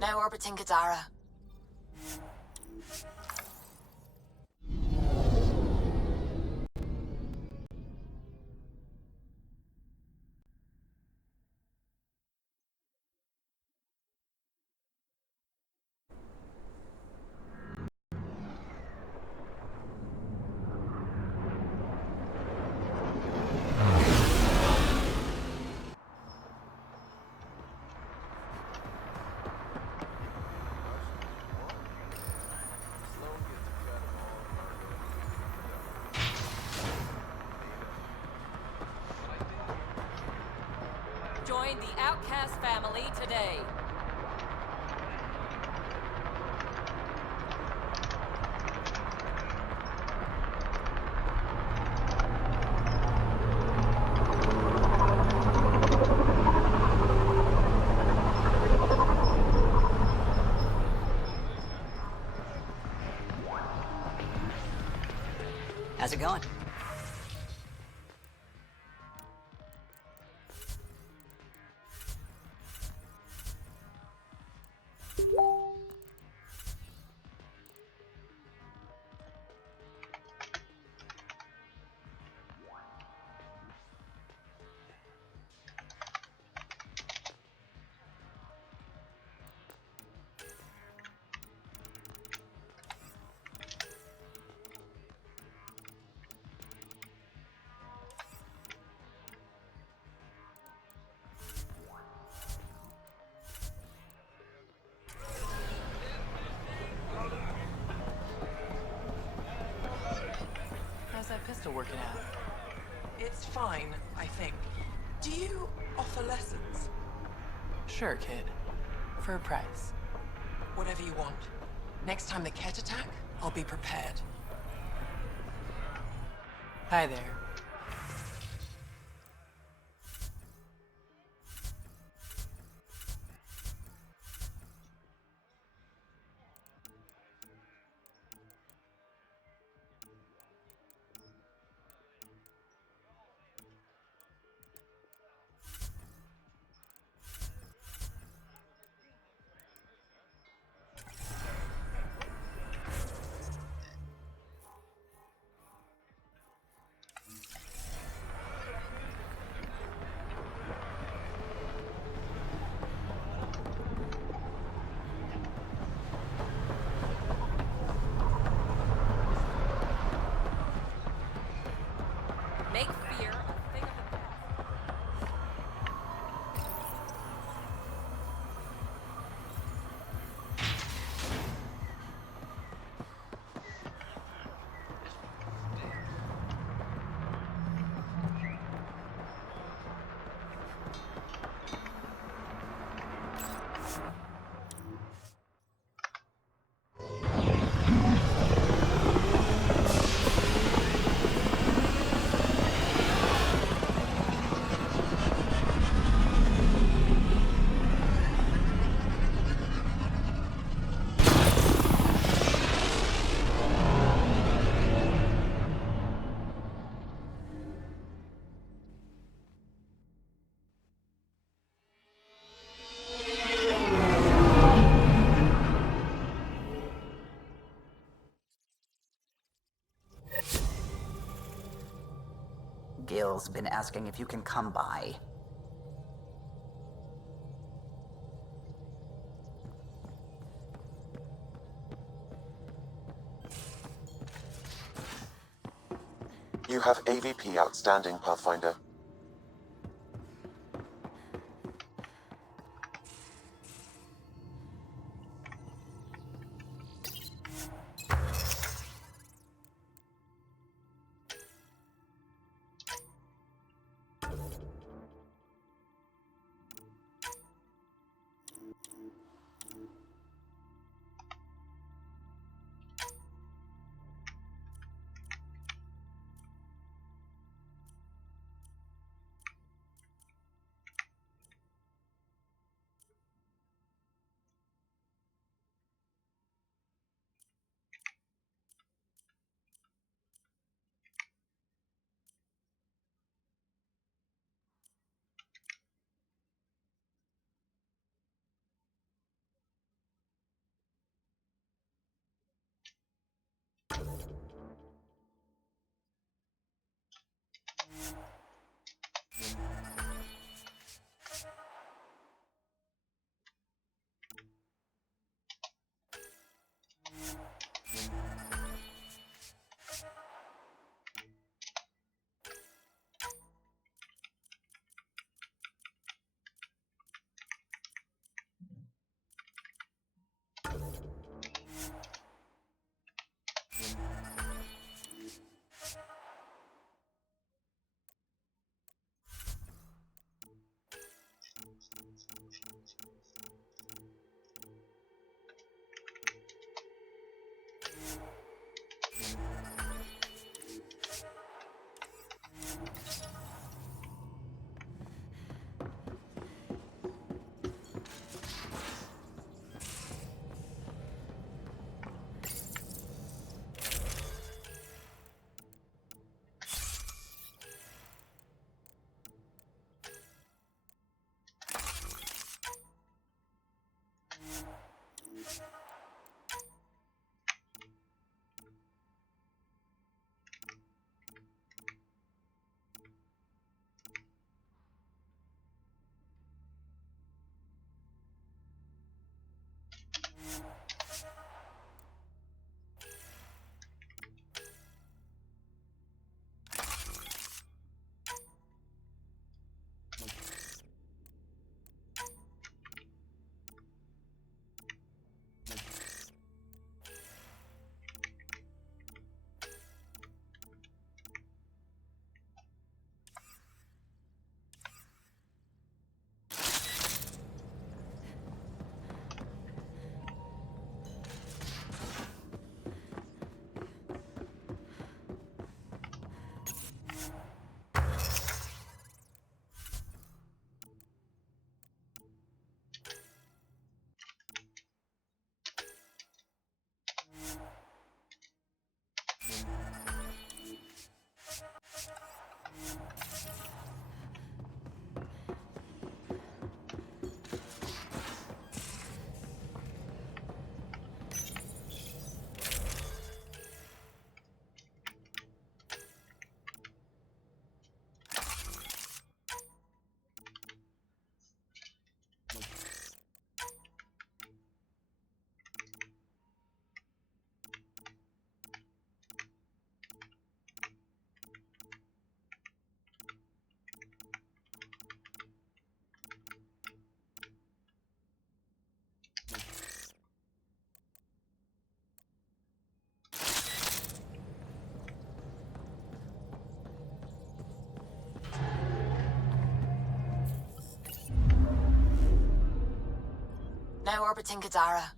Now orbiting Gadara. Join the Outcast family today. How's it going? How's that pistol working out? It's fine, I think. Do you offer lessons? Sure, kid. For a price. Whatever you want. Next time the Ket attack, I'll be prepared. Hi there. Make fear a thing of the past. Gil's been asking if you can come by. You have AVP outstanding, Pathfinder. Now orbiting Kadara.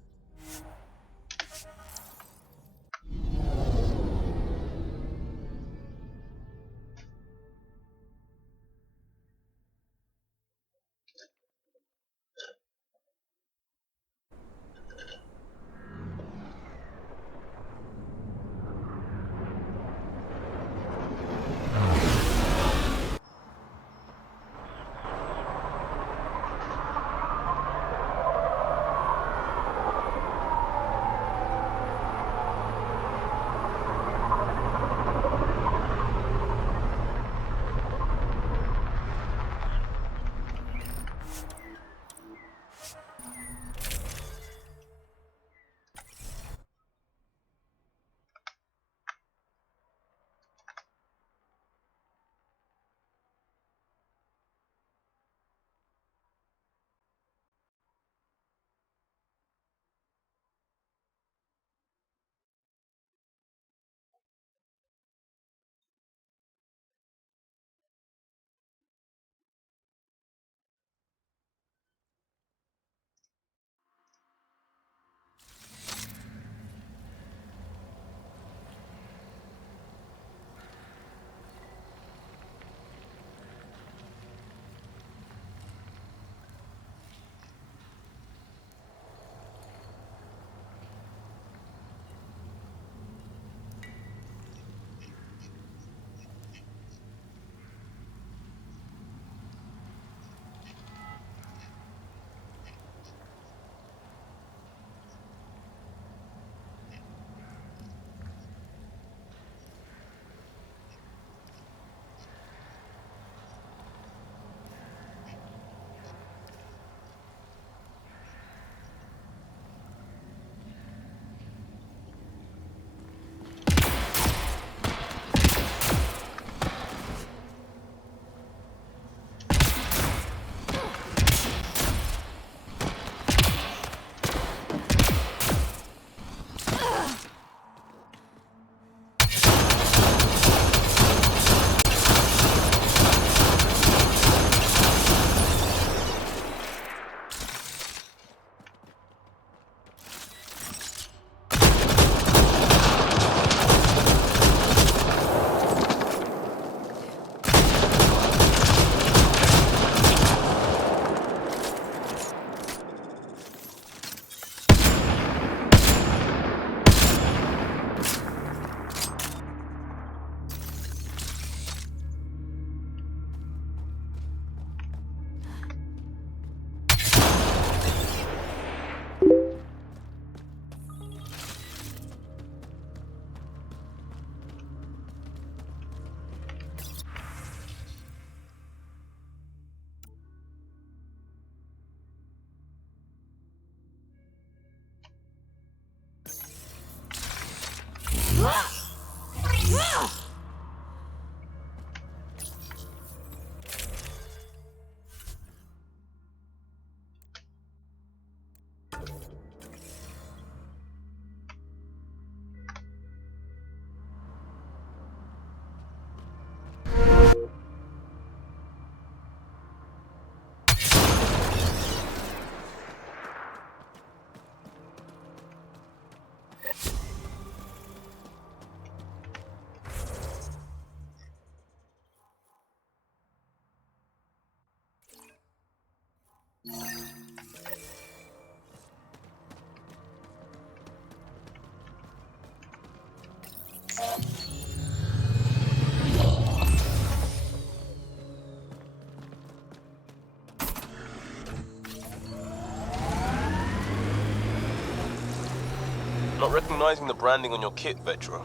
Not recognizing the branding on your kit, Vetra.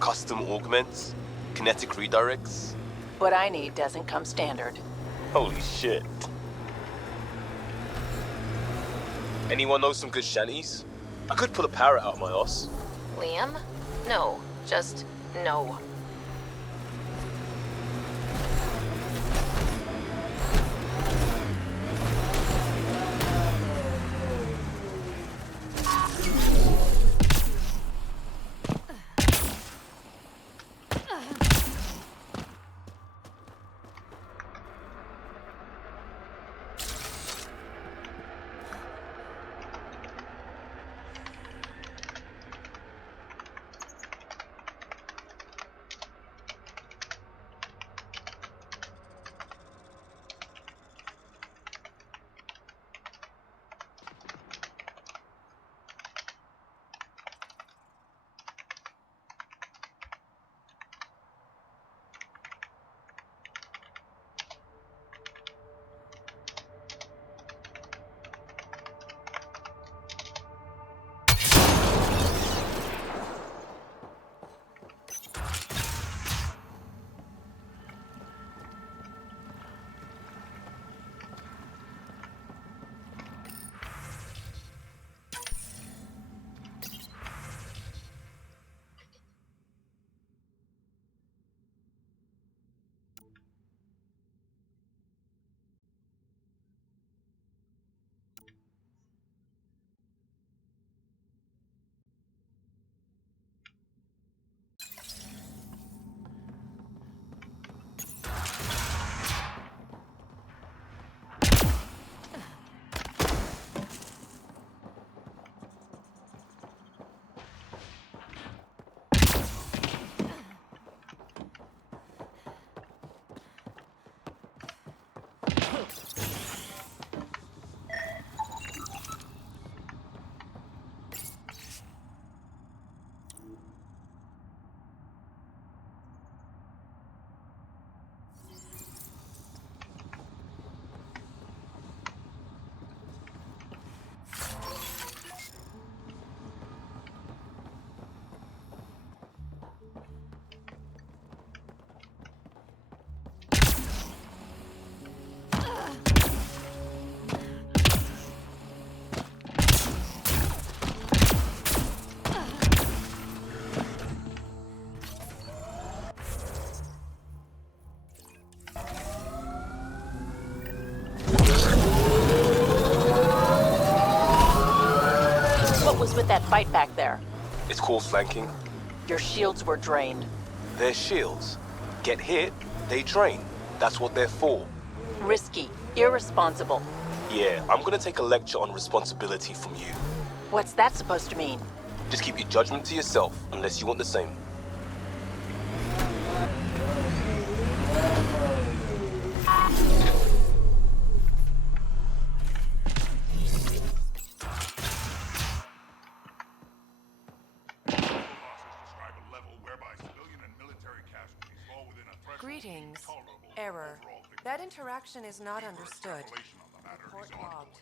Custom augments? Kinetic redirects? What I need doesn't come standard. Holy shit. Anyone know some good shanties? I could pull a parrot out my ass. Liam? No. Just no. With that fight back there. It's called flanking. Your shields were drained. They're shields. Get hit, they drain. That's what they're for. Risky. Irresponsible. Yeah, I'm gonna take a lecture on responsibility from you. What's that supposed to mean? Just keep your judgment to yourself, unless you want the same. Greetings. Error. That interaction is not understood. Report logged.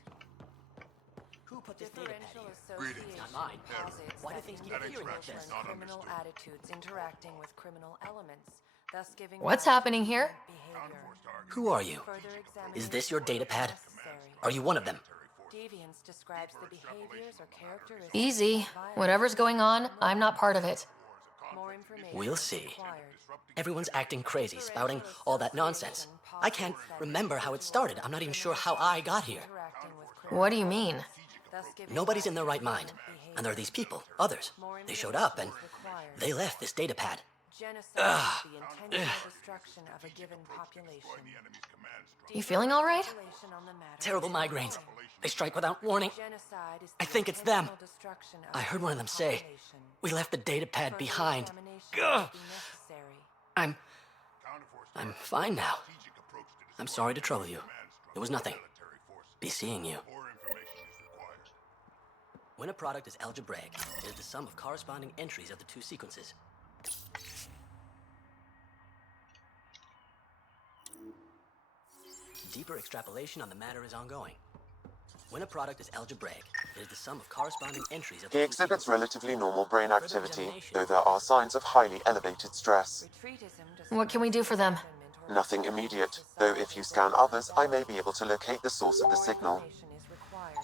Who put this data pad Differential here? association Not mine. posits Why do that things keep individuals appearing like this? learn criminal attitudes interacting with criminal elements, thus giving What's rise to happening here? behavior. Who are you? Further Is this your data pad? necessary. Are you one of them? Deviance describes the behaviors or characteristics Easy. of violence. Whatever's going on, I'm not part of it. information We'll is see. required. Everyone's acting crazy, spouting all that nonsense. I can't remember how it started. I'm not even sure how I got here. Interacting with What do you mean? thus giving Nobody's in their right rise to mind. behavior. And there are these people, others. More They showed up and information is required. they left this data pad. Genocide is the intentional destruction of a given population. You feeling all right? Speculation on the matter Terrible is migraines. ongoing. They strike without warning. Genocide is I the think it's them. intentional destruction of I a heard one of them given say, population. "We left the data pad Further behind." examination Ugh. will be necessary. I'm fine now. I'm sorry to trouble you. It was nothing. Be seeing you. When a product is algebraic, it is the sum of corresponding entries of the two sequences. Deeper extrapolation on the matter is ongoing. When a product is algebraic, it is the sum of corresponding entries of the He two exhibits sequences. relatively normal brain activity, though there are signs of highly elevated stress. Retreatism does What can we do for them? Nothing immediate, though if you scan others, I may be able to locate the source of the signal. information is required.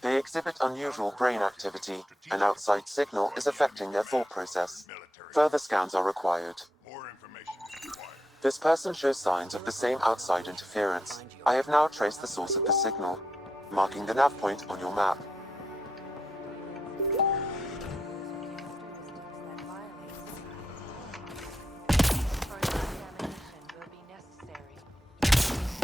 They exhibit unusual brain activity. An outside signal is affecting their thought process. Further scans are required. This person shows signs of the same outside interference. I have now traced the source of the signal, marking the nav point on your map. Further examination will be necessary.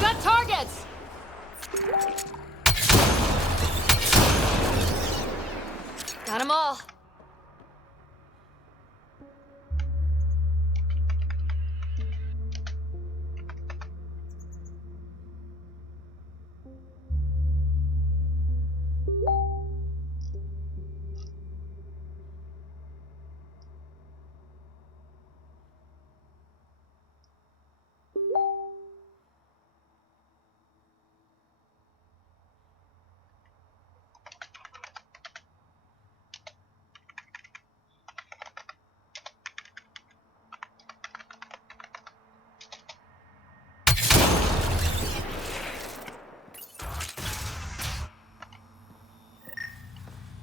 Got targets! Got them all.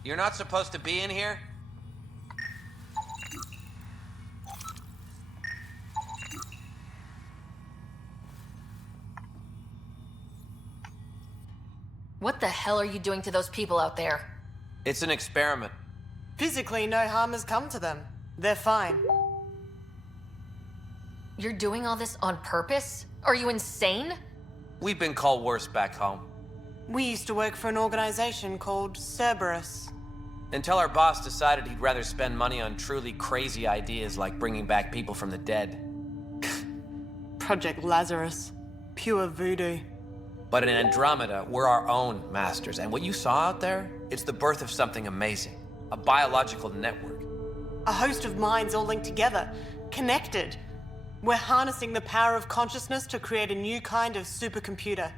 You're not supposed to be in here? What the hell are you doing to those people out there? It's an experiment. Physically, no harm has come to them. They're fine. You're doing all this on purpose? Are you insane? We've been called worse back home. We used to work for an organization called Cerberus. Until our boss decided he'd rather spend money on truly crazy ideas like bringing back people from the dead. Project Lazarus. Pure voodoo. But in Andromeda, we're our own masters, and what you saw out there, it's the birth of something amazing. A biological network. A host of minds all linked together, connected. We're harnessing the power of consciousness to create a new kind of supercomputer.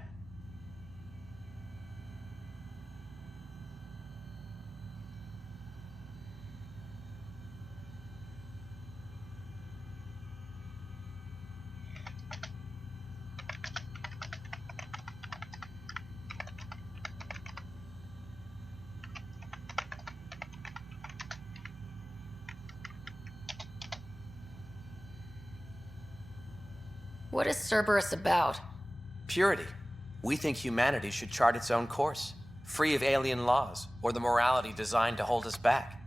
What is Cerberus about? Purity. We think humanity should chart its own course, free of alien laws or the morality designed to hold us back.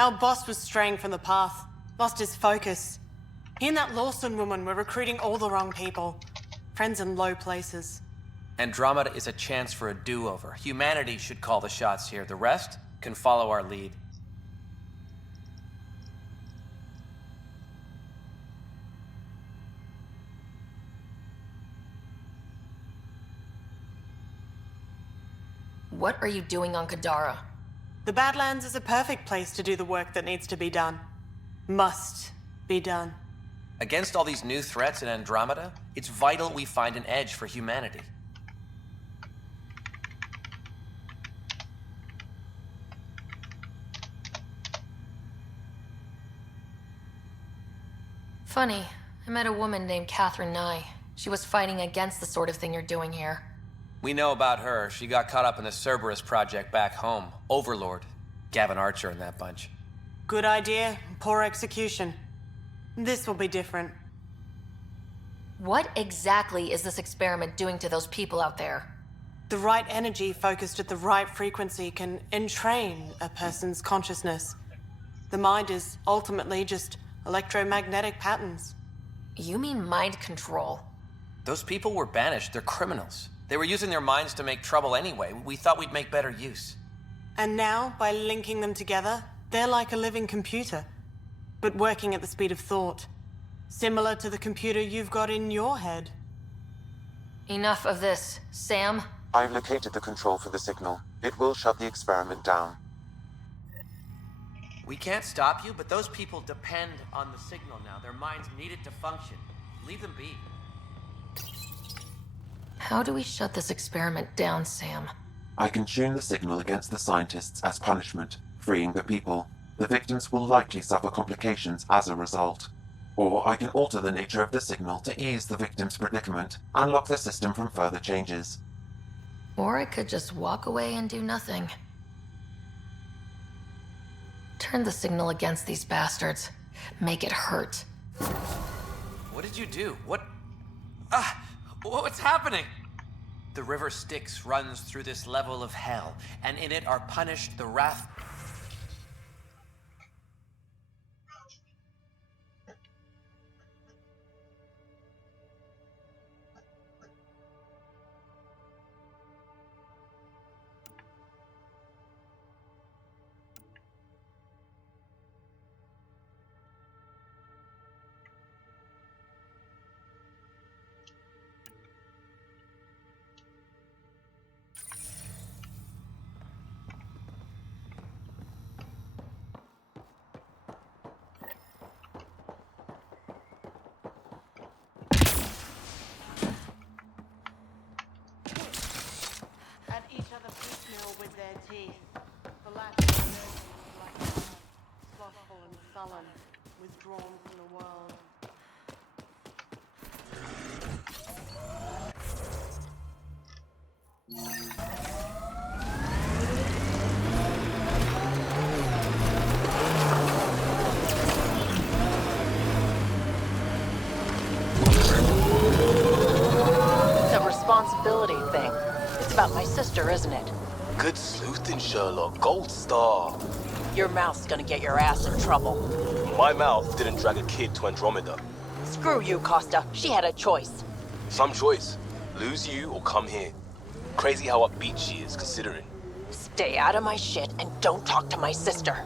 Our boss was straying from the path, lost his focus. He and that Lawson woman were recruiting all the wrong people. Friends in low places. Andromeda is a chance for a do-over. Humanity should call the shots here. The rest can follow our lead. What are you doing on Kadara? The Badlands is a perfect place to do the work that needs to be done. Must be done. Against all these new threats in Andromeda, it's vital we find an edge for humanity. Funny, I met a woman named Catherine Nye. She was fighting against the sort of thing you're doing here. We know about her. She got caught up in the Cerberus project back home. Overlord. Gavin Archer and that bunch. Good idea, poor execution. This will be different. What exactly is this experiment doing to those people out there? The right energy focused at the right frequency can entrain a person's consciousness. The mind is ultimately just electromagnetic patterns. You mean mind control? Those people were banished. They're criminals. They were using their minds to make trouble anyway. We thought we'd make better use. And now, by linking them together, they're like a living computer, but working at the speed of thought. Similar to the computer you've got in your head. Enough of this. Sam? I've located the control for the signal. It will shut the experiment down. We can't stop you, but those people depend on the signal now. Their minds need it to function. Leave them be. How do we shut this experiment down, Sam? I can tune the signal against the scientists as punishment, freeing the people. The victims will likely suffer complications as a result. Or I can alter the nature of the signal to ease the victim's predicament, unlock the system from further changes. Or I could just walk away and do nothing. Turn the signal against these bastards. Make it hurt. What did you do? What's happening? The river Styx runs through this level of hell, and in it are punished the wrath. With their teeth. The latter like slothful and sullen, withdrawn from the world. It's a responsibility thing. It's about my sister, isn't it? Good sleuthing, Sherlock. Gold star. Your mouth's gonna get your ass in trouble. My mouth didn't drag a kid to Andromeda. Screw you, Costa. She had a choice. Some choice. Lose you or come here. Crazy how upbeat she is, considering. Stay out of my shit and don't talk to my sister.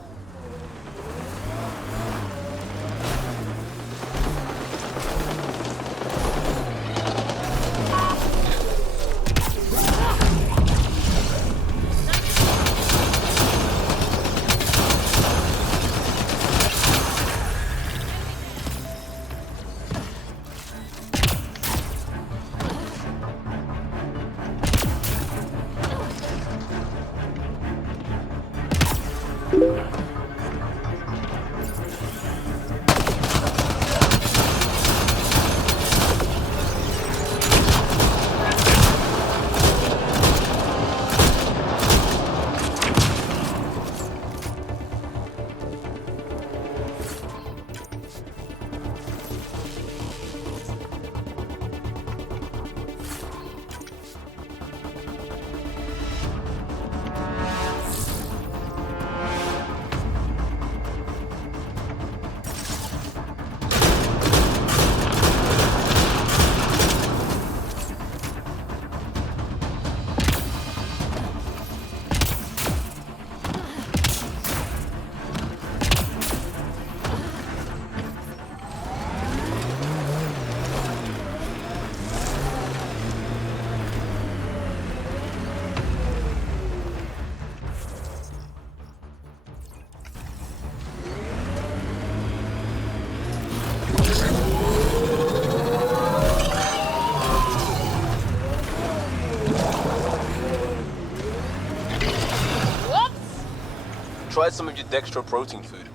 dextroprotein food.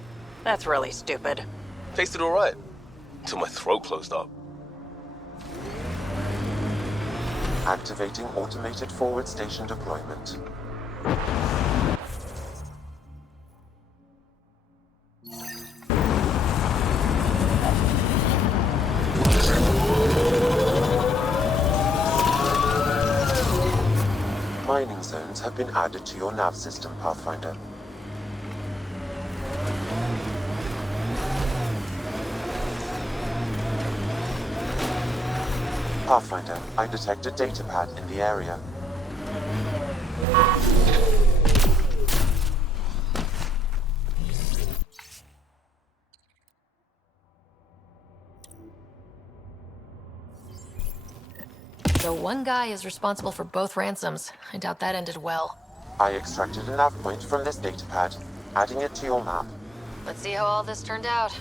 That's really stupid. Tasted alright. Till my throat closed up. Activating automated forward station deployment. Mining zones have been added to your nav system, Pathfinder. Pathfinder, I detect a data pad in the area. So one guy is responsible for both ransoms. I doubt that ended well. I extracted a nav point from this data pad, adding it to your map. Let's see how all this turned out.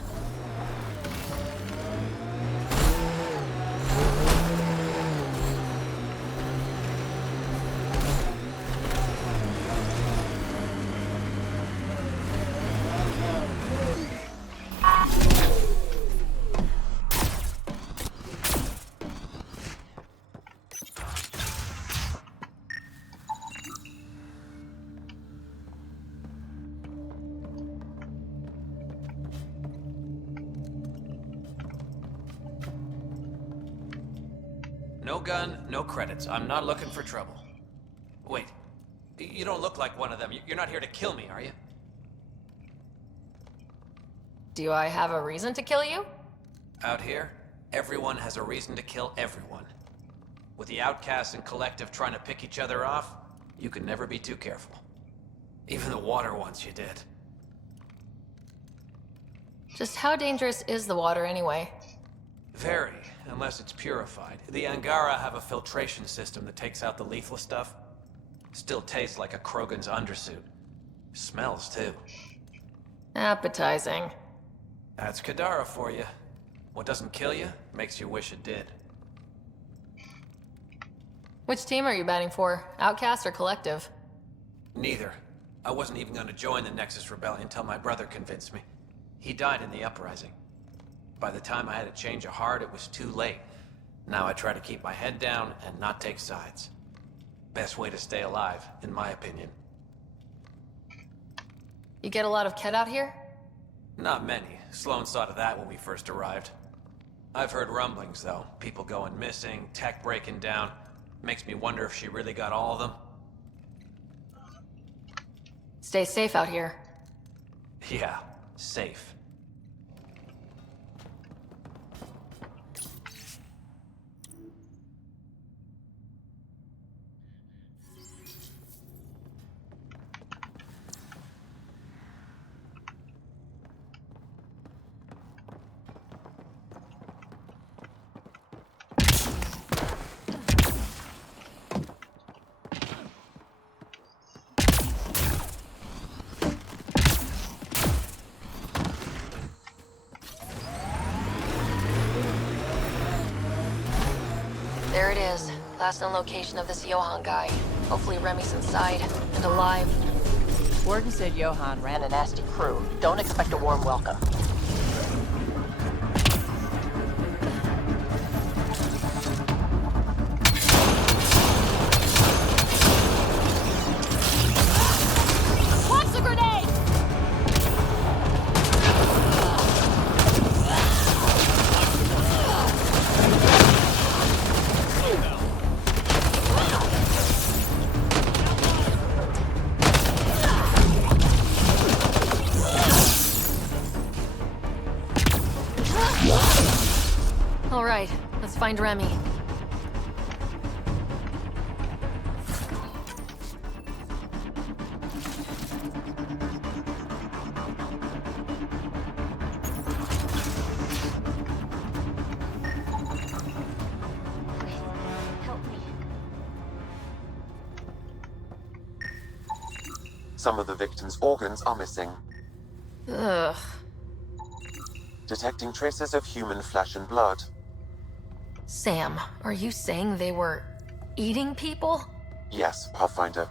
No gun, no credits. I'm not looking for trouble. Wait, you don't look like one of them. You're not here to kill me, are you? Do I have a reason to kill you? Out here, everyone has a reason to kill everyone. With the outcasts and collective trying to pick each other off, you can never be too careful. Even the water once you did. Just how dangerous is the water anyway? Very, unless it's purified. The Angara have a filtration system that takes out the lethal stuff. Still tastes like a Krogan's undersuit. Smells too. Appetizing. That's Kadara for you. What doesn't kill you, makes you wish it did. Which team are you batting for? Outcast or Collective? Neither. I wasn't even going to join the Nexus Rebellion until my brother convinced me. He died in the uprising. By the time I had a change of heart, it was too late. Now I try to keep my head down and not take sides. Best way to stay alive, in my opinion. You get a lot of Kett out here? Not many. Sloan saw to that when we first arrived. I've heard rumblings, though. People going missing, tech breaking down. Makes me wonder if she really got all of them. Stay safe out here. Yeah, safe. There it is. Last known location of this Johan guy. Hopefully Remy's inside and alive. Warden said Johan ran a nasty crew. Don't expect a warm welcome. Launch the grenade! All right, let's find Remy. Some of the victim's organs are missing. Ugh. Detecting traces of human flesh and blood. Sam, are you saying they were eating people? Yes, Pathfinder.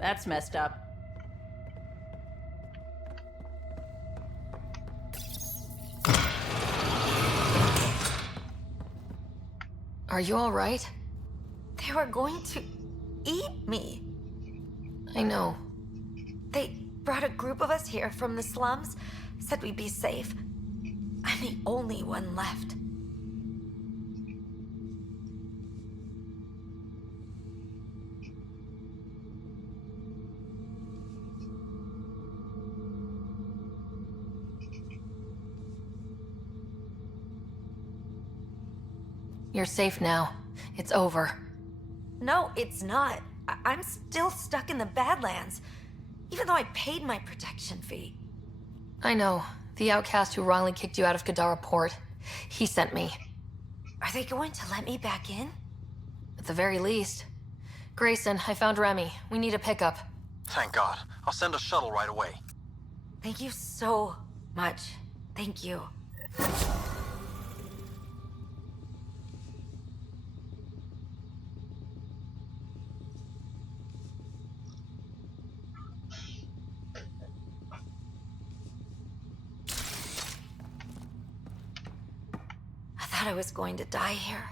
That's messed up. Are you all right? They were going to eat me. I know. They brought a group of us here from the slums, said we'd be safe. I'm the only one left. You're safe now. It's over. No, it's not. I'm still stuck in the Badlands, even though I paid my protection fee. I know. The outcast who wrongly kicked you out of Kadara Port. He sent me. Are they going to let me back in? At the very least. Grayson, I found Remy. We need a pickup. Thank God. I'll send a shuttle right away. Thank you so much. Thank you. I was going to die here.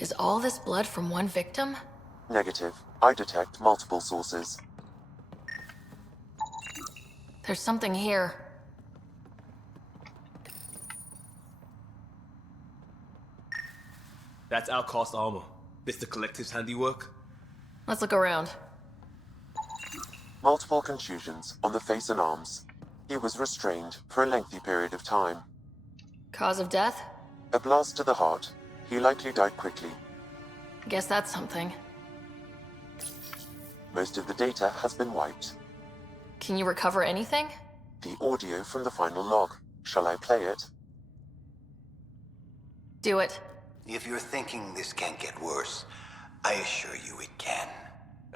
Is all this blood from one victim? Negative. I detect multiple sources. There's something here. That's outcast armor. This the collective's handiwork? Let's look around. Multiple contusions on the face and arms. He was restrained for a lengthy period of time. Cause of death? A blast to the heart. He likely died quickly. Guess that's something. Most of the data has been wiped. Can you recover anything? The audio from the final log. Shall I play it? Do it. If you're thinking this can't get worse, I assure you it can.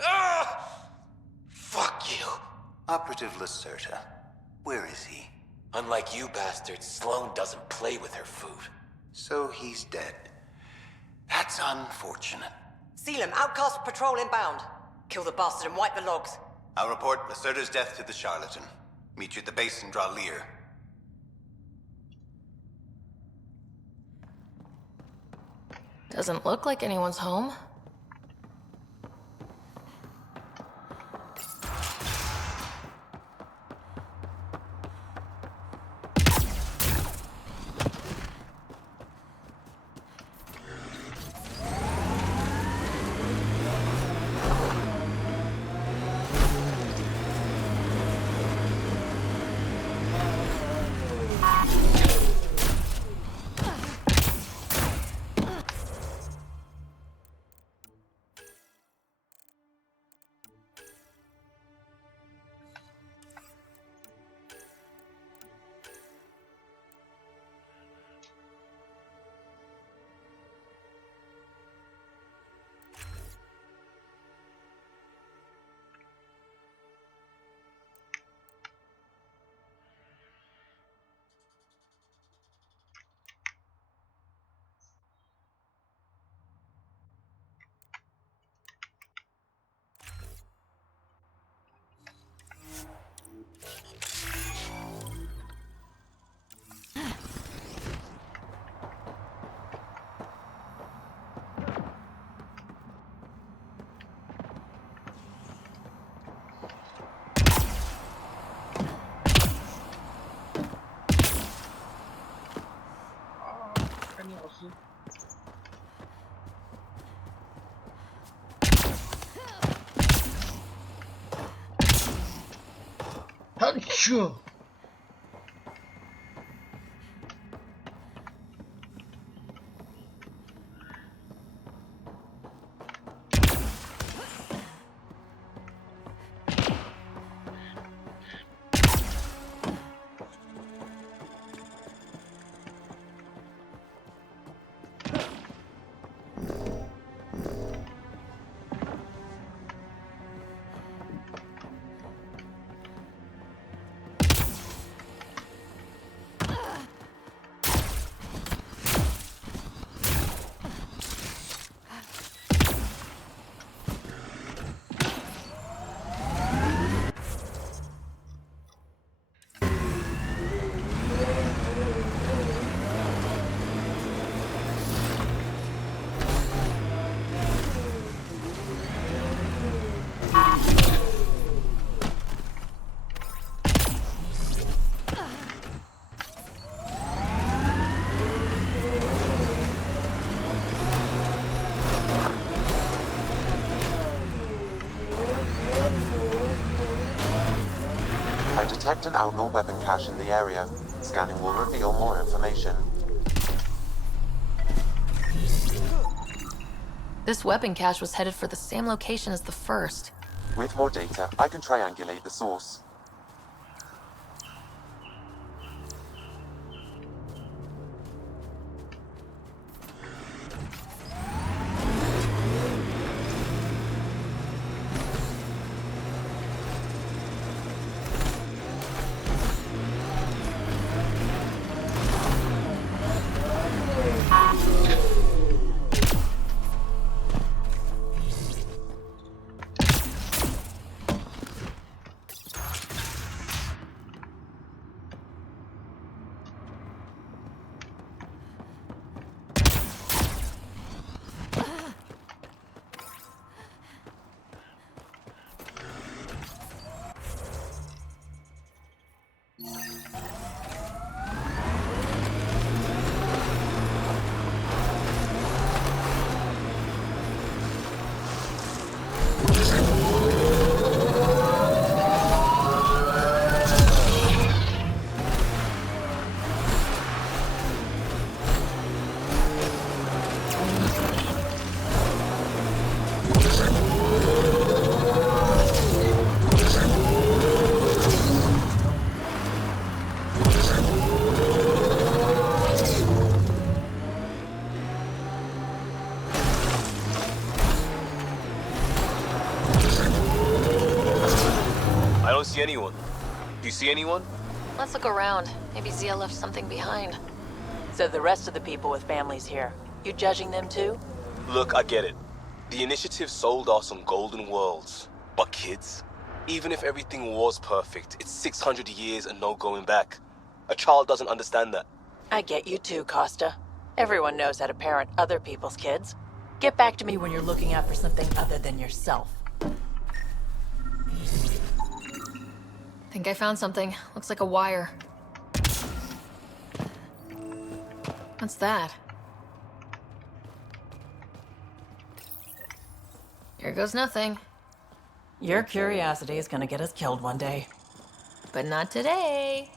Ah! Fuck you. Operative Lacerta. Where is he? Unlike you bastards, Sloane doesn't play with her food. So he's dead. That's unfortunate. Seal him. Outcast patrol inbound. Kill the bastard and wipe the logs. I'll report Lacerta's death to the charlatan. Meet you at the base and draw Lear. Doesn't look like anyone's home. Hacho. I detect an outlaw weapon cache in the area. Scanning will reveal more information. This weapon cache was headed for the same location as the first. With more data, I can triangulate the source. See anyone? Do you see anyone? Let's look around. Maybe Zia left something behind. So the rest of the people with families here, you judging them too? Look, I get it. The initiative sold us on golden worlds. But kids, even if everything was perfect, it's 600 years and no going back. A child doesn't understand that. I get you too, Costa. Everyone knows how to parent other people's kids. Get back to me when you're looking out for something other than yourself. Think I found something. Looks like a wire. What's that? Here goes nothing. Your curiosity is gonna get us killed one day. But not today.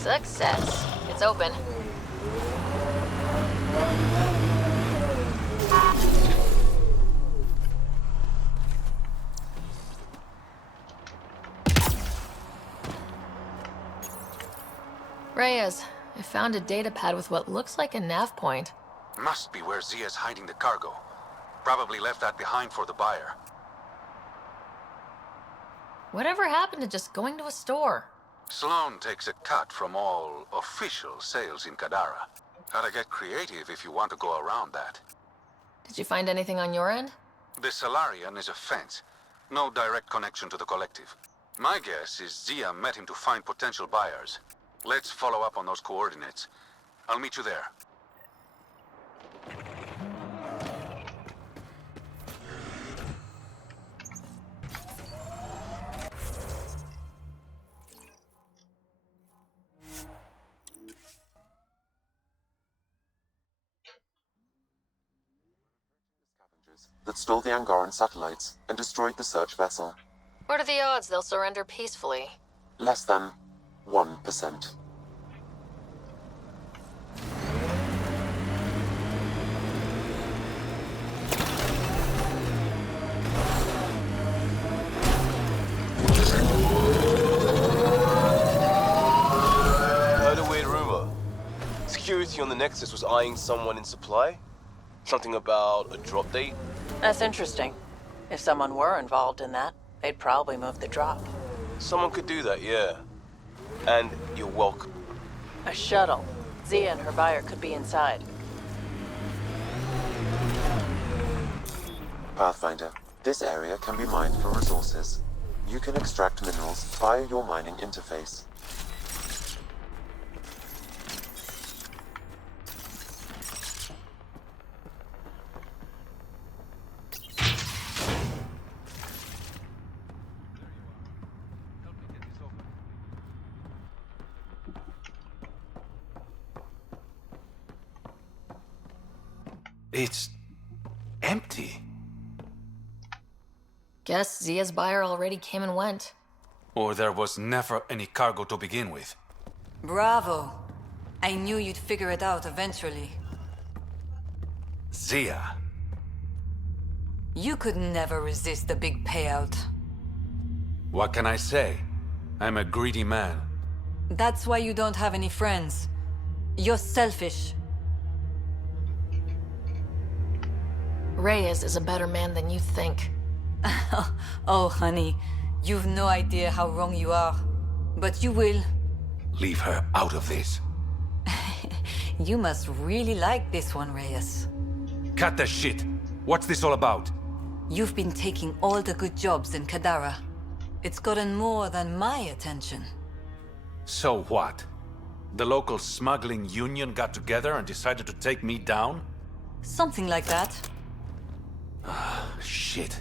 Success. It's open. Reyes, I found a data pad with what looks like a nav point. Must be where Zia's hiding the cargo. Probably left that behind for the buyer. Whatever happened to just going to a store? Sloan takes a cut from all official sales in Kadara. Gotta get creative if you want to go around that. Did you find anything on your end? The Salarian is a fence. No direct connection to the collective. My guess is Zia met him to find potential buyers. Let's follow up on those coordinates. I'll meet you there. That stole the Angaran satellites and destroyed the search vessel. What are the odds they'll surrender peacefully? Less than 1%. Heard a weird rumor. Security on the Nexus was eyeing someone in supply? Something about a drop date? That's interesting. If someone were involved in that, they'd probably move the drop. Someone could do that, yeah. And you're welcome. A shuttle. Zia and her buyer could be inside. Pathfinder, this area can be mined for resources. You can extract minerals via your mining interface. It's empty. Guess Zia's buyer already came and went. Or there was never any cargo to begin with. Bravo. I knew you'd figure it out eventually. Zia. You could never resist the big payout. What can I say? I'm a greedy man. That's why you don't have any friends. You're selfish. Reyes is a better man than you think. Oh, honey. You've no idea how wrong you are. But you will. Leave her out of this. You must really like this one, Reyes. Cut the shit! What's this all about? You've been taking all the good jobs in Kadara. It's gotten more than my attention. So what? The local smuggling union got together and decided to take me down? Something like that. Shit.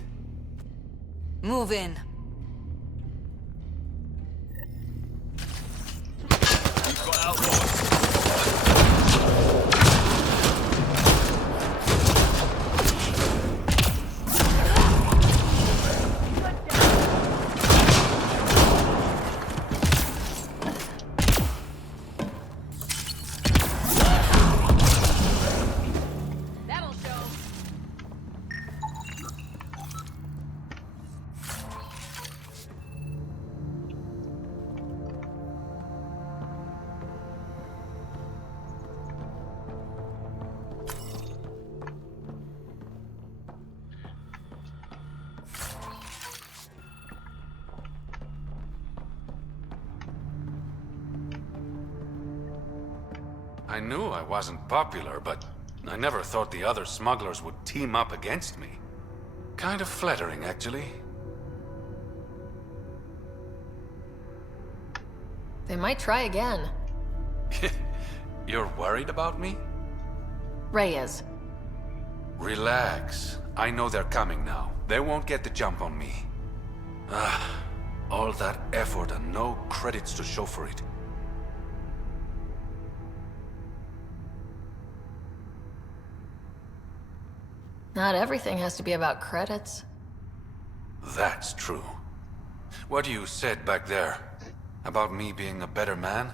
Move in. I knew I wasn't popular, but I never thought the other smugglers would team up against me. Kind of flattering, actually. They might try again. You're worried about me? Reyes. Relax. I know they're coming now. They won't get the jump on me. All that effort and no credits to show for it. Not everything has to be about credits. That's true. What you said back there, about me being a better man,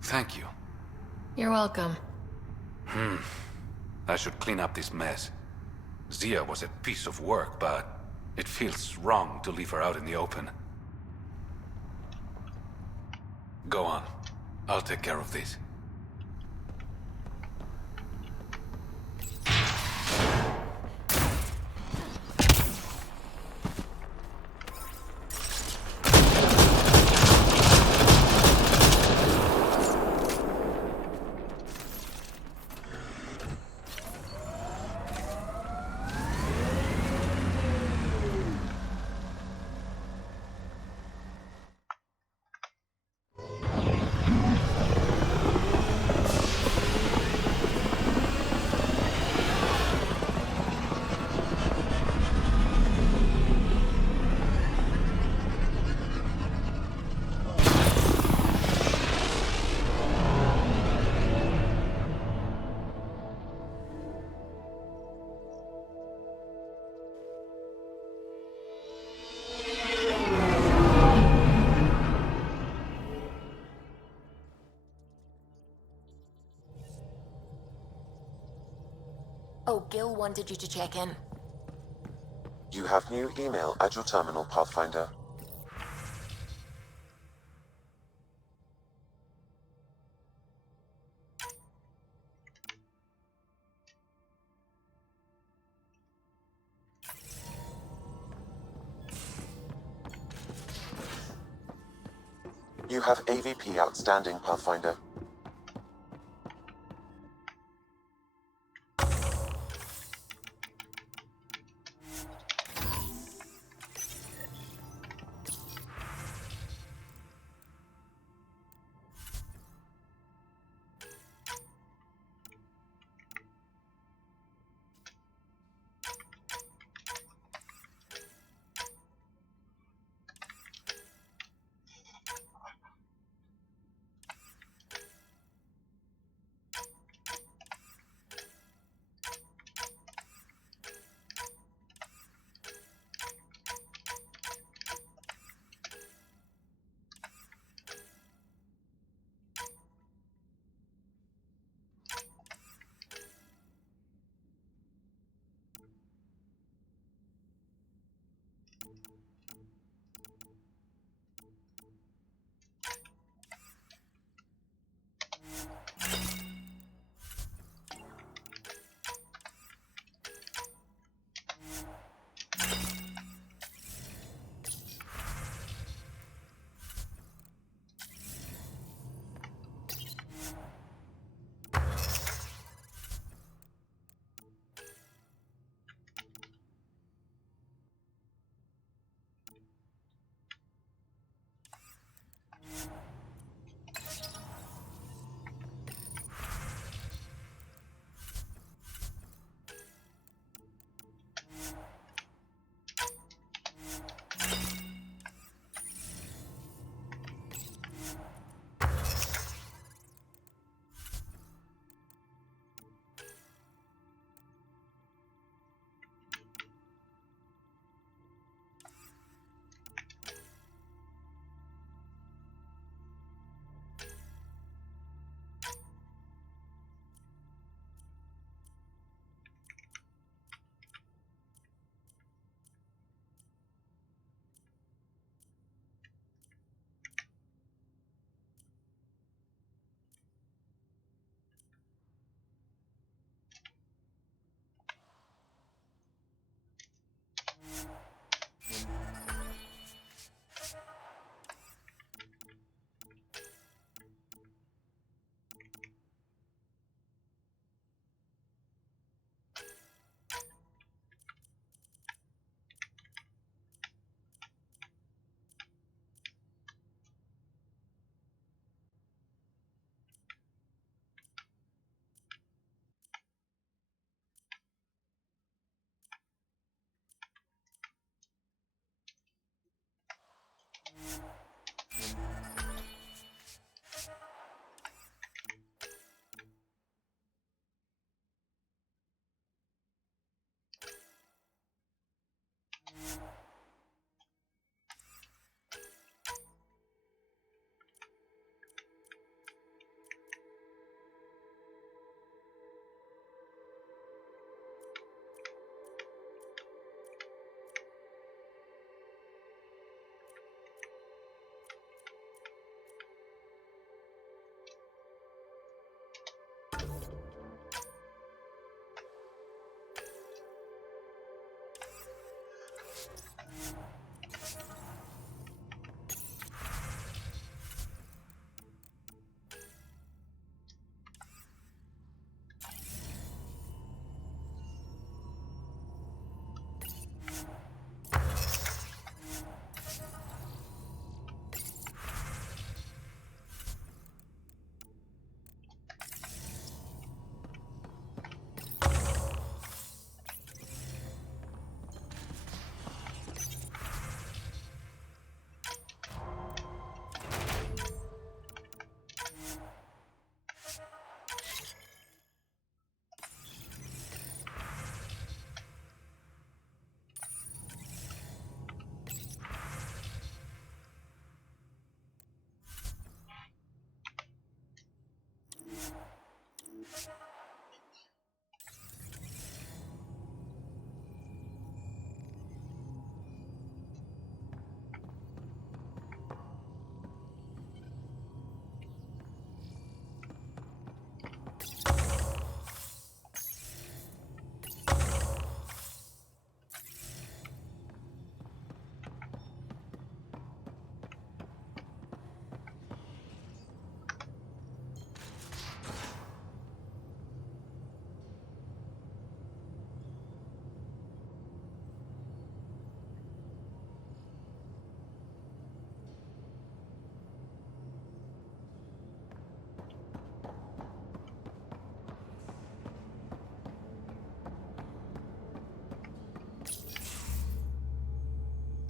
thank you. You're welcome. I should clean up this mess. Zia was a piece of work, but it feels wrong to leave her out in the open. Go on. I'll take care of this. Oh, Gil wanted you to check in. You have new email at your terminal, Pathfinder. You have AVP outstanding, Pathfinder.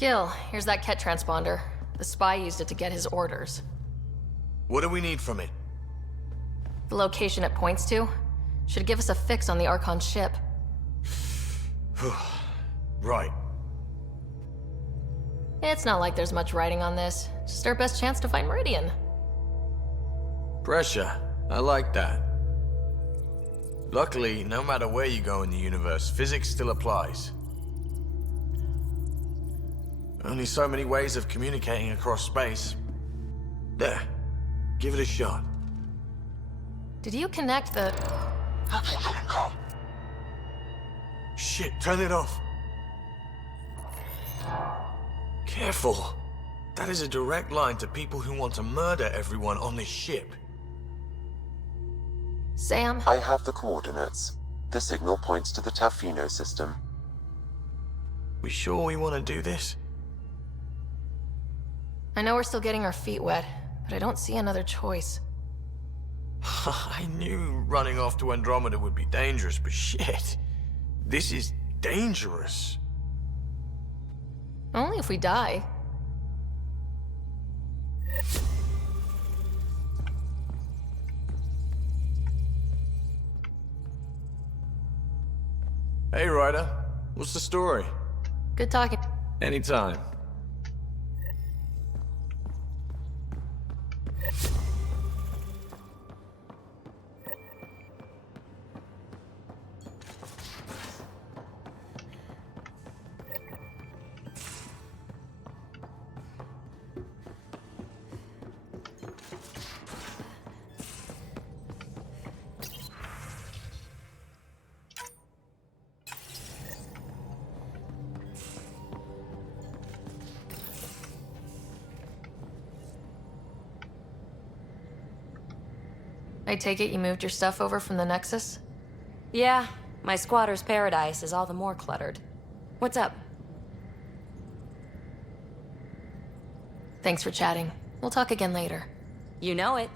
Gil, here's that Ket transponder. The spy used it to get his orders. What do we need from it? The location it points to should give us a fix on the Archon ship. Right. It's not like there's much writing on this. Just our best chance to find Radeon. Pressure. I like that. Luckily, no matter where you go in the universe, physics still applies. Only so many ways of communicating across space. There. Give it a shot. Did you connect the... Shit, turn it off. Careful. That is a direct line to people who want to murder everyone on this ship. Sam? I have the coordinates. The signal points to the Tafino system. We sure we want to do this? I know we're still getting our feet wet, but I don't see another choice. I knew running off to Andromeda would be dangerous, but shit. This is dangerous. Only if we die. Hey, Ryder. What's the story? Good talking. Anytime. I take it you moved your stuff over from the Nexus? Yeah, my squatter's paradise is all the more cluttered. What's up? Thanks for chatting. We'll talk again later. You know it.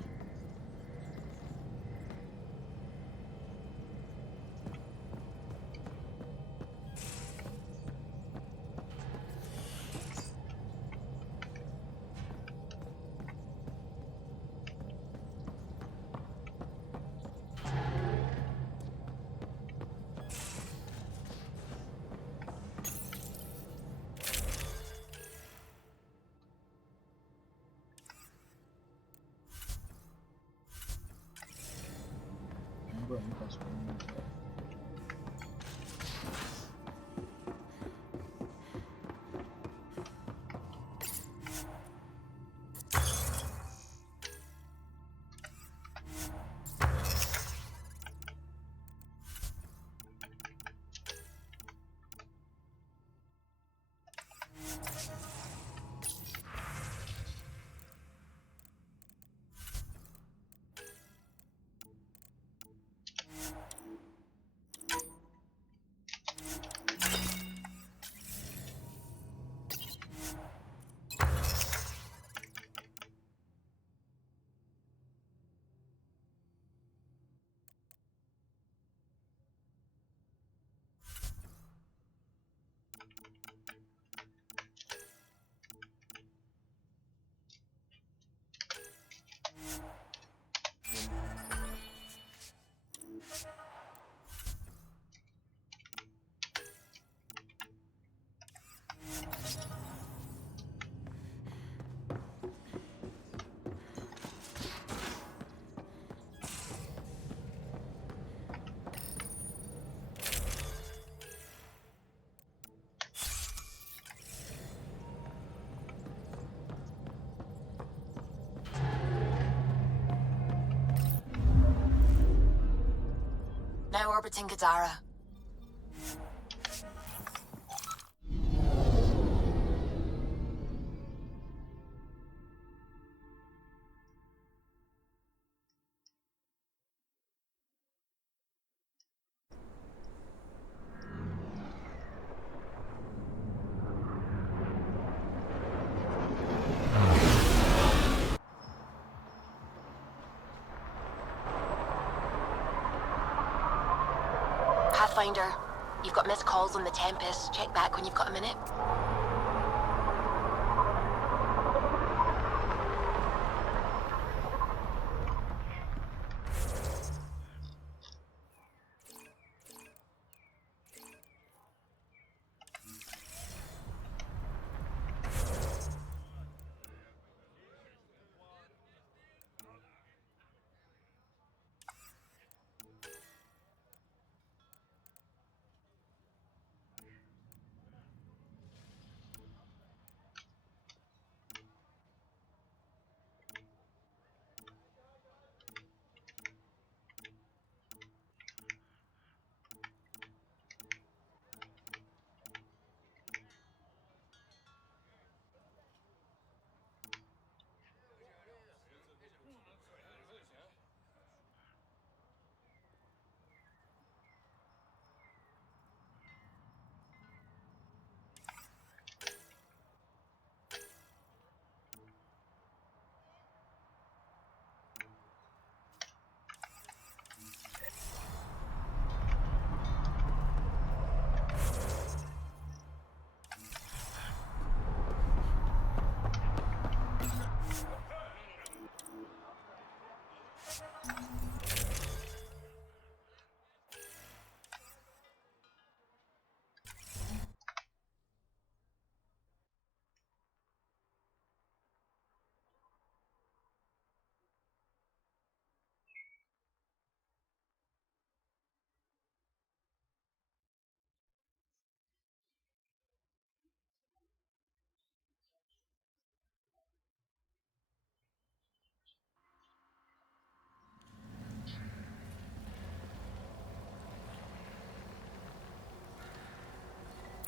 Now orbiting Kadara. Pathfinder, you've got missed calls on the Tempest. Check back when you've got a minute.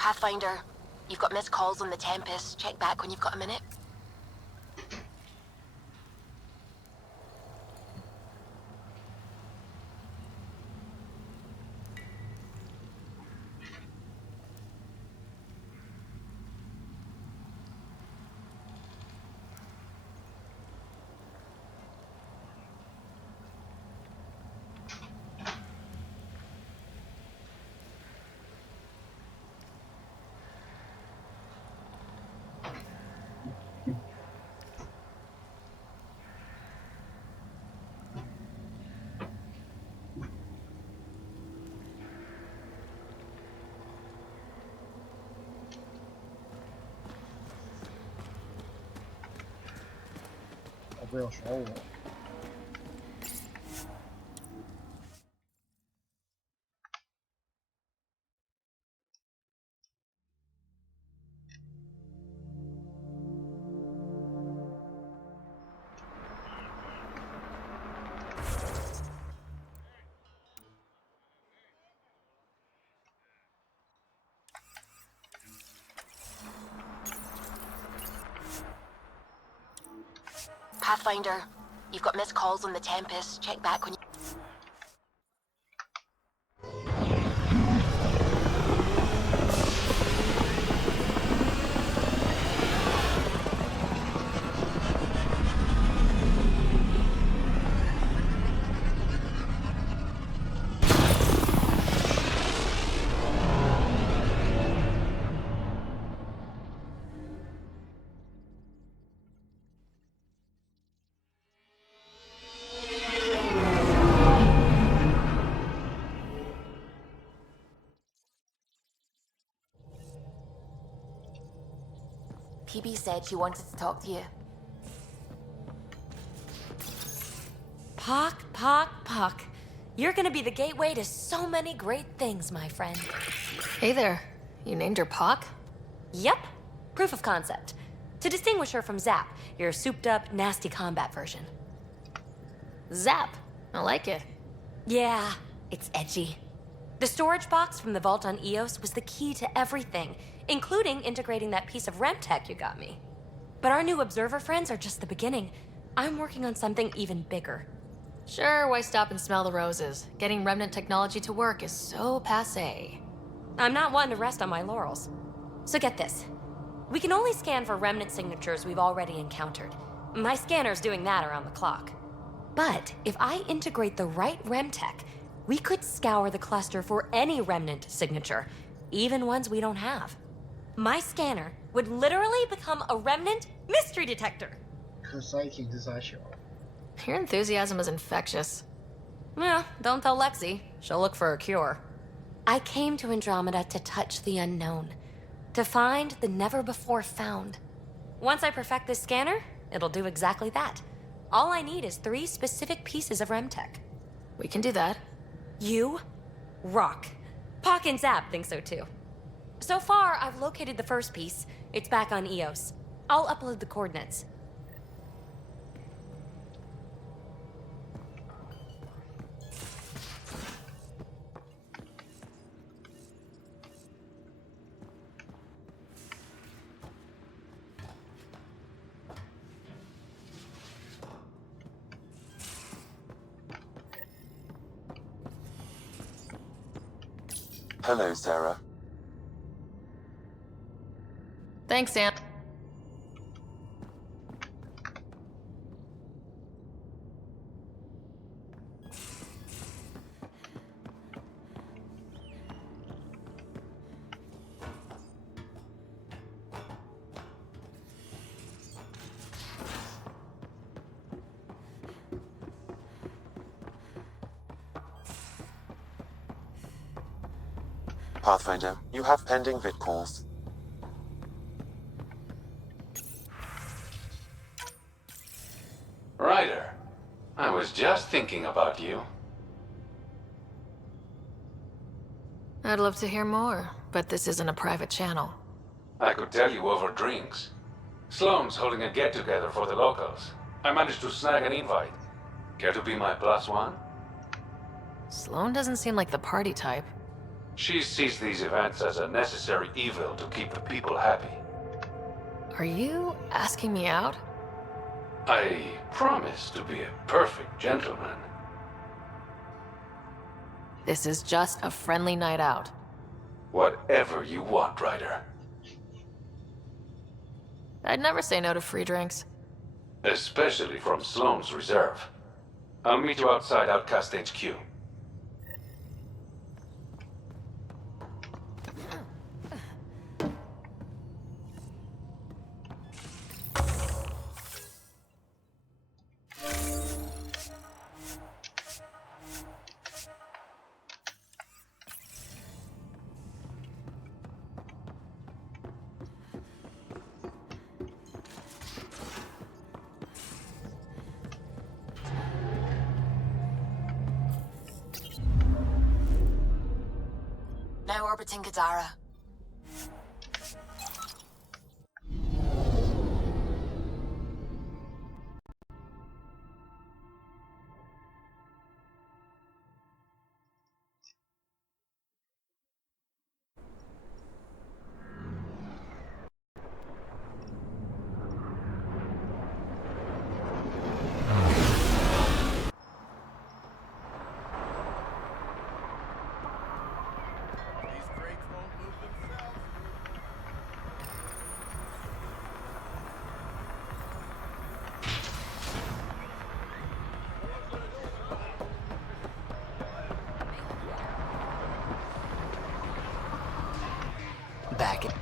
Pathfinder, you've got missed calls on the Tempest. Check back when you've got a minute.不要耍我。Pathfinder, you've got missed calls on the Tempest. Check back when you... PB said she wanted to talk to you. Pock. You're gonna be the gateway to so many great things, my friend. Hey there. You named her Pock? Yep. Proof of concept. To distinguish her from Zap, your souped-up, nasty combat version. Zap. I like it. Yeah, it's edgy. The storage box from the vault on Eos was the key to everything, including integrating that piece of REM tech you got me. But our new observer friends are just the beginning. I'm working on something even bigger. Sure, why stop and smell the roses? Getting remnant technology to work is so passé. I'm not one to rest on my laurels. So get this. We can only scan for remnant signatures we've already encountered. My scanner's doing that around the clock. But if I integrate the right REM tech, we could scour the cluster for any remnant signature, even ones we don't have. My scanner would literally become a remnant mystery detector. 可赛艇是啥小？ Your enthusiasm is infectious. Yeah, don't tell Lexi. She'll look for a cure. I came to Andromeda to touch the unknown, to find the never-before-found. Once I perfect this scanner, it'll do exactly that. All I need is 3 specific pieces of REM tech. We can do that. You rock. Pock and Zap think so too. So far, I've located the first piece. It's back on Eos. I'll upload the coordinates. Hello, Sarah. Thanks, Sam. Pathfinder, you have pending vid calls. Ryder, I was just thinking about you. I'd love to hear more, but this isn't a private channel. I could tell you over drinks. Sloane's holding a get-together for the locals. I managed to snag an invite. Care to be my +1? Sloane doesn't seem like the party type. She sees these events as a necessary evil to keep the people happy. Are you asking me out? I promise to be a perfect gentleman. This is just a friendly night out. Whatever you want, Ryder. I'd never say no to free drinks. Especially from Sloane's Reserve. I'll meet you outside Outcast HQ. Now orbiting Kadara. Back it.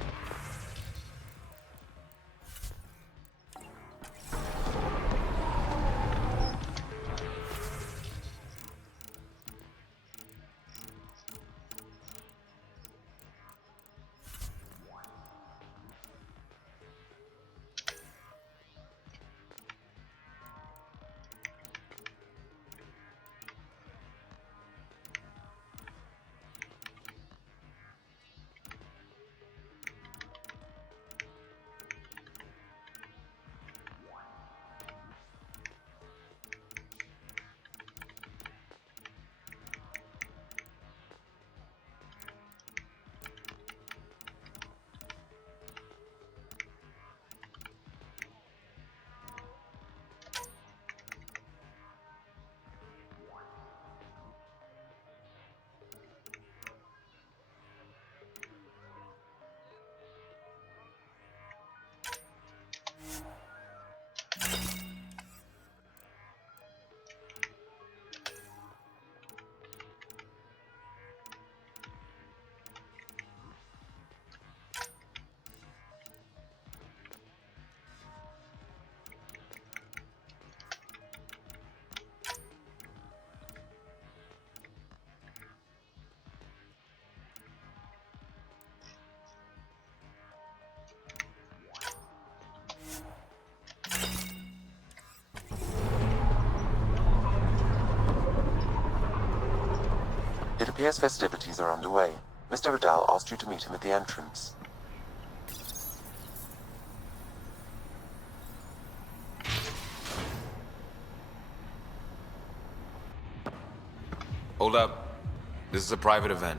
It appears festivities are underway. Mr. Vidal asked you to meet him at the entrance. Hold up. This is a private event.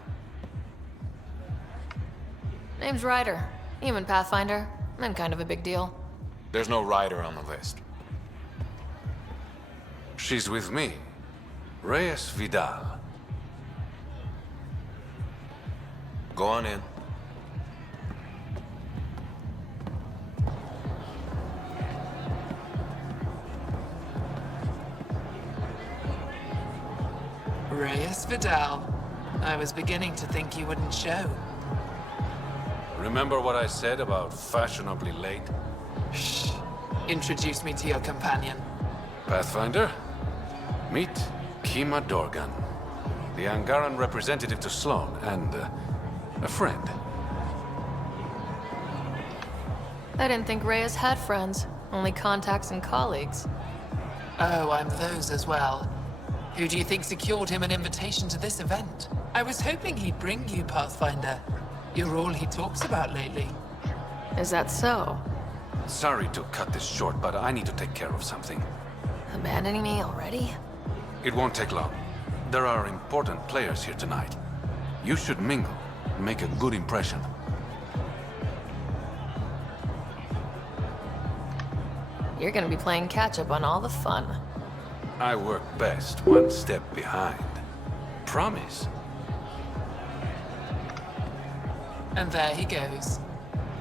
Name's Ryder. Human Pathfinder. I'm kind of a big deal. There's no rider on the list. She's with me. Reyes Vidal. Go on in. Reyes Vidal. I was beginning to think you wouldn't show. Remember what I said about fashionably late? Shh. Introduce me to your companion. Pathfinder, meet Kima Dorgan, the Angaran representative to Sloane, and a friend. I didn't think Reyes had friends. Only contacts and colleagues. Oh, I'm those as well. Who do you think secured him an invitation to this event? I was hoping he'd bring you, Pathfinder. You're all he talks about lately. Is that so? Sorry to cut this short, but I need to take care of something. Abandoning me already? It won't take long. There are important players here tonight. You should mingle, make a good impression. You're gonna be playing catch-up on all the fun. I work best one step behind. Promise. And there he goes.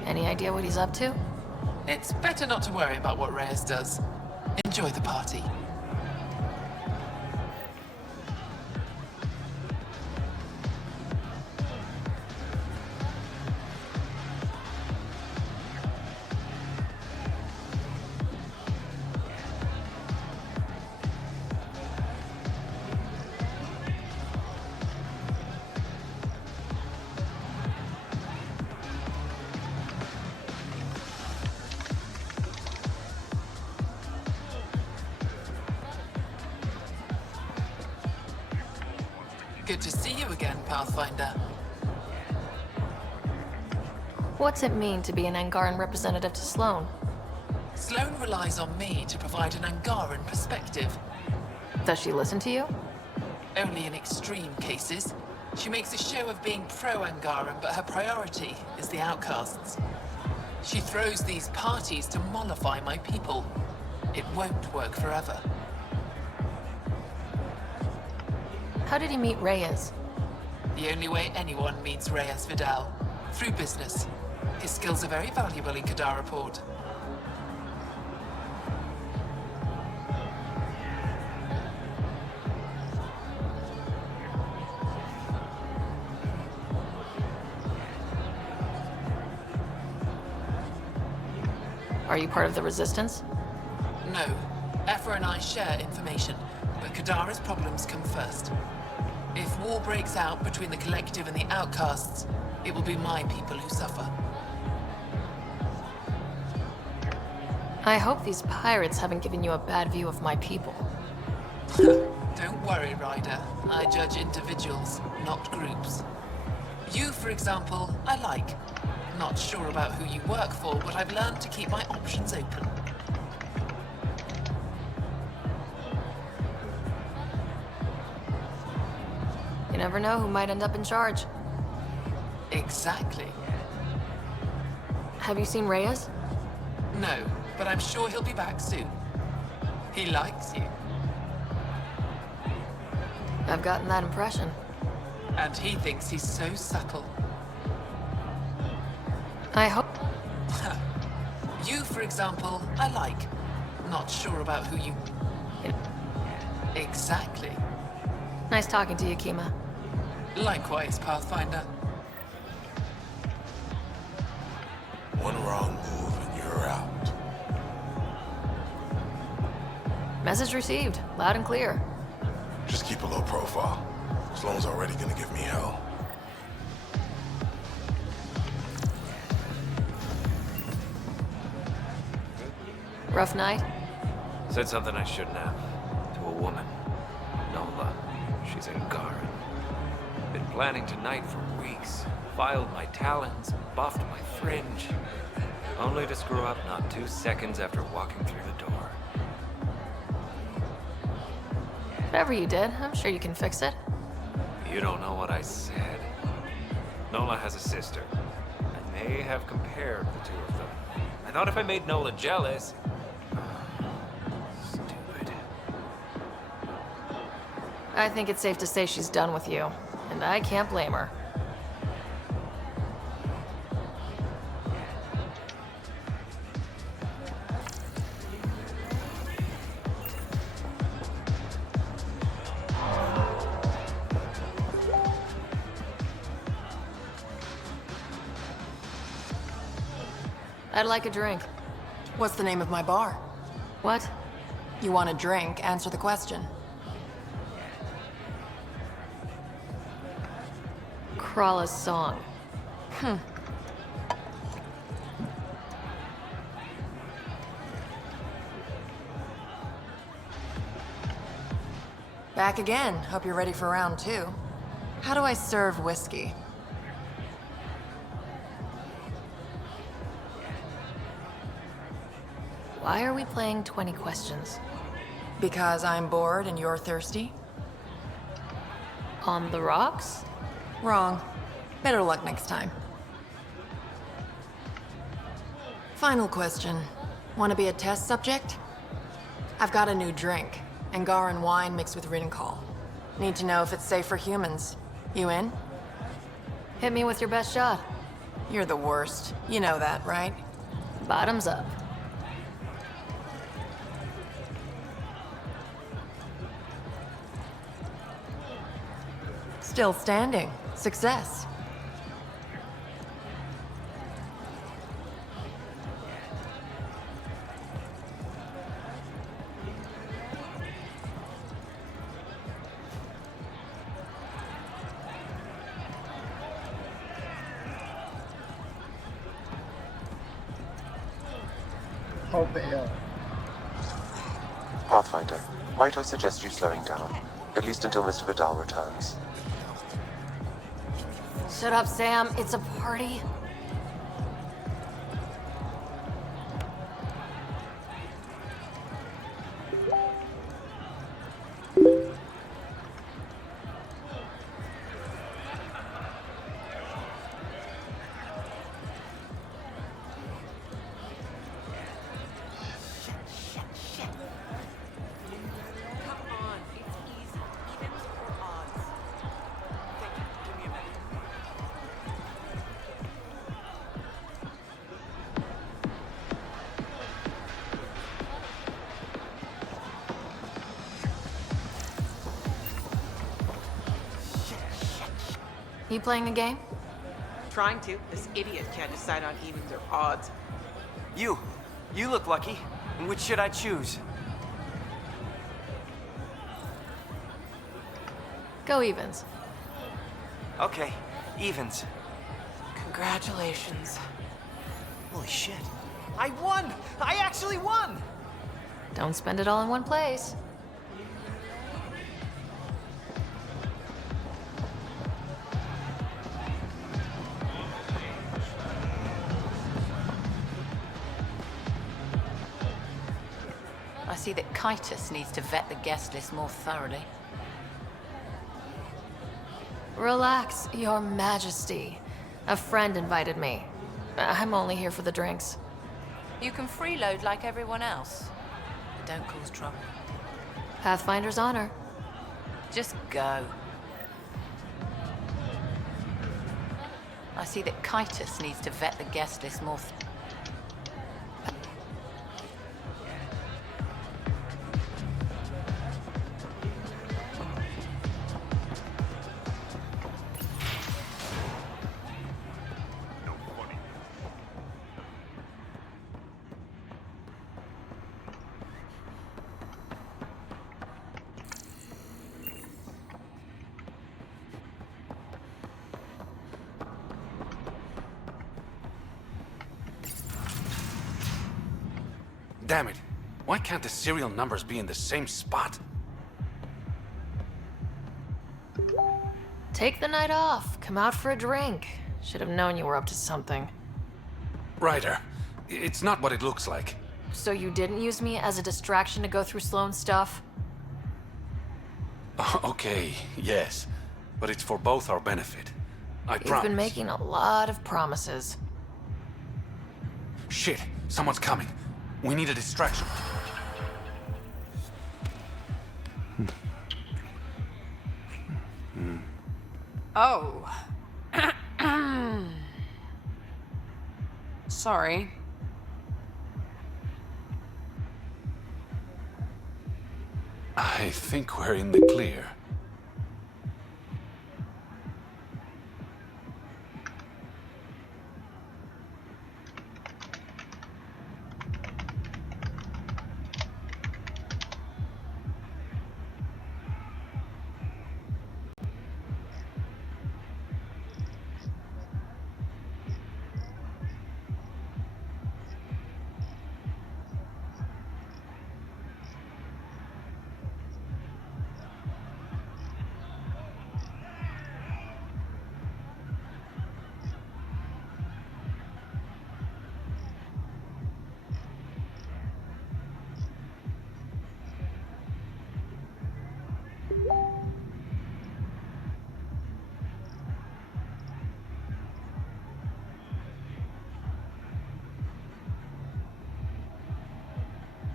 Any idea what he's up to? It's better not to worry about what Reyes does. Enjoy the party. Good to see you again, Pathfinder. What's it mean to be an Angaran representative to Sloan? Sloan relies on me to provide an Angaran perspective. Does she listen to you? Only in extreme cases. She makes a show of being pro-Angaran, but her priority is the outcasts. She throws these parties to mollify my people. It won't work forever. How did he meet Reyes? The only way anyone meets Reyes Vidal. Through business. His skills are very valuable in Kadara Port. Are you part of the Resistance? No. Ephra and I share information, but Kadara's problems come first. If war breaks out between the Collective and the Outcasts, it will be my people who suffer. I hope these pirates haven't given you a bad view of my people. Don't worry, Ryder. I judge individuals, not groups. You, for example, I like. Not sure about who you work for, but I've learned to keep my options open. You never know who might end up in charge. Exactly. Have you seen Reyes? No, but I'm sure he'll be back soon. He likes you. I've gotten that impression. And he thinks he's so subtle. I hope... You, for example, I like. Not sure about who you... Exactly. Nice talking to you, Kima. Likewise, Pathfinder. One wrong move and you're out. Message received. Loud and clear. Just keep a low profile. Sloan's already gonna give me hell. Rough night? Said something I shouldn't have. To a woman. Nola. She's Angaran. Been planning tonight for weeks. Filed my talons, buffed my fringe. Only to screw up not 2 seconds after walking through the door. Whatever you did, I'm sure you can fix it. You don't know what I said. Nola has a sister. I may have compared the two of them. I thought if I made Nola jealous... Stupid. I think it's safe to say she's done with you, and I can't blame her. I'd like a drink. What's the name of my bar? What? You want a drink? Answer the question. Krala's song. Back again. Hope you're ready for round 2. How do I serve whiskey? Why are we playing 20 questions? Because I'm bored and you're thirsty? On the rocks? Wrong. Better luck next time. Final question. Want to be a test subject? I've got a new drink. Angaran wine mixed with Rinnenkal. Need to know if it's safe for humans. You in? Hit me with your best shot. You're the worst. You know that, right? Bottoms up. Still standing. Success. Pathfinder, might I suggest you slowing down, at least until Mr. Vidal returns? Shut up, Sam. It's a party. You playing a game? Trying to. This idiot can't decide on evens or odds. You look lucky. Which should I choose? Go evens. Okay, evens. Congratulations. Holy shit. I won! I actually won! Don't spend it all in one place. I see that Kitus needs to vet the guest list more thoroughly. Relax, Your Majesty. A friend invited me. I'm only here for the drinks. You can freeload like everyone else. Don't cause trouble. Pathfinder's honor. Just go. I see that Kitus needs to vet the guest list more Damn it. Why can't the serial numbers be in the same spot? Take the night off. Come out for a drink. Should have known you were up to something. Ryder, it's not what it looks like. So you didn't use me as a distraction to go through Sloane's stuff? Okay, yes. But it's for both our benefit. I promise. You've been making a lot of promises. Shit, someone's coming. We need a distraction. Oh. Sorry. I think we're in the clear.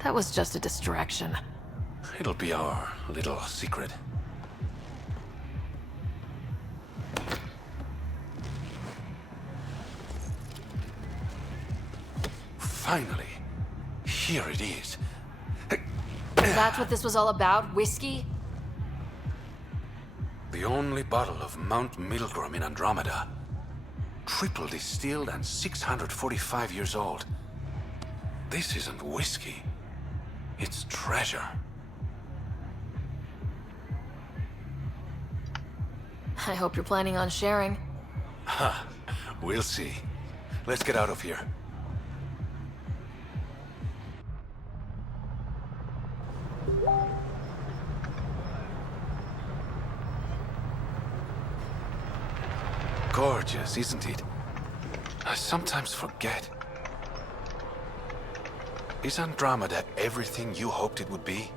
That was just a distraction. It'll be our little secret. Finally, here it is. That's what this was all about? Whiskey? The only bottle of Mount Milgram in Andromeda. Triple distilled and 645 years old. This isn't whiskey. It's treasure. I hope you're planning on sharing. Ha, we'll see. Let's get out of here. Gorgeous, isn't it? I sometimes forget. Is Andromeda everything you hoped it would be?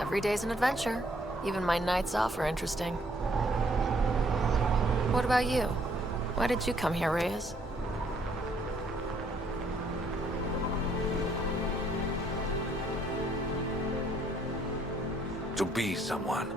Every day's an adventure. Even my nights off are interesting. What about you? Why did you come here, Reyes? To be someone.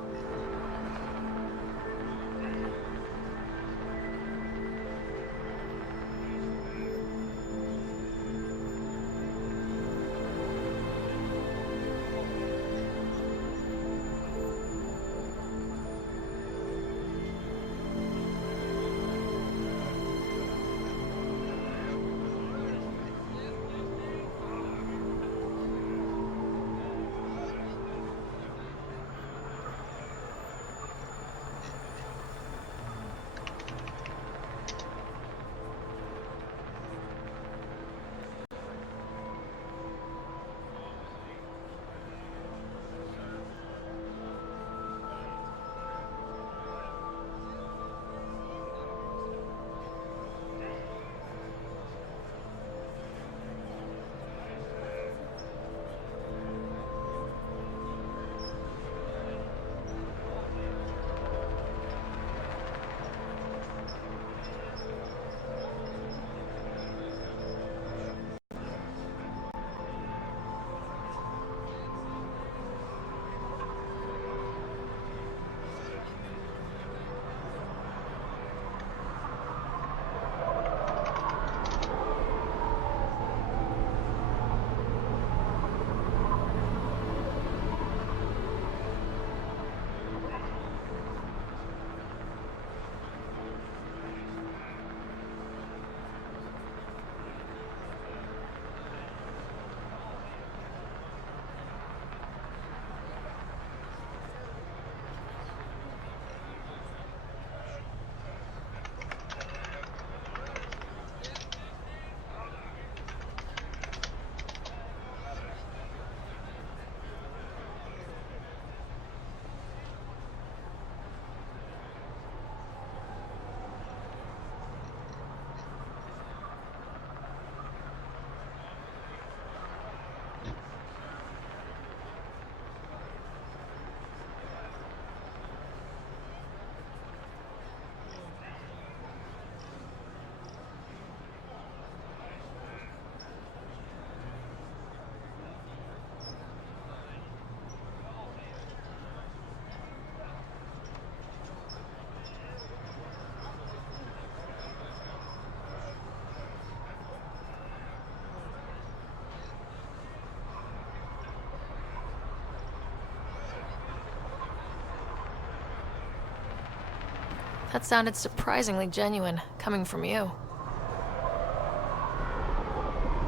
That sounded surprisingly genuine, coming from you.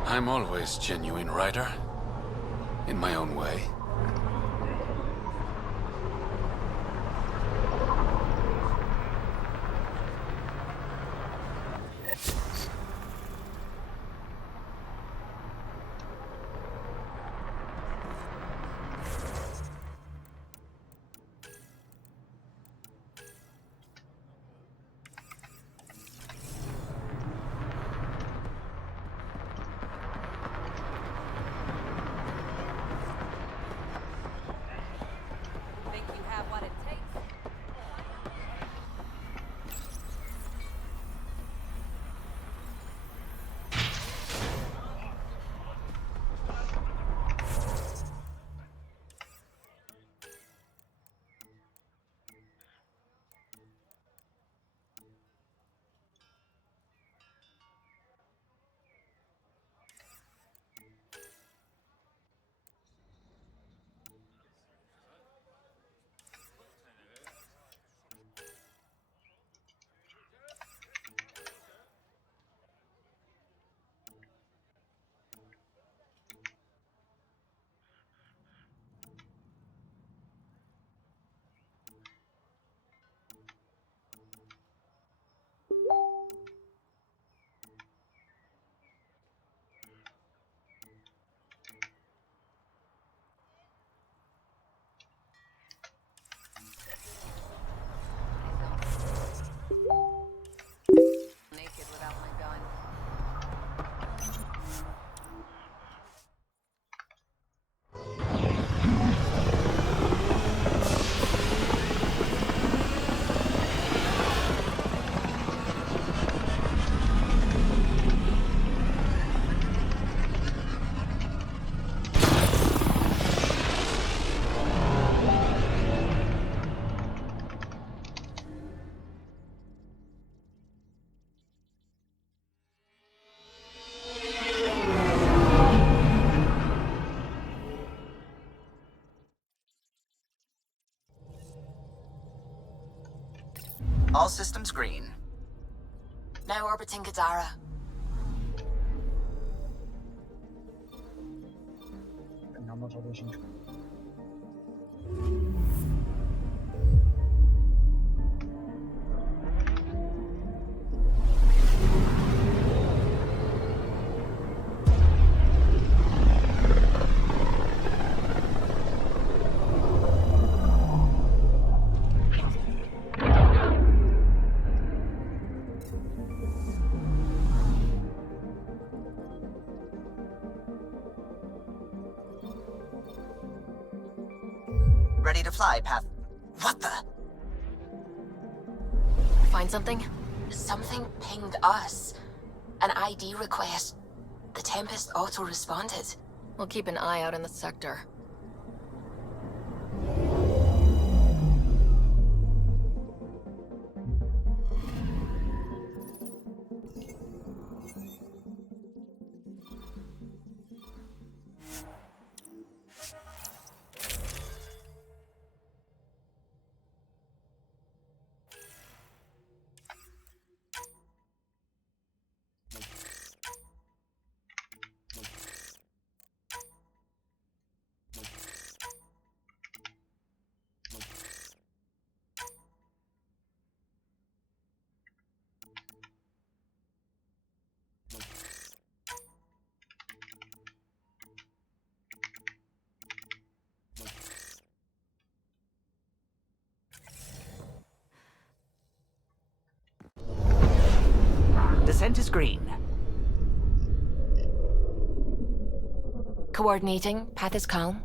I'm always genuine, Ryder. In my own way. All systems green. Now orbiting Kadara. Ready to fly, Path. What the? Find something? Something pinged us. An ID request. The Tempest auto-responded. We'll keep an eye out in the sector. Descent is green. Coordinating. Path is calm.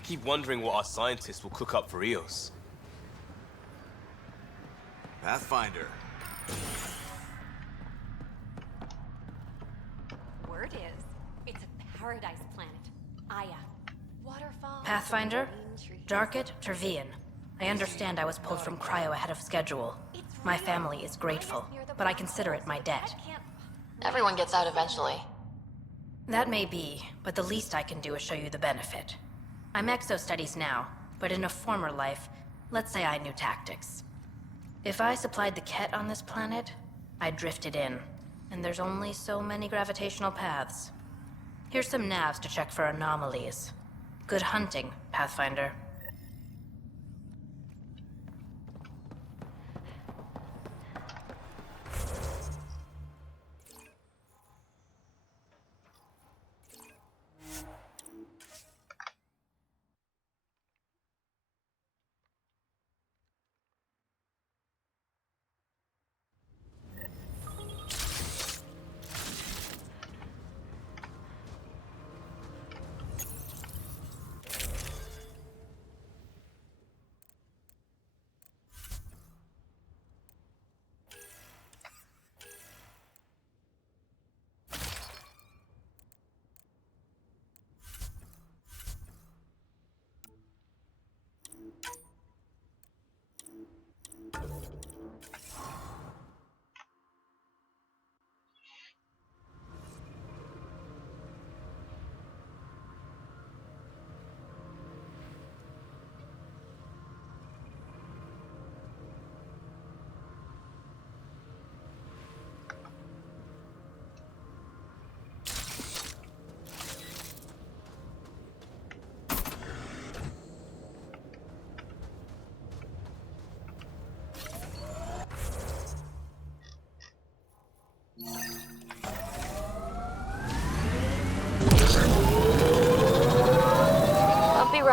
I keep wondering what our scientists will cook up for Eos. Pathfinder. Word is, it's a paradise planet. Aya. Waterfall. Pathfinder? Darket, Trevian. I understand I was pulled from cryo ahead of schedule. My family is grateful, but I consider it my debt. Everyone gets out eventually. That may be, but the least I can do is show you the benefit. I'm exo-studies now, but in a former life, let's say I knew tactics. If I supplied the Ket on this planet, I drifted in, and there's only so many gravitational paths. Here's some navs to check for anomalies. Good hunting, Pathfinder.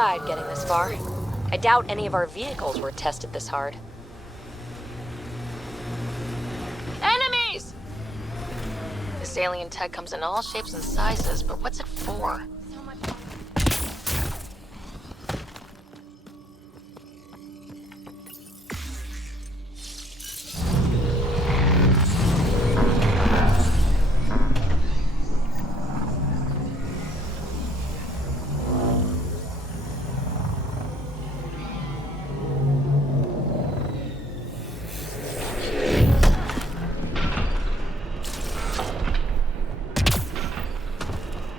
tried getting this far. I doubt any of our vehicles were tested this hard. Enemies! This alien tech comes in all shapes and sizes, but what's it for?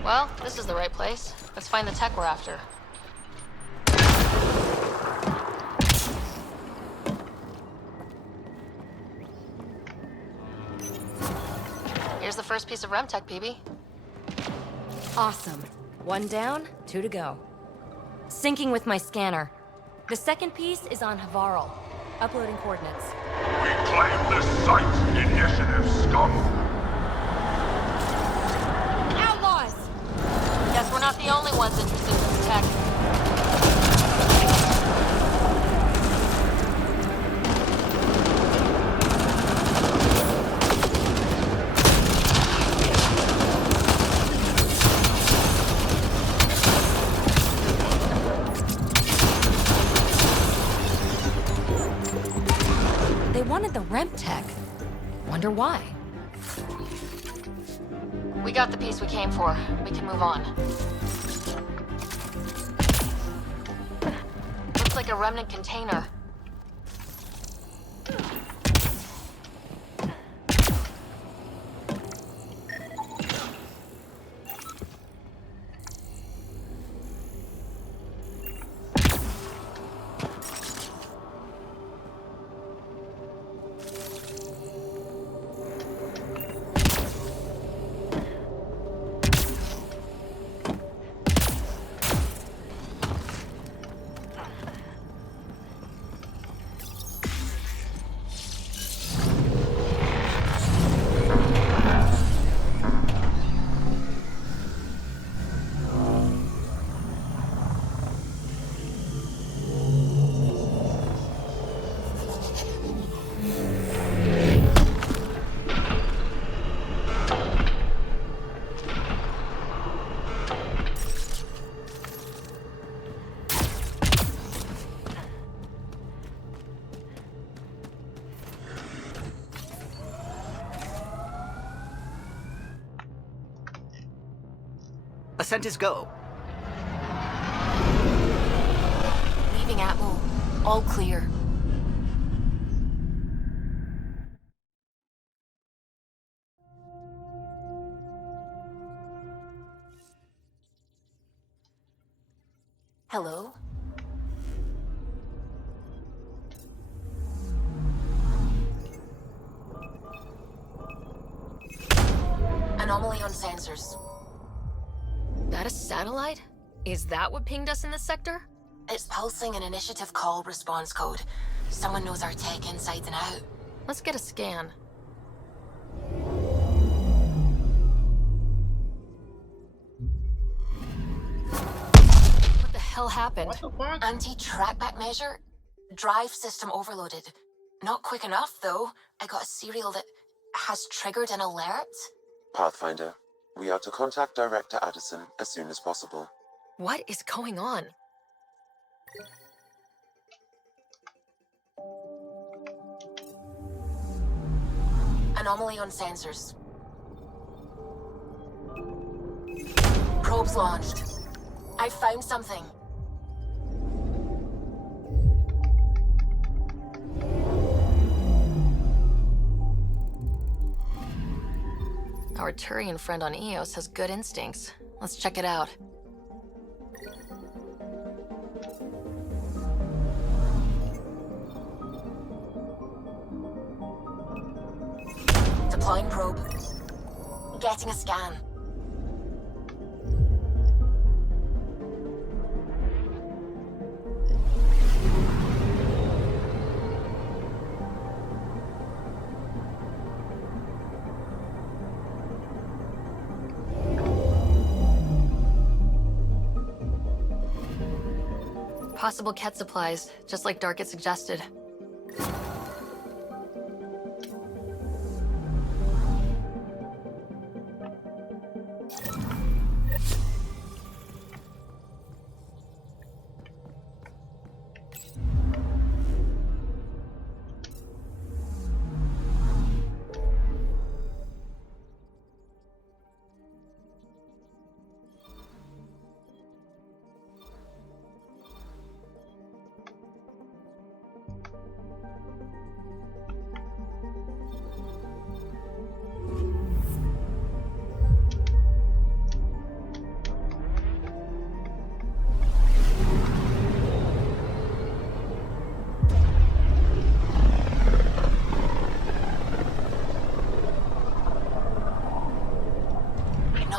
Well, this is the right place. Let's find the tech we're after. Here's the first piece of REM tech, PB. Awesome. 1 down, 2 to go. Syncing with my scanner. The second piece is on Havarl. Uploading coordinates. Reclaim this site, initiative scum! Outlaws! Guess we're not the only ones interested in this tech. They wanted the REM tech. Wonder why. We got the piece we came for. We can move on. Looks like a remnant container. Ascent is go. Leaving Atmo. All clear. Hello? Anomaly on sensors. That a satellite? Is that what pinged us in this sector? It's pulsing an initiative call response code. Someone knows our tech inside and out. Let's get a scan. What the hell happened? What the fuck? Anti-trackback measure? Drive system overloaded. Not quick enough, though. I got a serial that has triggered an alert. Pathfinder, we are to contact Director Addison as soon as possible. What is going on? Anomaly on sensors. Probes launched. I found something. Our Turian friend on Eos has good instincts. Let's check it out. Deploying probe. Getting a scan. Possible Ket supplies, just like Dark had suggested.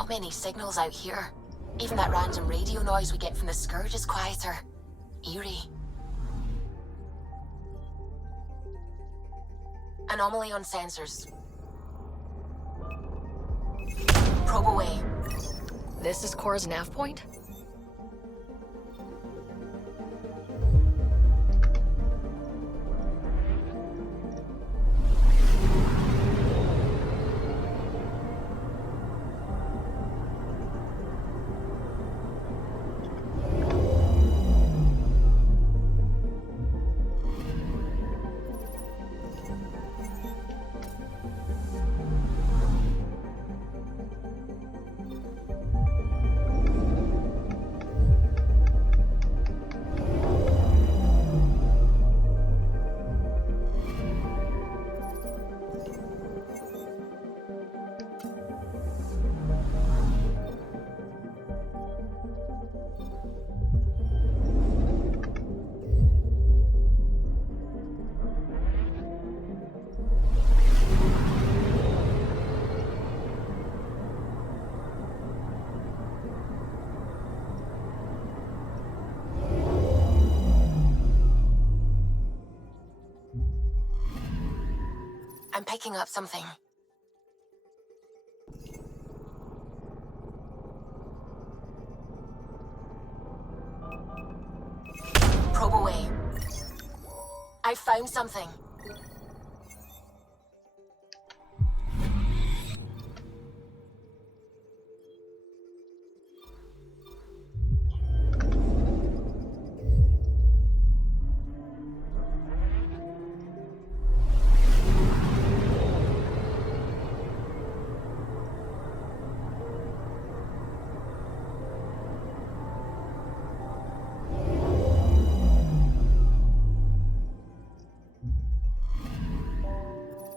Many signals out here. Even that random radio noise we get from the Scourge is quieter. Eerie. Anomaly on sensors. Probe away. This is Core's nav point? I'm picking up something. Probe away. I found something.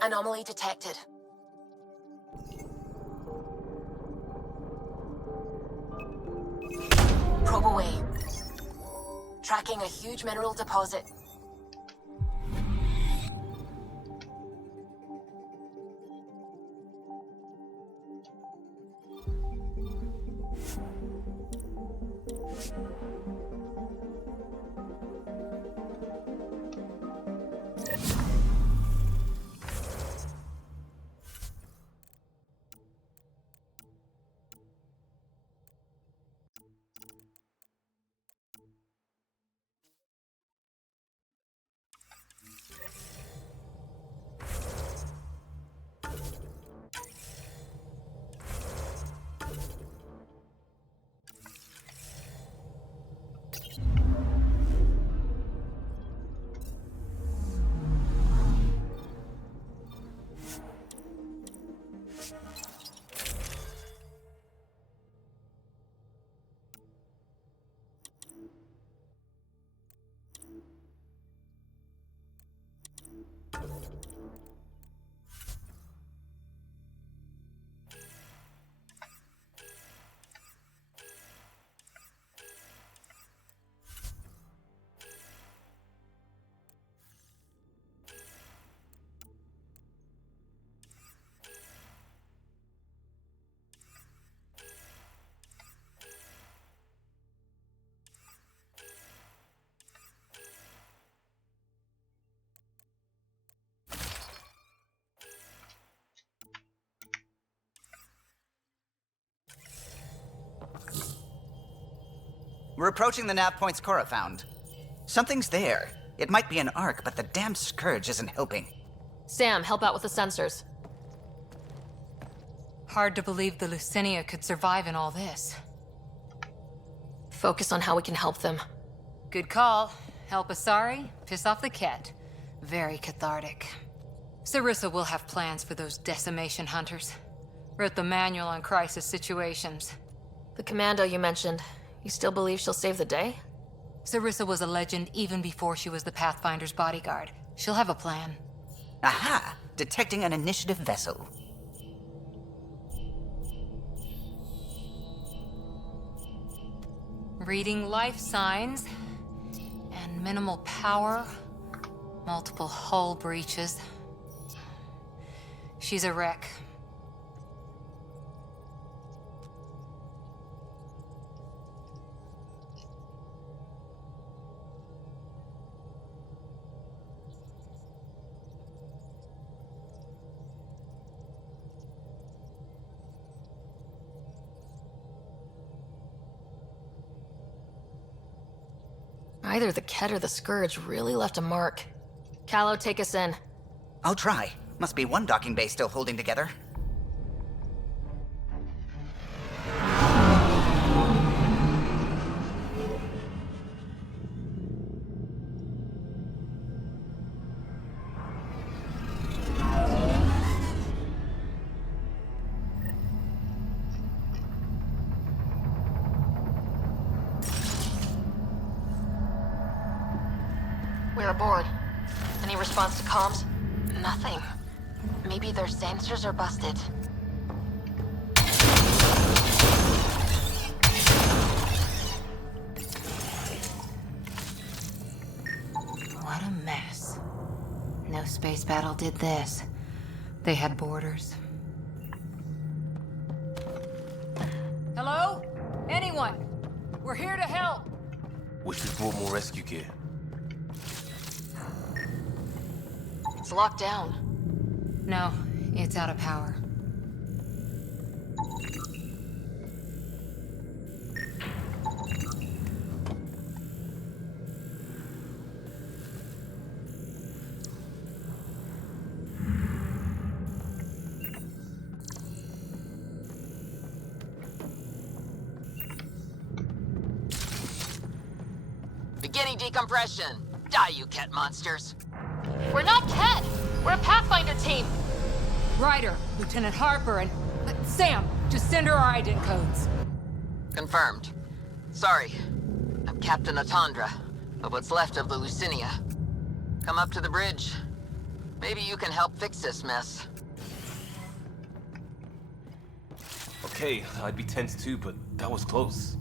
Anomaly detected. Probe away. Tracking a huge mineral deposit. We're approaching the nav points Cora found. Something's there. It might be an arc, but the damn scourge isn't helping. Sam, help out with the sensors. Hard to believe the Lucinia could survive in all this. Focus on how we can help them. Good call. Help Asari, piss off the Ket. Very cathartic. Sarissa will have plans for those decimation hunters. Wrote the manual on crisis situations. The commando you mentioned, you still believe she'll save the day? Sarissa was a legend even before she was the Pathfinder's bodyguard. She'll have a plan. Aha! Detecting an initiative vessel. Reading life signs. And minimal power. Multiple hull breaches. She's a wreck. Either the Ket or the Scourge really left a mark. Callow, take us in. I'll try. Must be one docking bay still holding together. We're aboard. Any response to comms? Nothing. Maybe their sensors are busted. What a mess. No space battle did this. They had borders. Hello? Anyone? We're here to help. Wish we brought more rescue gear. It's locked down. No, it's out of power. Beginning decompression. Die, you Ket monsters. We're not Ket! We're a Pathfinder team! Ryder, Lieutenant Harper, and... Sam, just send her our ident codes. Confirmed. Sorry. I'm Captain Atandra, of what's left of the Lucinia. Come up to the bridge. Maybe you can help fix this mess. Okay, I'd be tense too, but that was close.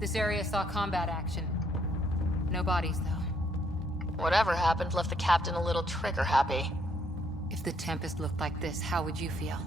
This area saw combat action. No bodies, though. Whatever happened left the captain a little trigger happy. If the Tempest looked like this, how would you feel?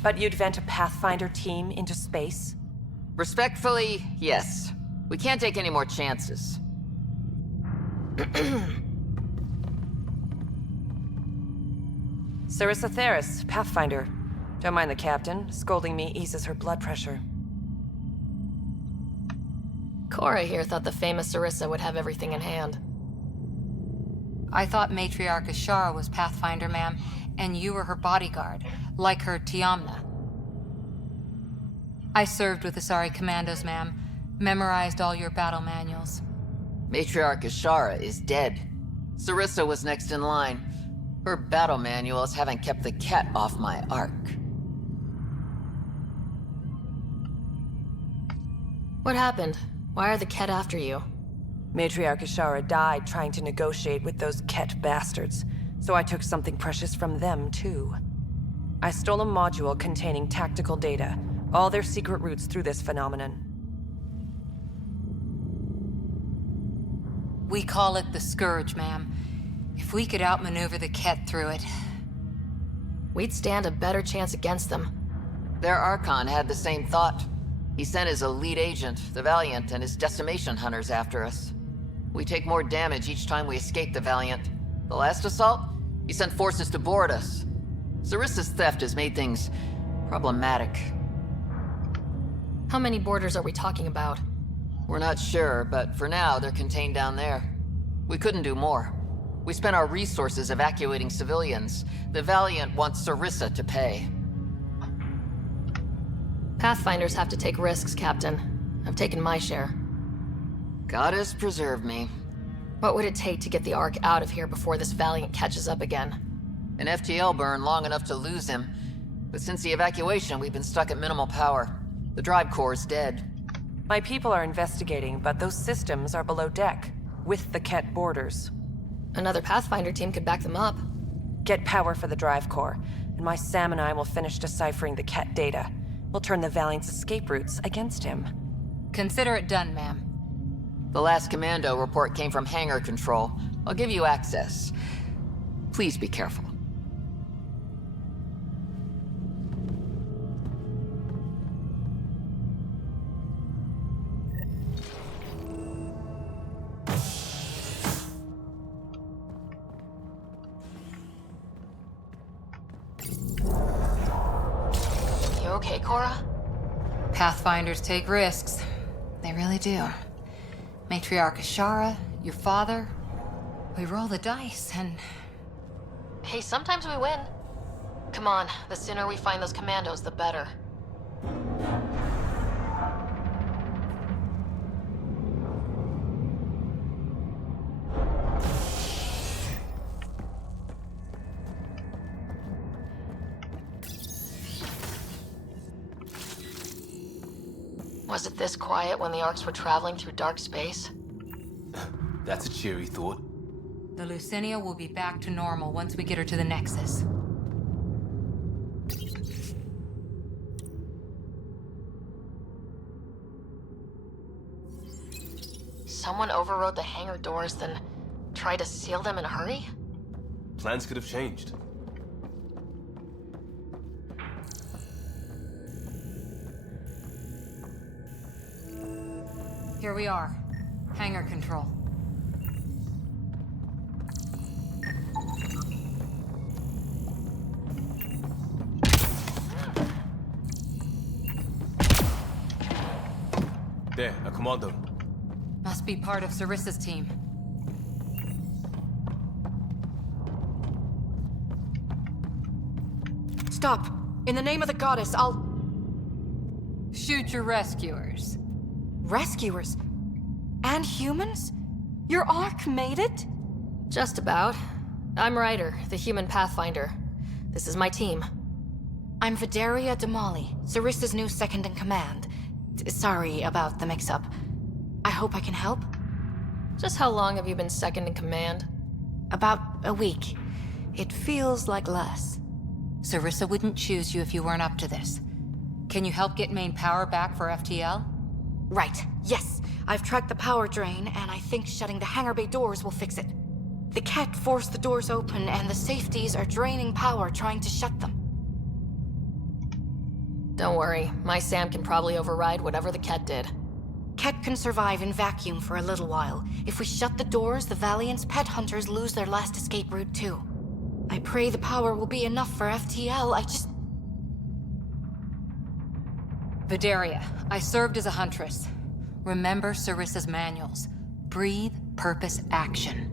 But you'd vent a Pathfinder team into space? Respectfully, yes. We can't take any more chances. Sarissa Theris, Pathfinder. Don't mind the captain. Scolding me eases her blood pressure. Cora here thought the famous Sarissa would have everything in hand. I thought Matriarch Ashara was Pathfinder, ma'am, and you were her bodyguard, like her Tiamna. I served with Asari Commandos, ma'am. Memorized all your battle manuals. Matriarch Ashara is dead. Sarissa was next in line. Her battle manuals haven't kept the cat off my ark. What happened? Why are the Ket after you? Matriarch Ashara died trying to negotiate with those Ket bastards, so I took something precious from them, too. I stole a module containing tactical data, all their secret routes through this phenomenon. We call it the Scourge, ma'am. If we could outmaneuver the Ket through it... we'd stand a better chance against them. Their Archon had the same thought. He sent his elite agent, the Valiant, and his decimation hunters after us. We take more damage each time we escape the Valiant. The last assault, he sent forces to board us. Sarissa's theft has made things problematic. How many boarders are we talking about? We're not sure, but for now, they're contained down there. We couldn't do more. We spent our resources evacuating civilians. The Valiant wants Sarissa to pay. Pathfinders have to take risks, Captain. I've taken my share. Goddess preserve me. What would it take to get the Ark out of here before this Valiant catches up again? An FTL burn long enough to lose him. But since the evacuation, we've been stuck at minimal power. The drive core is dead. My people are investigating, but those systems are below deck, with the Ket borders. Another Pathfinder team could back them up. Get power for the drive core, and my Sam and I will finish deciphering the Ket data. We'll turn the Valiant's escape routes against him. Consider it done, ma'am. The last commando report came from hangar control. I'll give you access. Please be careful. You okay, Cora? Pathfinders take risks. They really do. Matriarch Ashara, your father. We roll the dice and... Hey, sometimes we win. Come on, the sooner we find those commandos, the better. Was it this quiet when the Arks were traveling through dark space? That's a cheery thought. The Lucinia will be back to normal once we get her to the Nexus. Someone overrode the hangar doors, then tried to seal them in a hurry? Plans could have changed. Here we are. Hangar control. There, a commando. Must be part of Sarissa's team. Stop! In the name of the goddess, I'll... Shoot your rescuers. Rescuers? And humans? Your Ark made it? Just about. I'm Ryder, the human Pathfinder. This is my team. I'm Vidaria Damali, Sarissa's new second-in-command. Sorry about the mix-up. I hope I can help? Just how long have you been second in command? About a week. It feels like less. Sarissa wouldn't choose you if you weren't up to this. Can you help get main power back for FTL? Right, yes. I've tracked the power drain, and I think shutting the hangar bay doors will fix it. The Ket forced the doors open, and the safeties are draining power trying to shut them. Don't worry, my Sam can probably override whatever the Ket did. Ket can survive in vacuum for a little while. If we shut the doors, the Valiant's pet hunters lose their last escape route too. I pray the power will be enough for FTL, I just... Vidaria, I served as a huntress. Remember Sarissa's manuals. Breathe, purpose, action.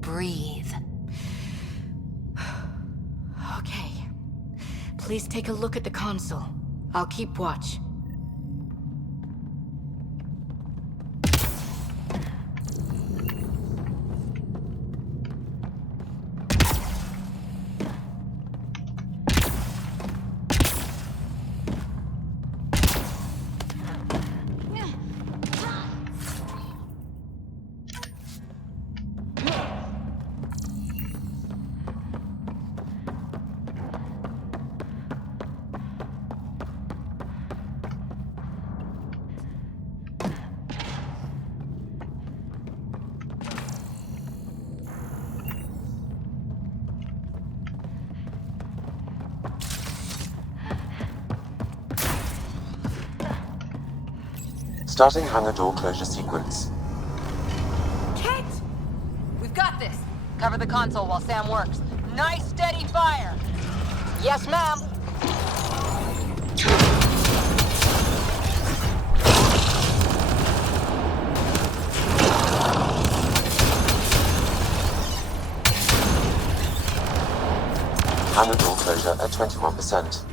Breathe. Okay. Please take a look at the console. I'll keep watch. Starting hangar door closure sequence. Kit! We've got this. Cover the console while Sam works. Nice steady fire! Yes, ma'am. Hangar door closure at 21%.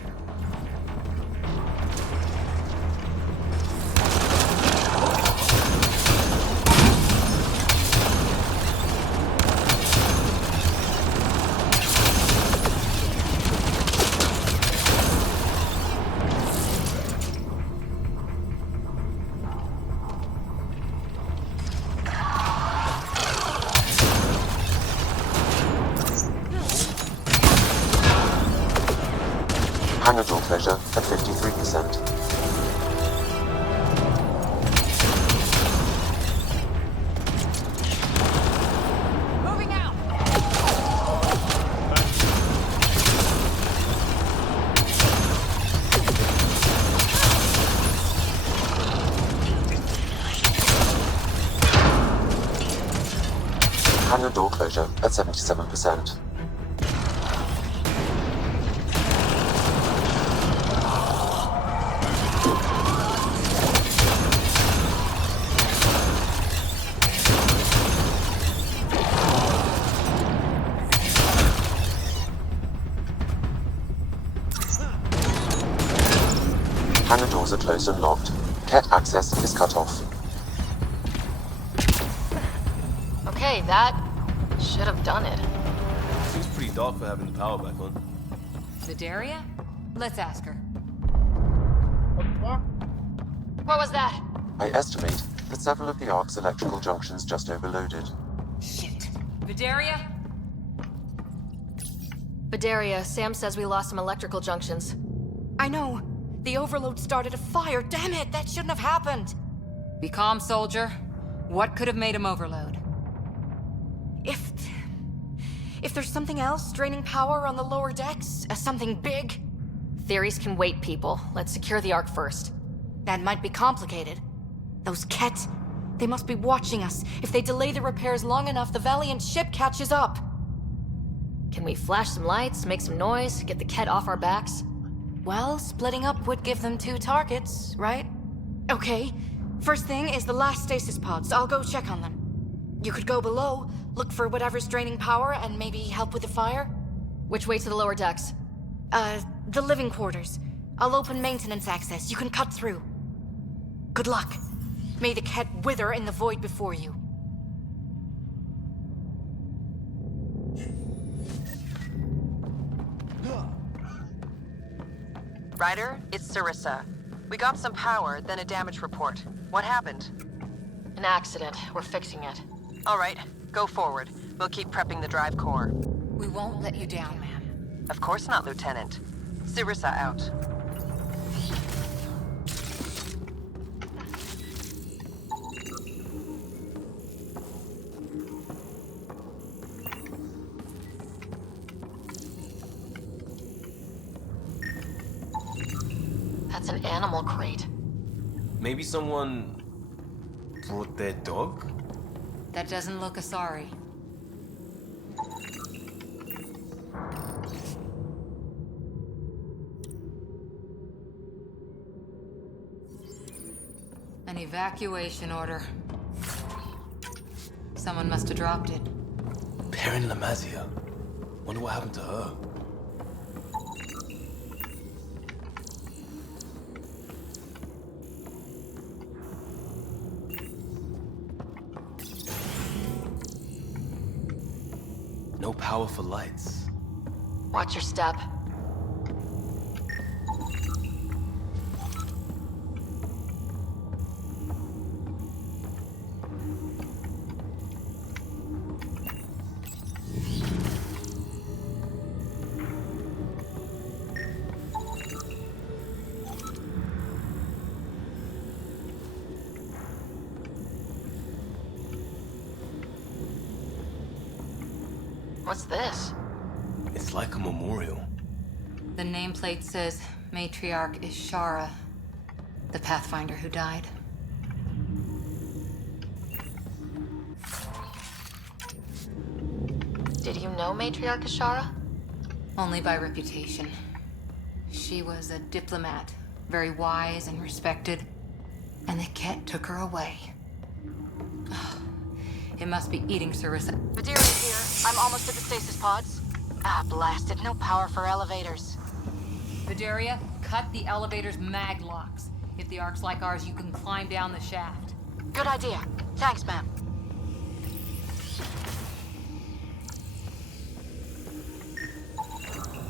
Hangar door closure at 53%. Moving out! Hangar door closure at 77%. Hangar doors are closed and locked. Cat access is cut off. Okay, that should have done it. Seems pretty dark for having the power back on. Vidaria? Let's ask her. What was that? I estimate that several of the Ark's electrical junctions just overloaded. Shit. Vidaria? Vidaria, Sam says we lost some electrical junctions. I know. The overload started a fire. Damn it, that shouldn't have happened. Be calm, soldier. What could have made him overload? If there's something else draining power on the lower decks, something big... Theories can wait, people. Let's secure the Ark first. That might be complicated. Those Kett, they must be watching us. If they delay the repairs long enough, the Valiant ship catches up. Can we flash some lights, make some noise, get the Kett off our backs? Well, splitting up would give them 2 targets, right? Okay. First thing is the last stasis pods. I'll go check on them. You could go below, look for whatever's draining power, and maybe help with the fire? Which way to the lower decks? The living quarters. I'll open maintenance access. You can cut through. Good luck. May the Kett wither in the void before you. Ryder, it's Sarissa. We got some power, then a damage report. What happened? An accident. We're fixing it. All right, go forward. We'll keep prepping the drive core. We won't let you down, ma'am. Of course not, Lieutenant. Sarissa out. That's an animal crate. Maybe someone brought their dog? That doesn't look Asari. An evacuation order. Someone must have dropped it. Perrin Lamazia. Wonder what happened to her. No power for lights. Watch your step. What's this? It's like a memorial. The nameplate says Matriarch Ishara, the Pathfinder who died. Did you know Matriarch Ashara? Only by reputation. She was a diplomat, very wise and respected, and the Ket took her away. It must be eating Sarissa. Madeira's here. I'm almost at the stasis pods. Ah, blasted. No power for elevators. Vidaria, cut the elevator's mag locks. If the Ark's like ours, you can climb down the shaft. Good idea. Thanks, ma'am.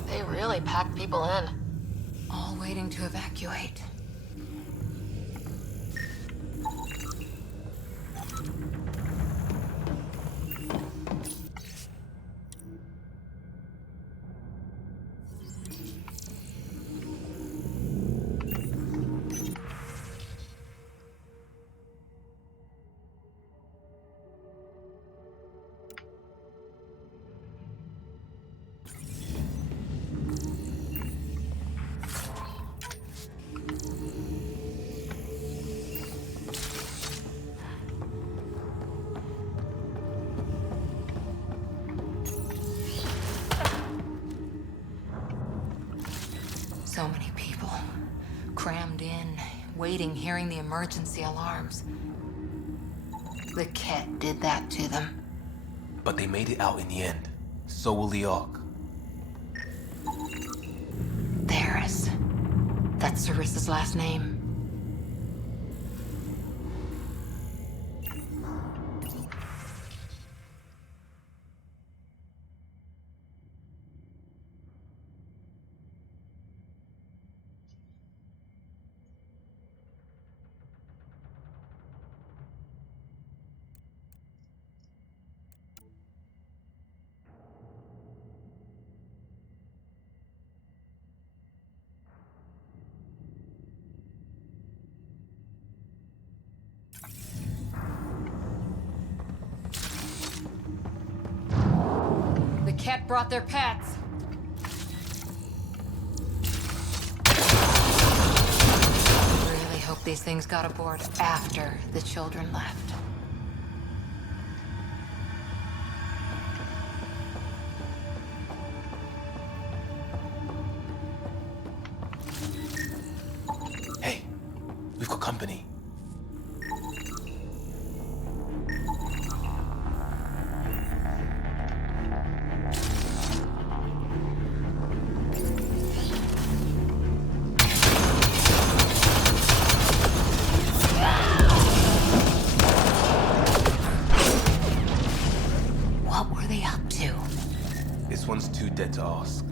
They really packed people in. All waiting to evacuate. So many people, crammed in, waiting, hearing the emergency alarms. The Ket did that to them. But they made it out in the end. So will the Ark. Theris. That's Sarissa's last name. Ket brought their pets. Really hope these things got aboard after the children left. Hey, we've got company. One's too dead to ask.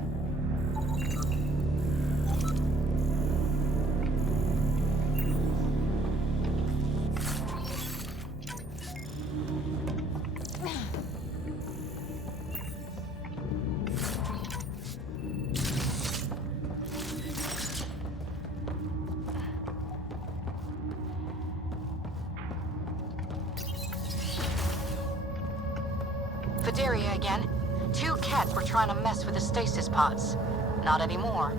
Vidaria again. 2 Ket were trying to mess with the stasis pods. Not anymore.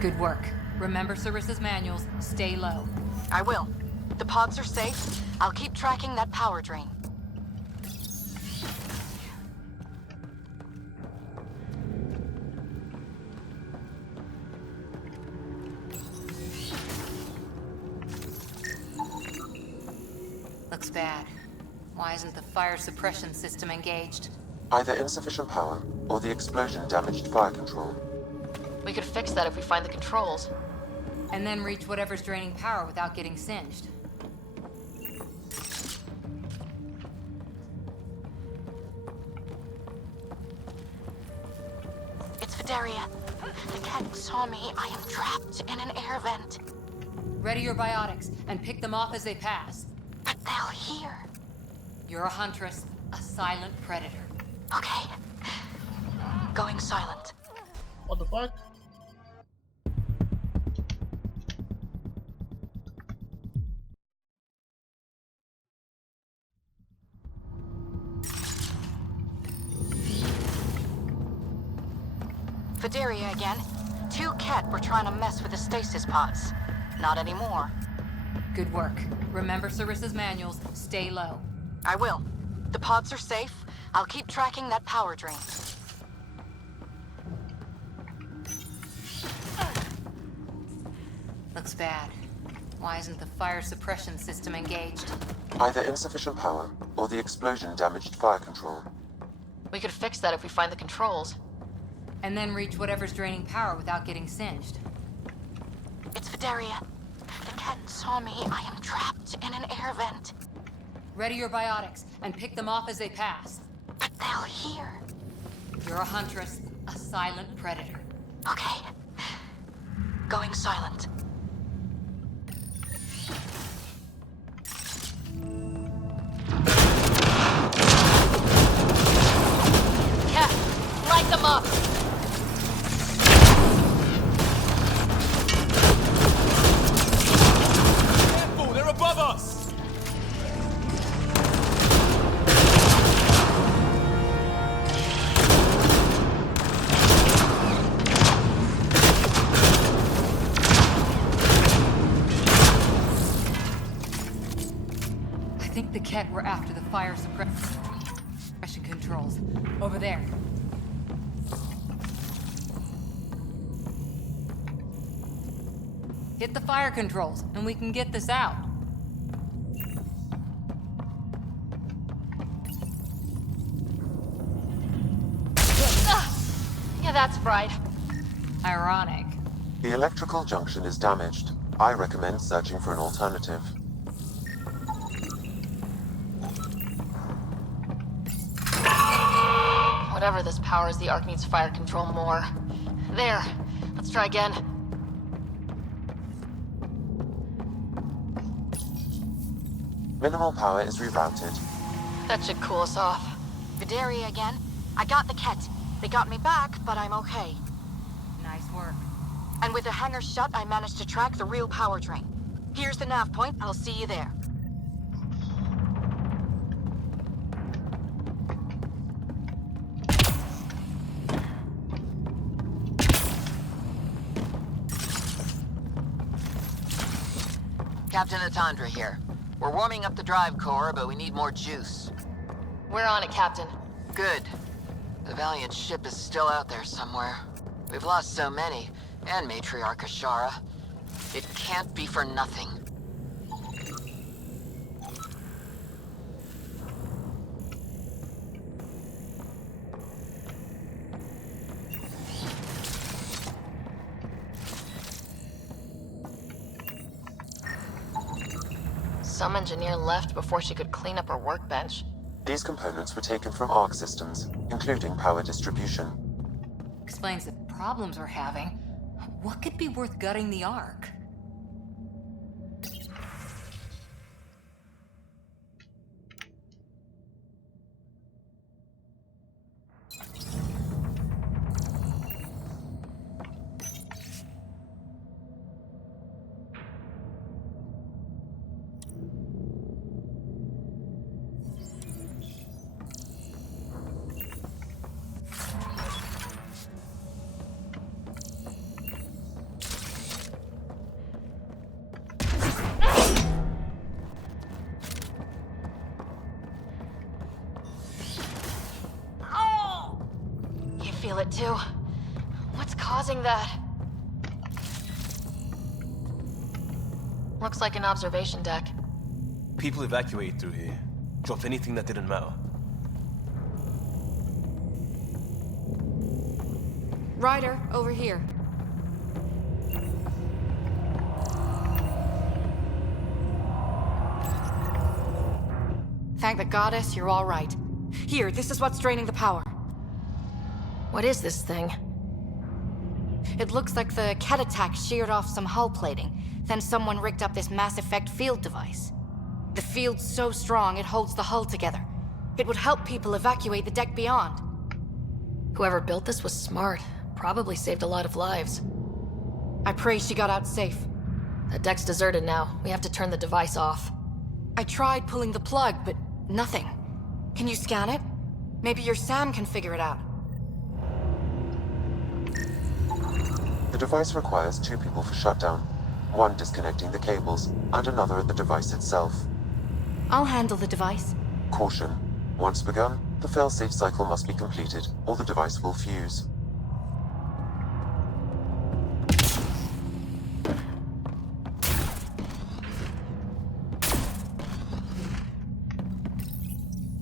Good work. Remember Sarissa's manuals. Stay low. I will. The pods are safe. I'll keep tracking that power drain. Looks bad. Why isn't the fire suppression system engaged? Either insufficient power, or the explosion damaged fire control. We could fix that if we find the controls. And then reach whatever's draining power without getting singed. It's Vidaria. The Ket saw me. I am trapped in an air vent. Ready your biotics, and pick them off as they pass. But they'll hear. You're a huntress, a silent predator. Okay. Going silent. What the fuck? Vidaria again. 2 Ket were trying to mess with the stasis pods. Not anymore. Good work. Remember Sarissa's manuals. Stay low. I will. The pods are safe. I'll keep tracking that power drain. Looks bad. Why isn't the fire suppression system engaged? Either insufficient power, or the explosion damaged fire control. We could fix that if we find the controls. And then reach whatever's draining power without getting singed. It's Vidaria. The cat saw me. I am trapped in an air vent. Ready your biotics, and pick them off as they pass. But they'll hear. You're a huntress, a silent predator. Okay. Going silent. Cat, light them up! Careful, they're above us! I think the Ket were after the fire suppression controls. Over there. Hit the fire controls, and we can get this out. Yeah, that's right. Ironic. The electrical junction is damaged. I recommend searching for an alternative. Whatever this powers, the Ark needs fire control more. There. Let's try again. Minimal power is rerouted. That should cool us off. Vidaria again. I got the Ket. They got me back, but I'm okay. Nice work. And with the hangar shut, I managed to track the real power drain. Here's the nav point. I'll see you there. Captain Atandra here. We're warming up the drive core, but we need more juice. We're on it, Captain. Good. The Valiant ship is still out there somewhere. We've lost so many, and Matriarch Ashara. It can't be for nothing. Some engineer left before she could clean up her workbench. These components were taken from Arc systems, including power distribution. Explains the problems we're having. What could be worth gutting the Ark? Feel it too. What's causing that? Looks like an observation deck. People evacuated through here. Dropped anything that didn't matter. Ryder, over here. Thank the goddess, you're all right. Here, this is what's draining the power. What is this thing? It looks like the Ket attack sheared off some hull plating. Then someone rigged up this Mass Effect field device. The field's so strong, it holds the hull together. It would help people evacuate the deck beyond. Whoever built this was smart. Probably saved a lot of lives. I pray she got out safe. The deck's deserted now. We have to turn the device off. I tried pulling the plug, but nothing. Can you scan it? Maybe your Sam can figure it out. The device requires 2 people for shutdown, one disconnecting the cables, and another at the device itself. I'll handle the device. Caution. Once begun, The failsafe cycle must be completed, or the device will fuse.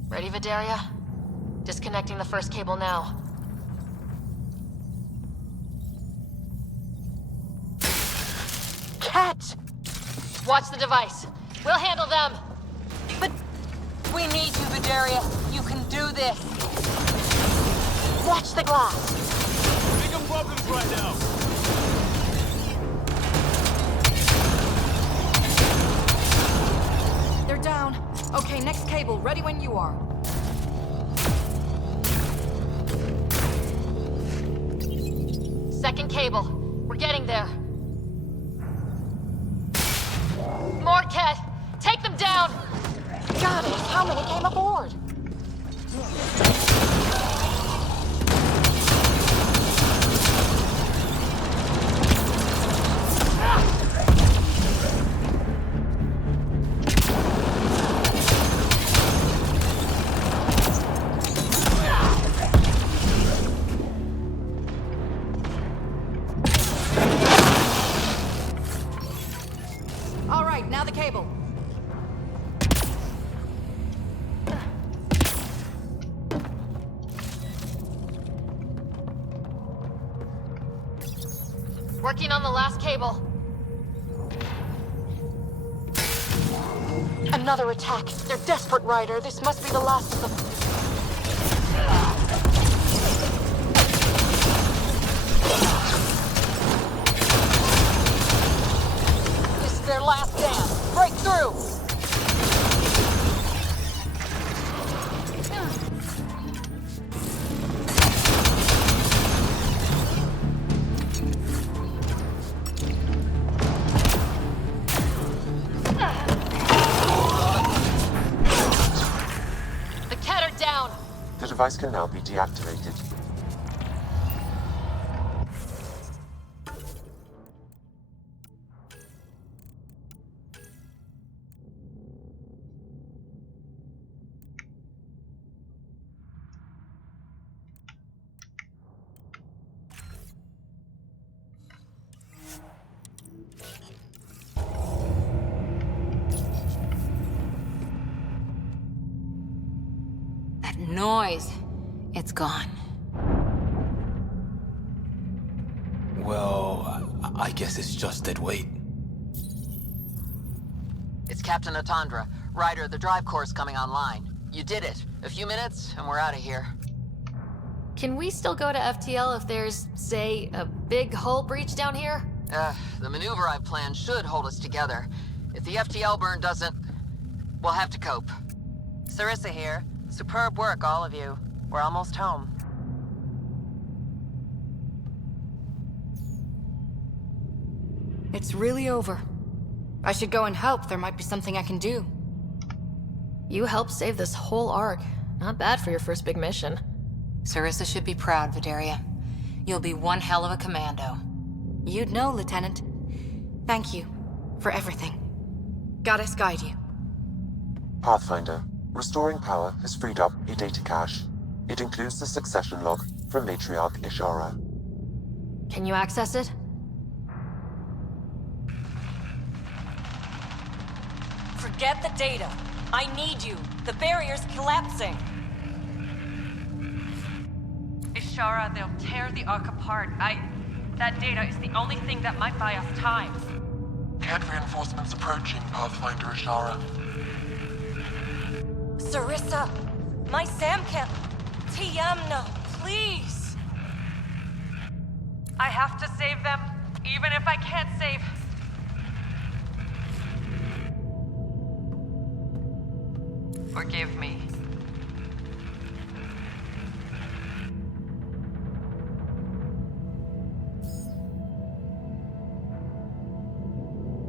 Ready, Vidaria? Disconnecting the first cable now. Cat! Watch the device. We'll handle them. But we need you, Vidaria. You can do this. Watch the glass. Bigger problems right now. They're down. Okay, next cable. Ready when you are. Second cable. We're getting there. More, Ket! Take them down! Goddess, how many came aboard? All right, now the cable. Working on the last cable. Another attack. They're desperate, Ryder. This must be the last of them. This is their last dance. Break through! The Ket are down. The device can now be deactivated. That noise. It's gone. Well, I guess it's just dead weight. It's Captain Atandra. Ryder, the drive core's coming online. You did it. A few minutes, and we're out of here. Can we still go to FTL if there's, say, a big hull breach down here? The maneuver I've planned should hold us together. If the FTL burn doesn't, we'll have to cope. Sarissa here. Superb work, all of you. We're almost home. It's really over. I should go and help. There might be something I can do. You helped save this whole arc. Not bad for your first big mission. Sarissa should be proud, Vidaria. You'll be one hell of a commando. You'd know, Lieutenant. Thank you for everything. Goddess guide you. Pathfinder. Restoring power has freed up a data cache. It includes the succession log from Matriarch Ishara. Can you access it? Forget the data. I need you. The barrier's collapsing. Ishara, they'll tear the Ark apart. That data is the only thing that might buy us time. Cat reinforcements approaching, Pathfinder Ishara. Sarissa, my Sam can't... Tiamna, please! I have to save them, even if I can't save... Forgive me.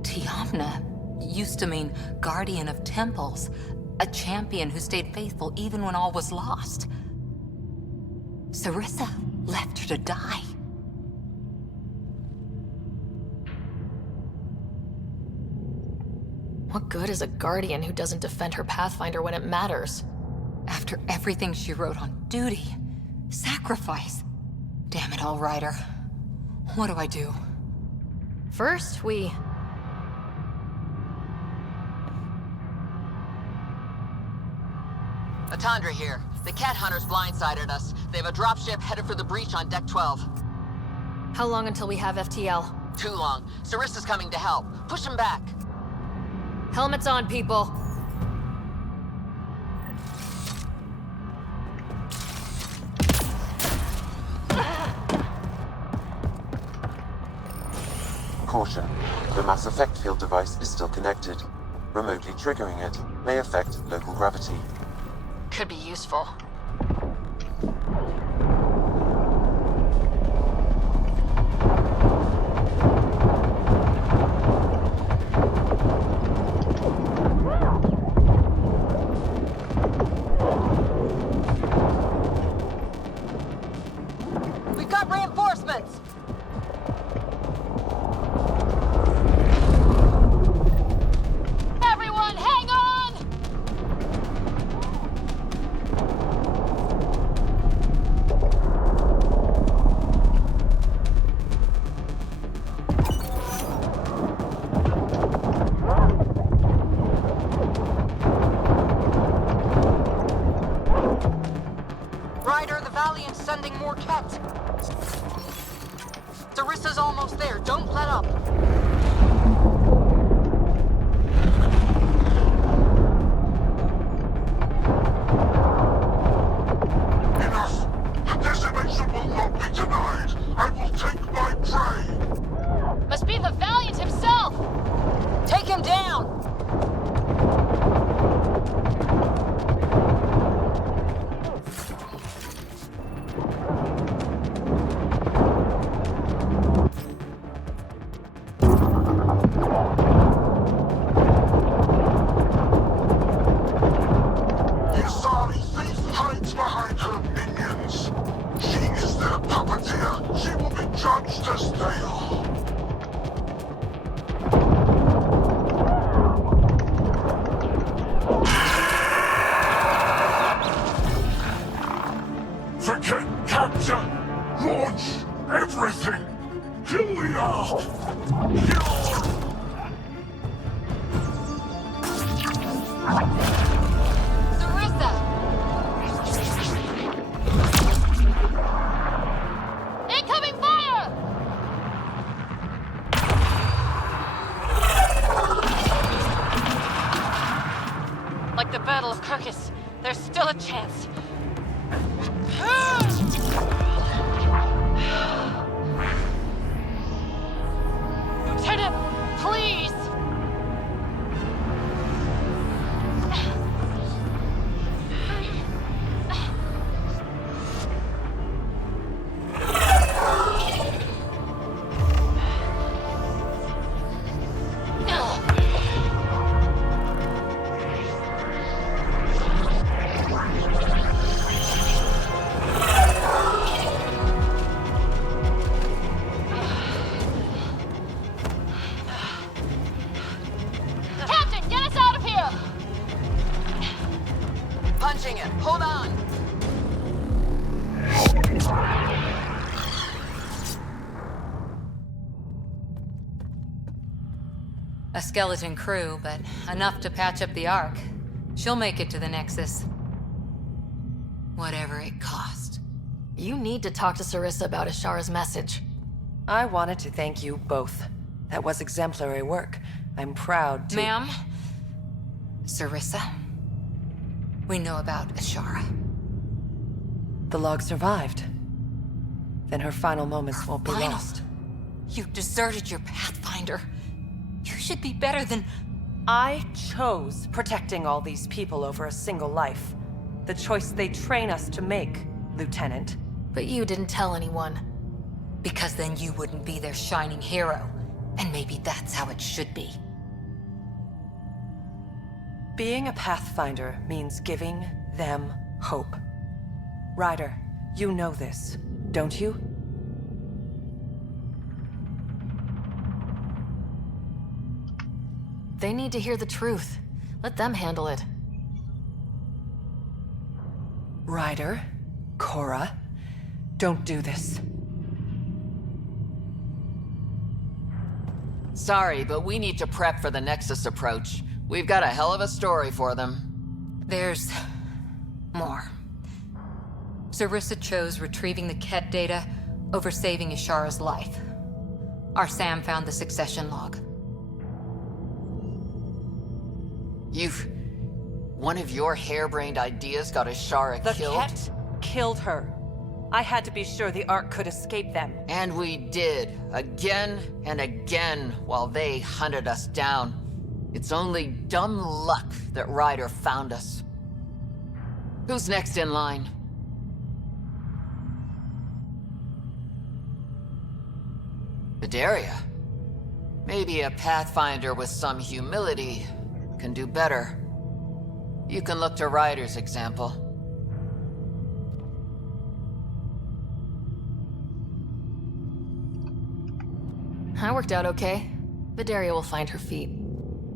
Tiamna used to mean guardian of temples, a champion who stayed faithful even when all was lost. Sarissa left her to die. What good is a guardian who doesn't defend her Pathfinder when it matters? After After everything she wrote on duty. Sacrifice. Damn it all, Ryder. What do I do? First, we... Atandra here. The cat hunters blindsided us. They have a dropship headed for the breach on Deck 12. How long until we have FTL? Too long. Sarissa's coming to help. Push him back. Helmets on, people. Caution. The Mass Effect field device is still connected. Remotely triggering it may affect local gravity. Could be useful. We've got reinforcements! Everyone, hang on! Ryder, the Valiant's sending more Kett. Sarissa's almost there. Don't let up. Enough! The decimation will not be denied! I will take my prey! Must be the Valiant himself! Take him down! The Asari thief hides behind her minions. She is their puppeteer. She will be judged as they are. Forget capture! Launch everything! Kill the Ark! Sarissa! Incoming fire! Like the Battle of Kirkus, there's still a chance. Lieutenant, please! Captain, get us out of here! Punching it. Hold on. A skeleton crew, but enough to patch up the Ark. She'll make it to the Nexus. Whatever it cost. You need to talk to Sarissa about Ashara's message. I wanted to thank you both. That was exemplary work. I'm proud to... Ma'am? Sarissa? We know about Ashara. The log survived. Then her final moments won't be Final? lost. You deserted your Pathfinder. You should be better than... I chose protecting all these people over a single life. The choice they train us to make, Lieutenant. But you didn't tell anyone. Because then you wouldn't be their shining hero. And maybe that's how it should be. Being a Pathfinder means giving them hope. Ryder, you know this, don't you? They need to hear the truth. Let them handle it. Ryder, Cora, don't do this. Sorry, but we need to prep for the Nexus approach. We've got a hell of a story for them. There's more. Sarissa chose retrieving the Ket data over saving Ishara's life. Our Sam found the succession log. One of your harebrained ideas got Ishara killed? The Ket killed her. I had to be sure the Ark could escape them. And we did, again and again, while they hunted us down. It's only dumb luck that Ryder found us. Who's next in line? Vidaria. Maybe a Pathfinder with some humility can do better. You can look to Ryder's example. I worked out okay. Vidaria will find her feet.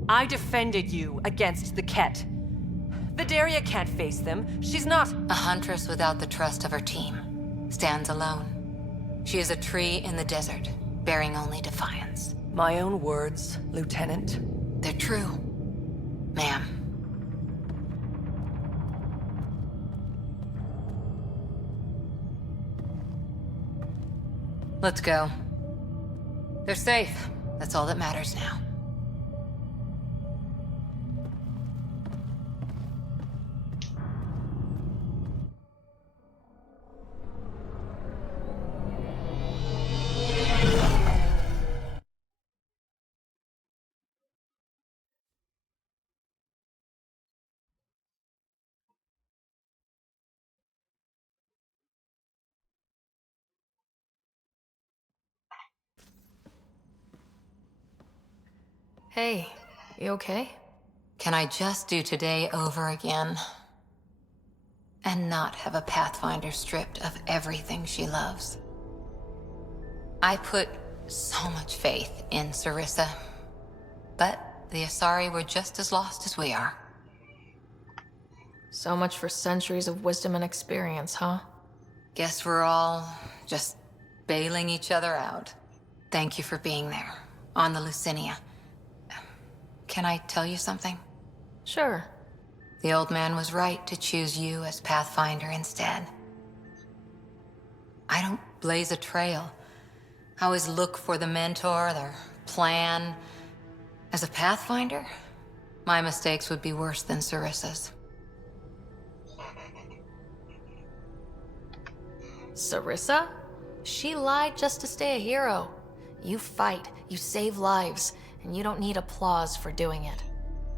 I defended you against the Ket. Vidaria can't face them. She's not... A huntress without the trust of her team. Stands alone. She is a tree in the desert, bearing only defiance. My own words, Lieutenant. They're true, ma'am. Let's go. They're safe. That's all that matters now. Hey, you okay? Can I just do today over again? And not have a Pathfinder stripped of everything she loves? I put so much faith in Sarissa, but the Asari were just as lost as we are. So much for centuries of wisdom and experience, huh? Guess we're all just bailing each other out. Thank you for being there, on the Lucinia. Can I tell you something? Sure. The old man was right to choose you as Pathfinder instead. I don't blaze a trail. I always look for the mentor, their plan. As a Pathfinder, my mistakes would be worse than Sarissa's. Sarissa? She lied just to stay a hero. You fight, you save lives, and you don't need applause for doing it.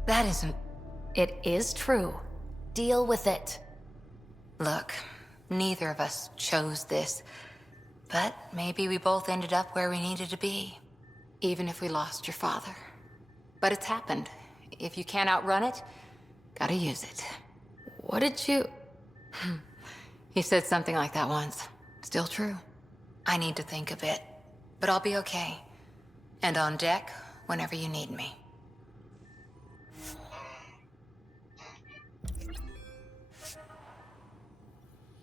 That isn't... It is true. Deal with it. Look, neither of us chose this, but maybe we both ended up where we needed to be, even if we lost your father. But it's happened. If you can't outrun it, gotta use it. What did you... He said something like that once. Still true. I need to think a bit, but I'll be okay. And on deck, whenever you need me.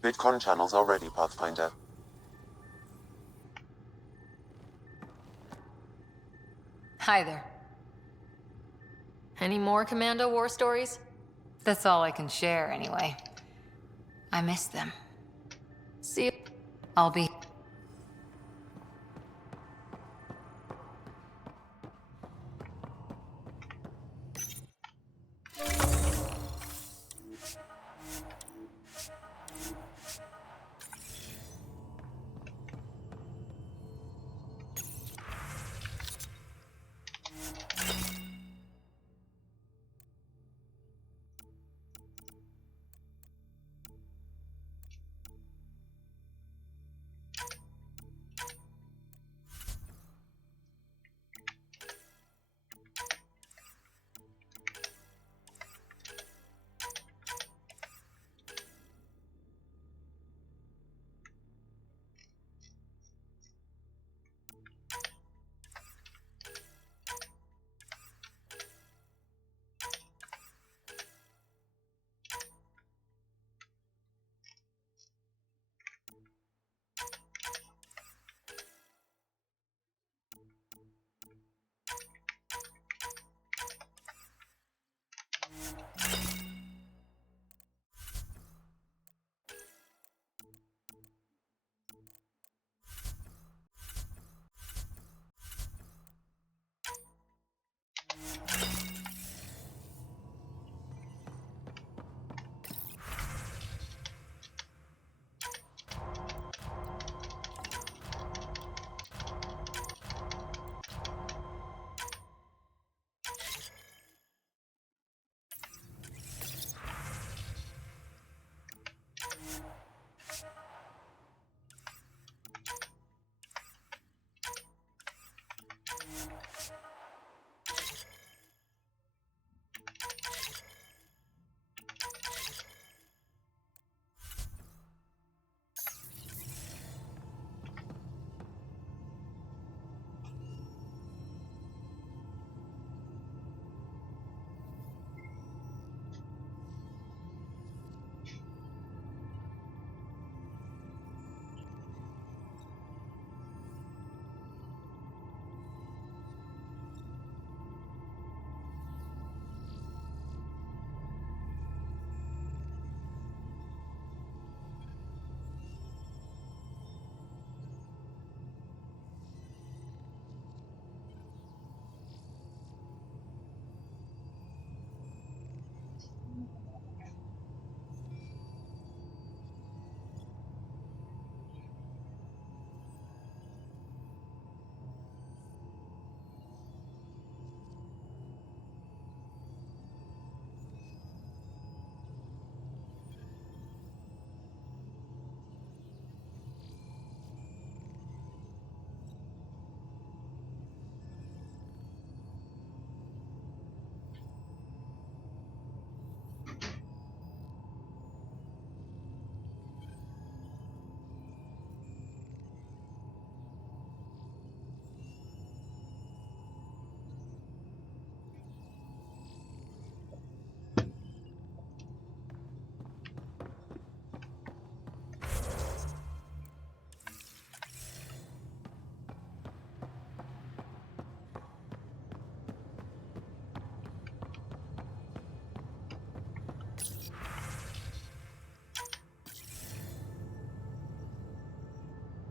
VidCon channels are ready, Pathfinder. Hi there. Any more Commando war stories? That's all I can share, anyway. I miss them. See you. I'll be...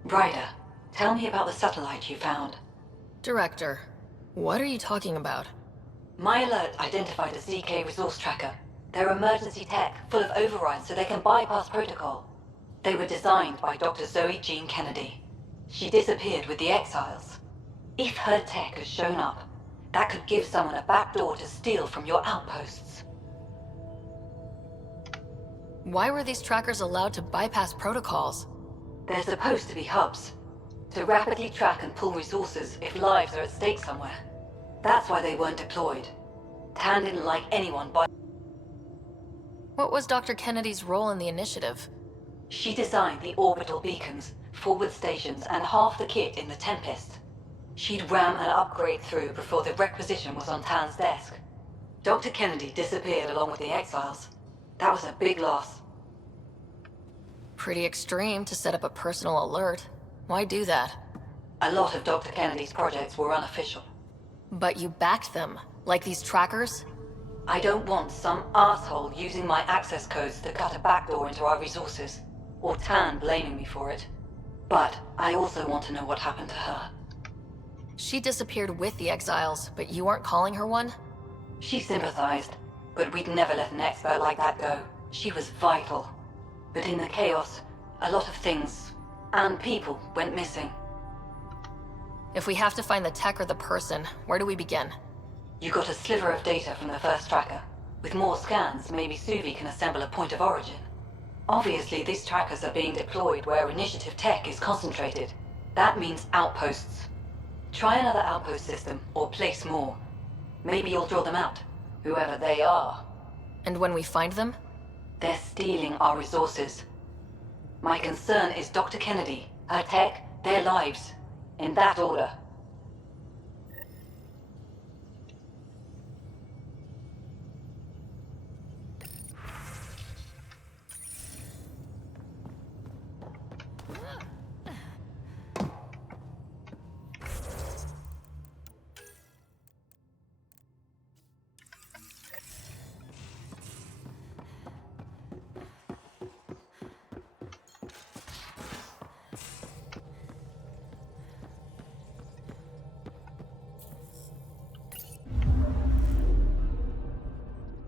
Ryder, tell me about the satellite you found. Director, what are you talking about? My alert identified a ZK resource tracker. They're emergency tech, full of overrides so they can bypass protocol. They were designed by Dr. Zoe Jean Kennedy. She disappeared with the Exiles. If her tech has shown up, that could give someone a backdoor to steal from your outposts. Why were these trackers allowed to bypass protocols? They're supposed to be hubs, to rapidly track and pull resources if lives are at stake somewhere. That's why they weren't deployed. Tan didn't like anyone by... What was Dr. Kennedy's role in the initiative? She designed the orbital beacons, forward stations, and half the kit in the Tempest. She'd ram an upgrade through before the requisition was on Tan's desk. Dr. Kennedy disappeared along with the Exiles. That was a big loss. Pretty extreme to set up a personal alert. Why do that? A lot of Dr. Kennedy's projects were unofficial. But you backed them, like these trackers? I don't want some asshole using my access codes to cut a backdoor into our resources, or Tan blaming me for it. But I also want to know what happened to her. She disappeared with the Exiles, but you weren't calling her one? She sympathized, but we'd never let an expert like that go. She was vital. But in the chaos, a lot of things, and people, went missing. If we have to find the tech or the person, where do we begin? You got a sliver of data from the first tracker. With more scans, maybe Suvi can assemble a point of origin. Obviously, these trackers are being deployed where initiative tech is concentrated. That means outposts. Try another outpost system, or place more. Maybe you'll draw them out, whoever they are. And when we find them? They're stealing our resources. My concern is Dr. Kennedy, her tech, their lives. In that order.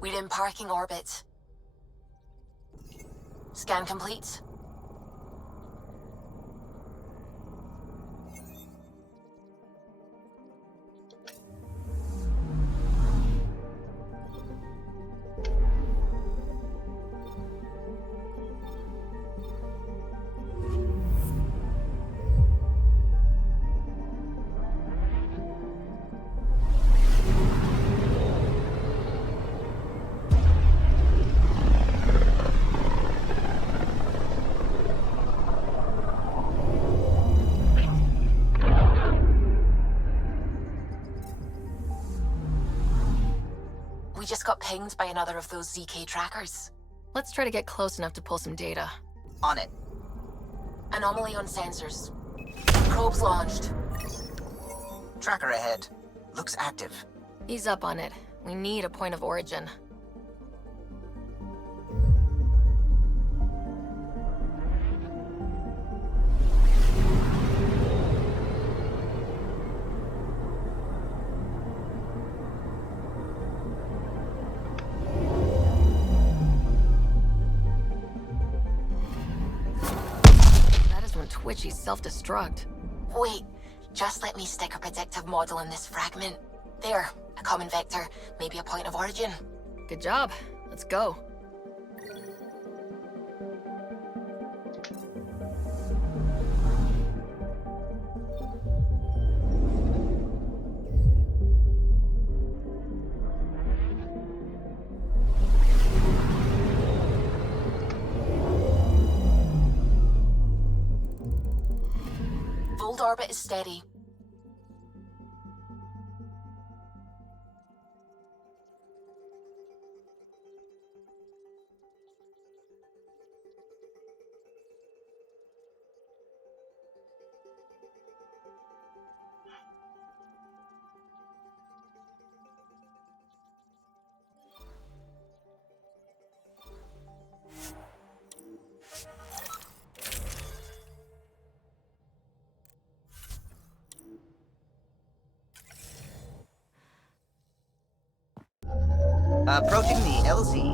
We're in parking orbit. Scan complete. We just got pinged by another of those ZK trackers. Let's try to get close enough to pull some data. On it. Anomaly on sensors. Probes launched. Tracker ahead. Looks active. Ease up on it. We need a point of origin. Twitchy's self-destruct. Wait, just let me stick a predictive model in this fragment. There, a common vector, maybe a point of origin. Good job. Let's go. Orbit is steady. Approaching the LZ.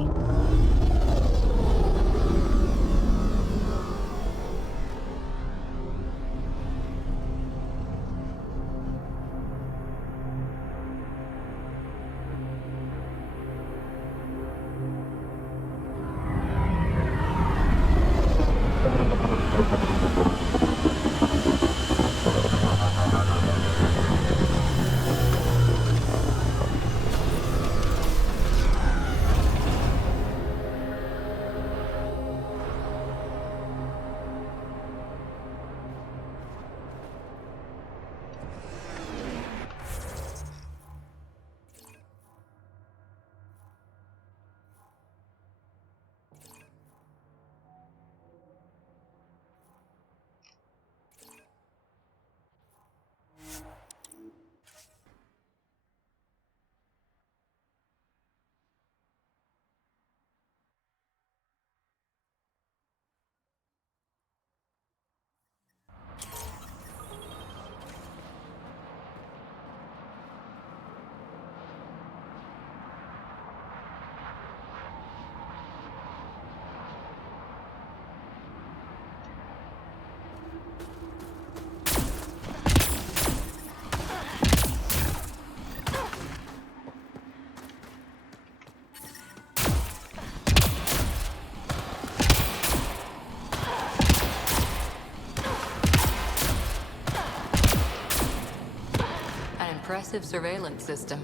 Impressive surveillance system.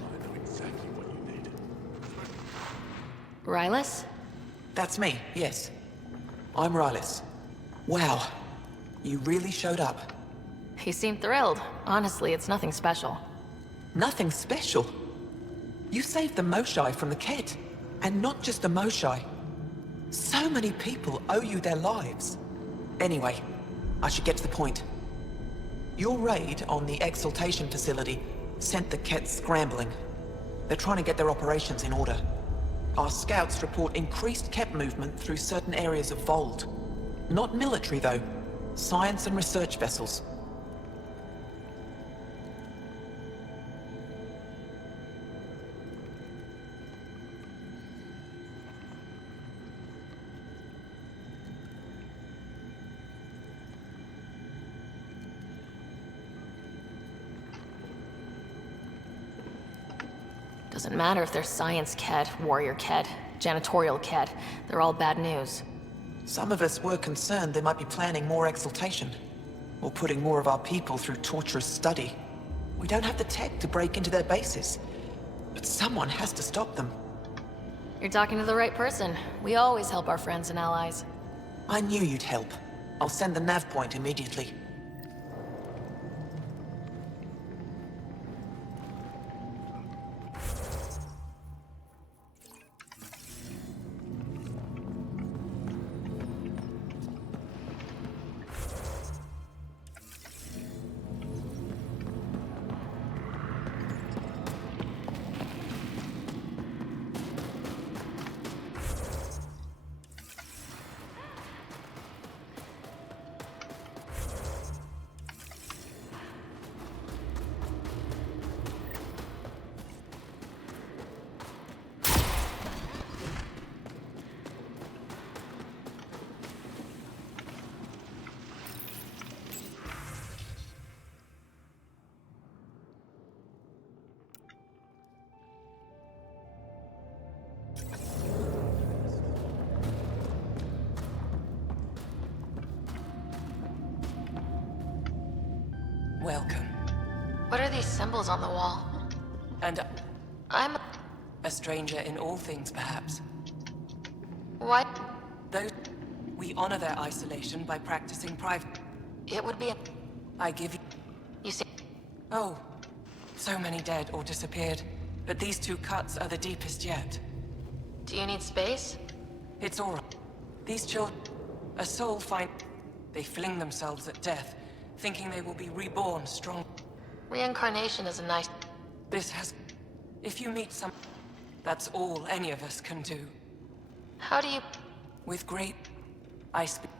Rylus? That's me, yes. I'm Rylus. Wow. You really showed up. He seemed thrilled. Honestly, it's nothing special. Nothing special? You saved the Moshai from the Ket. And not just the Moshai. So many people owe you their lives. Anyway, I should get to the point. Your raid on the Exaltation facility sent the Ket scrambling. They're trying to get their operations in order. Our scouts report increased Ket movement through certain areas of Vold. Not military, though. Science and research vessels. Doesn't matter if they're science Ket, warrior Ket, janitorial Ket. They're all bad news. Some of us were concerned they might be planning more exaltation, or putting more of our people through torturous study. We don't have the tech to break into their bases, but someone has to stop them. You're talking to the right person. We always help our friends and allies. I knew you'd help. I'll send the nav point immediately. Welcome. What are these symbols on the wall? And I'm a stranger in all things, perhaps. What? Those... We honor their isolation by practicing private. It would be a... I give you... You see... Oh. So many dead or disappeared. But these two cuts are the deepest yet. Do you need space? It's alright. These children... A soul find... They fling themselves at death, thinking they will be reborn strong. Reincarnation is a nice... This has... If you meet some... That's all any of us can do. How do you... With great... I speak...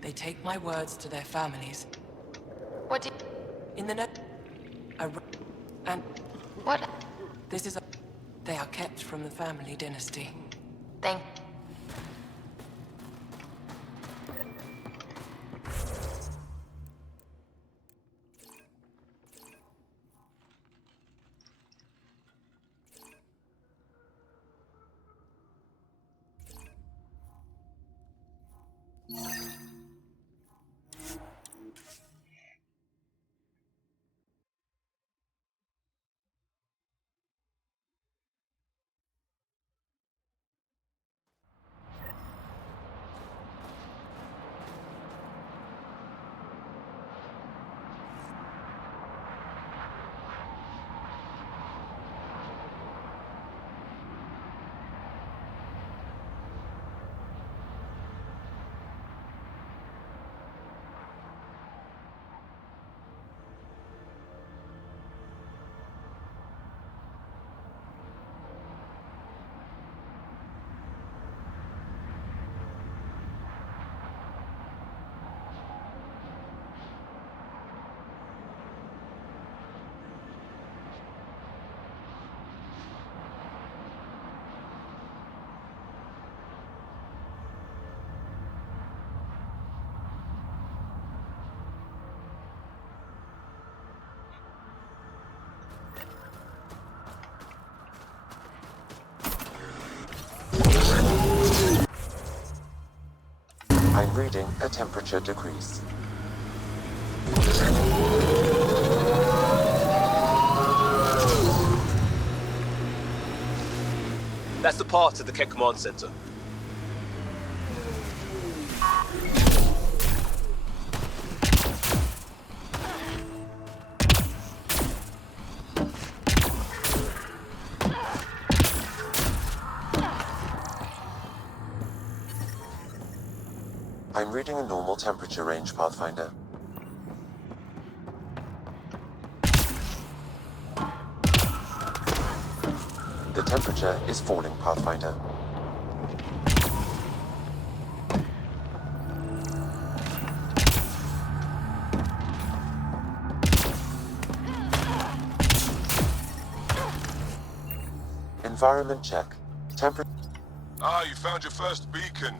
They take my words to their families. What do you... In the net... And... What? This is a... They are kept from the family dynasty. Thank... I'm reading a temperature decrease. That's the path to the Ket Command Center. I'm reading a normal temperature range, Pathfinder. The temperature is falling, Pathfinder. Environment check. Temperature. Ah, you found your first beacon.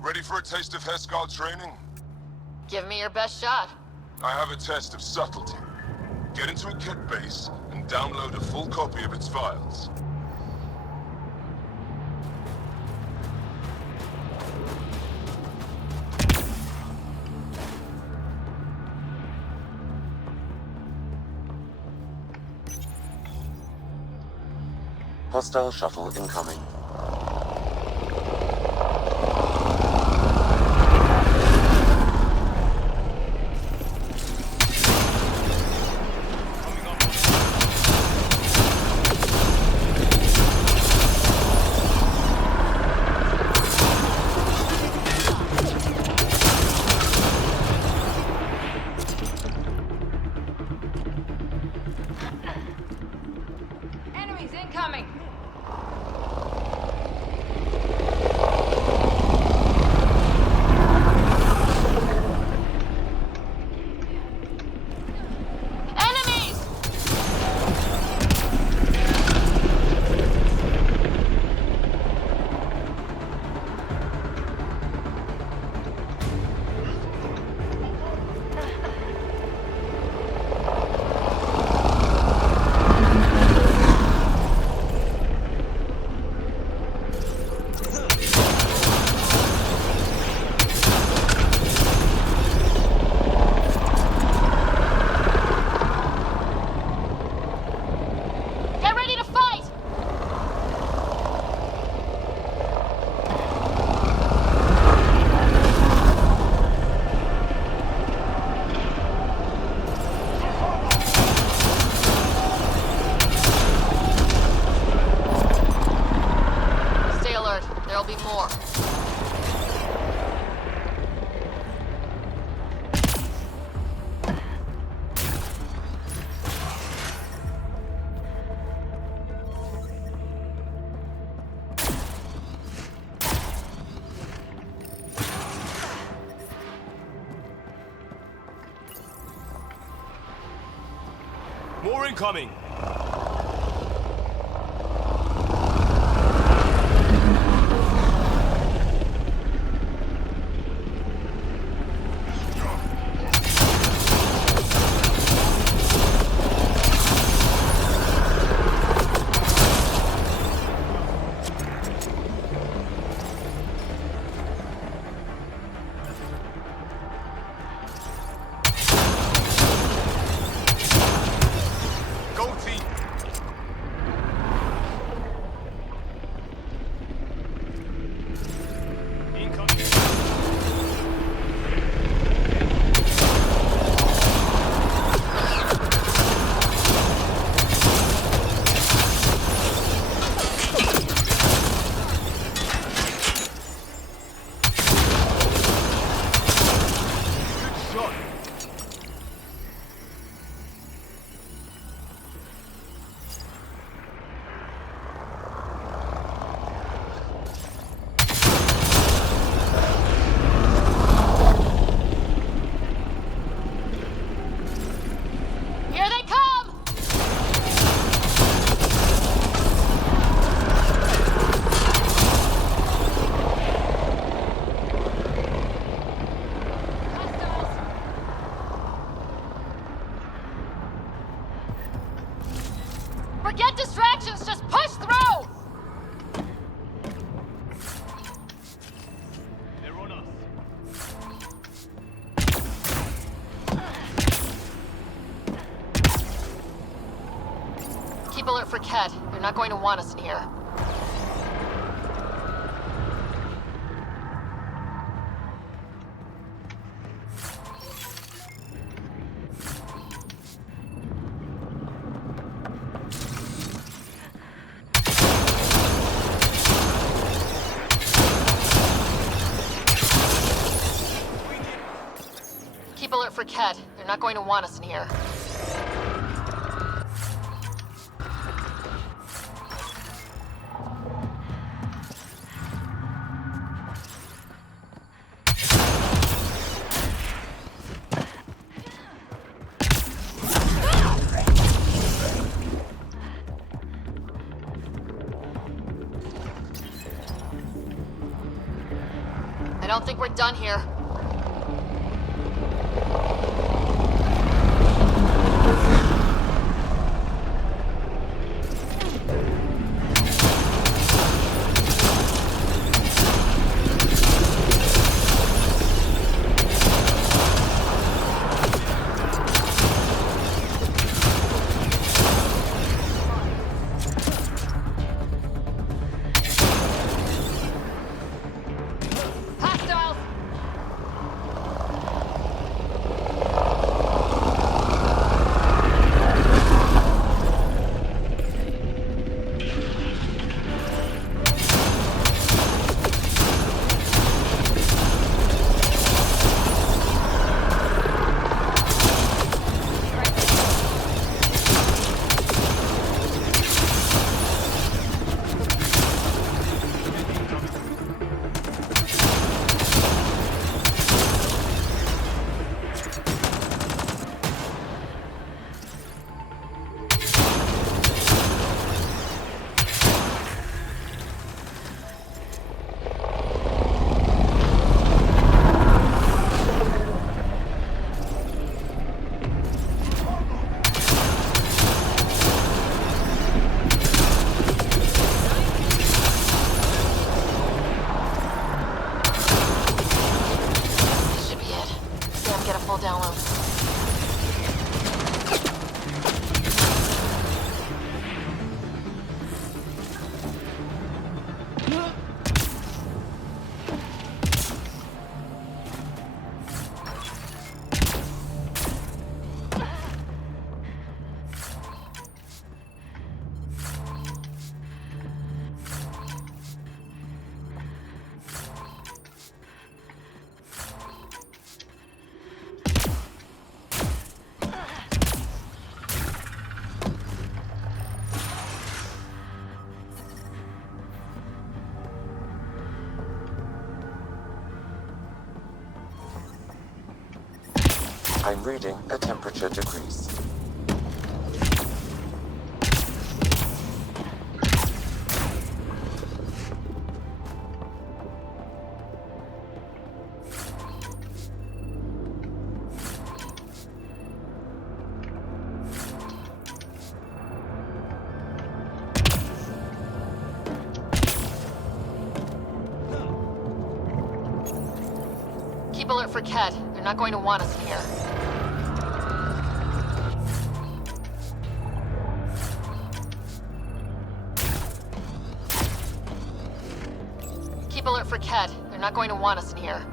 Ready for a taste of Hescal training? Give me your best shot. I have a test of subtlety. Get into a Ket base and download a full copy of its files. Hostile shuttle incoming. Enemies incoming! More incoming! Forget distractions, just push through! They're on us. Keep alert for Ket. They're not going to want us in here. Keep alert for Ket. They're not going to want us in here. I don't think we're done here. Hostiles! Should be it. Sam, get a full download. I'm reading a temperature degrees. Keep alert for Ket. They're not going to want us in here. Keep alert for Ket. They're not going to want us in here.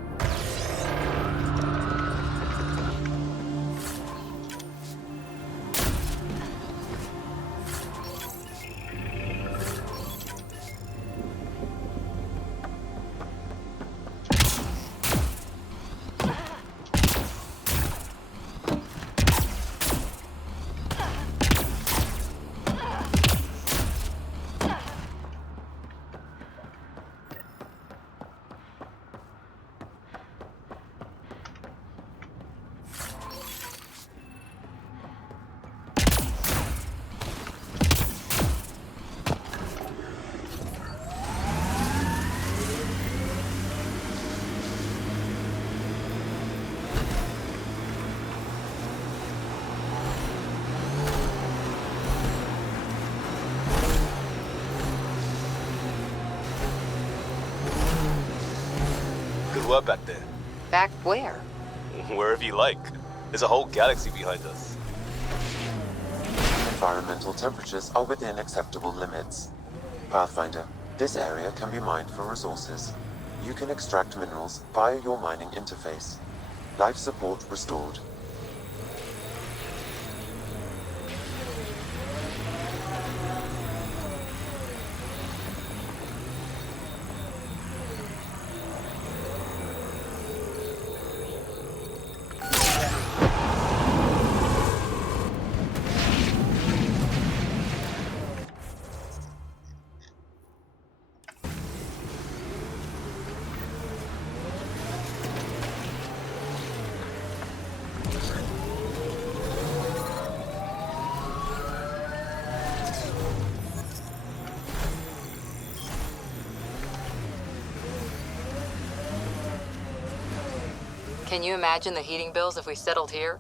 were back there. Back where? Wherever you like. There's a whole galaxy behind us. Environmental temperatures are within acceptable limits. Pathfinder, this area can be mined for resources. You can extract minerals via your mining interface. Life support restored. Can you imagine the heating bills if we settled here?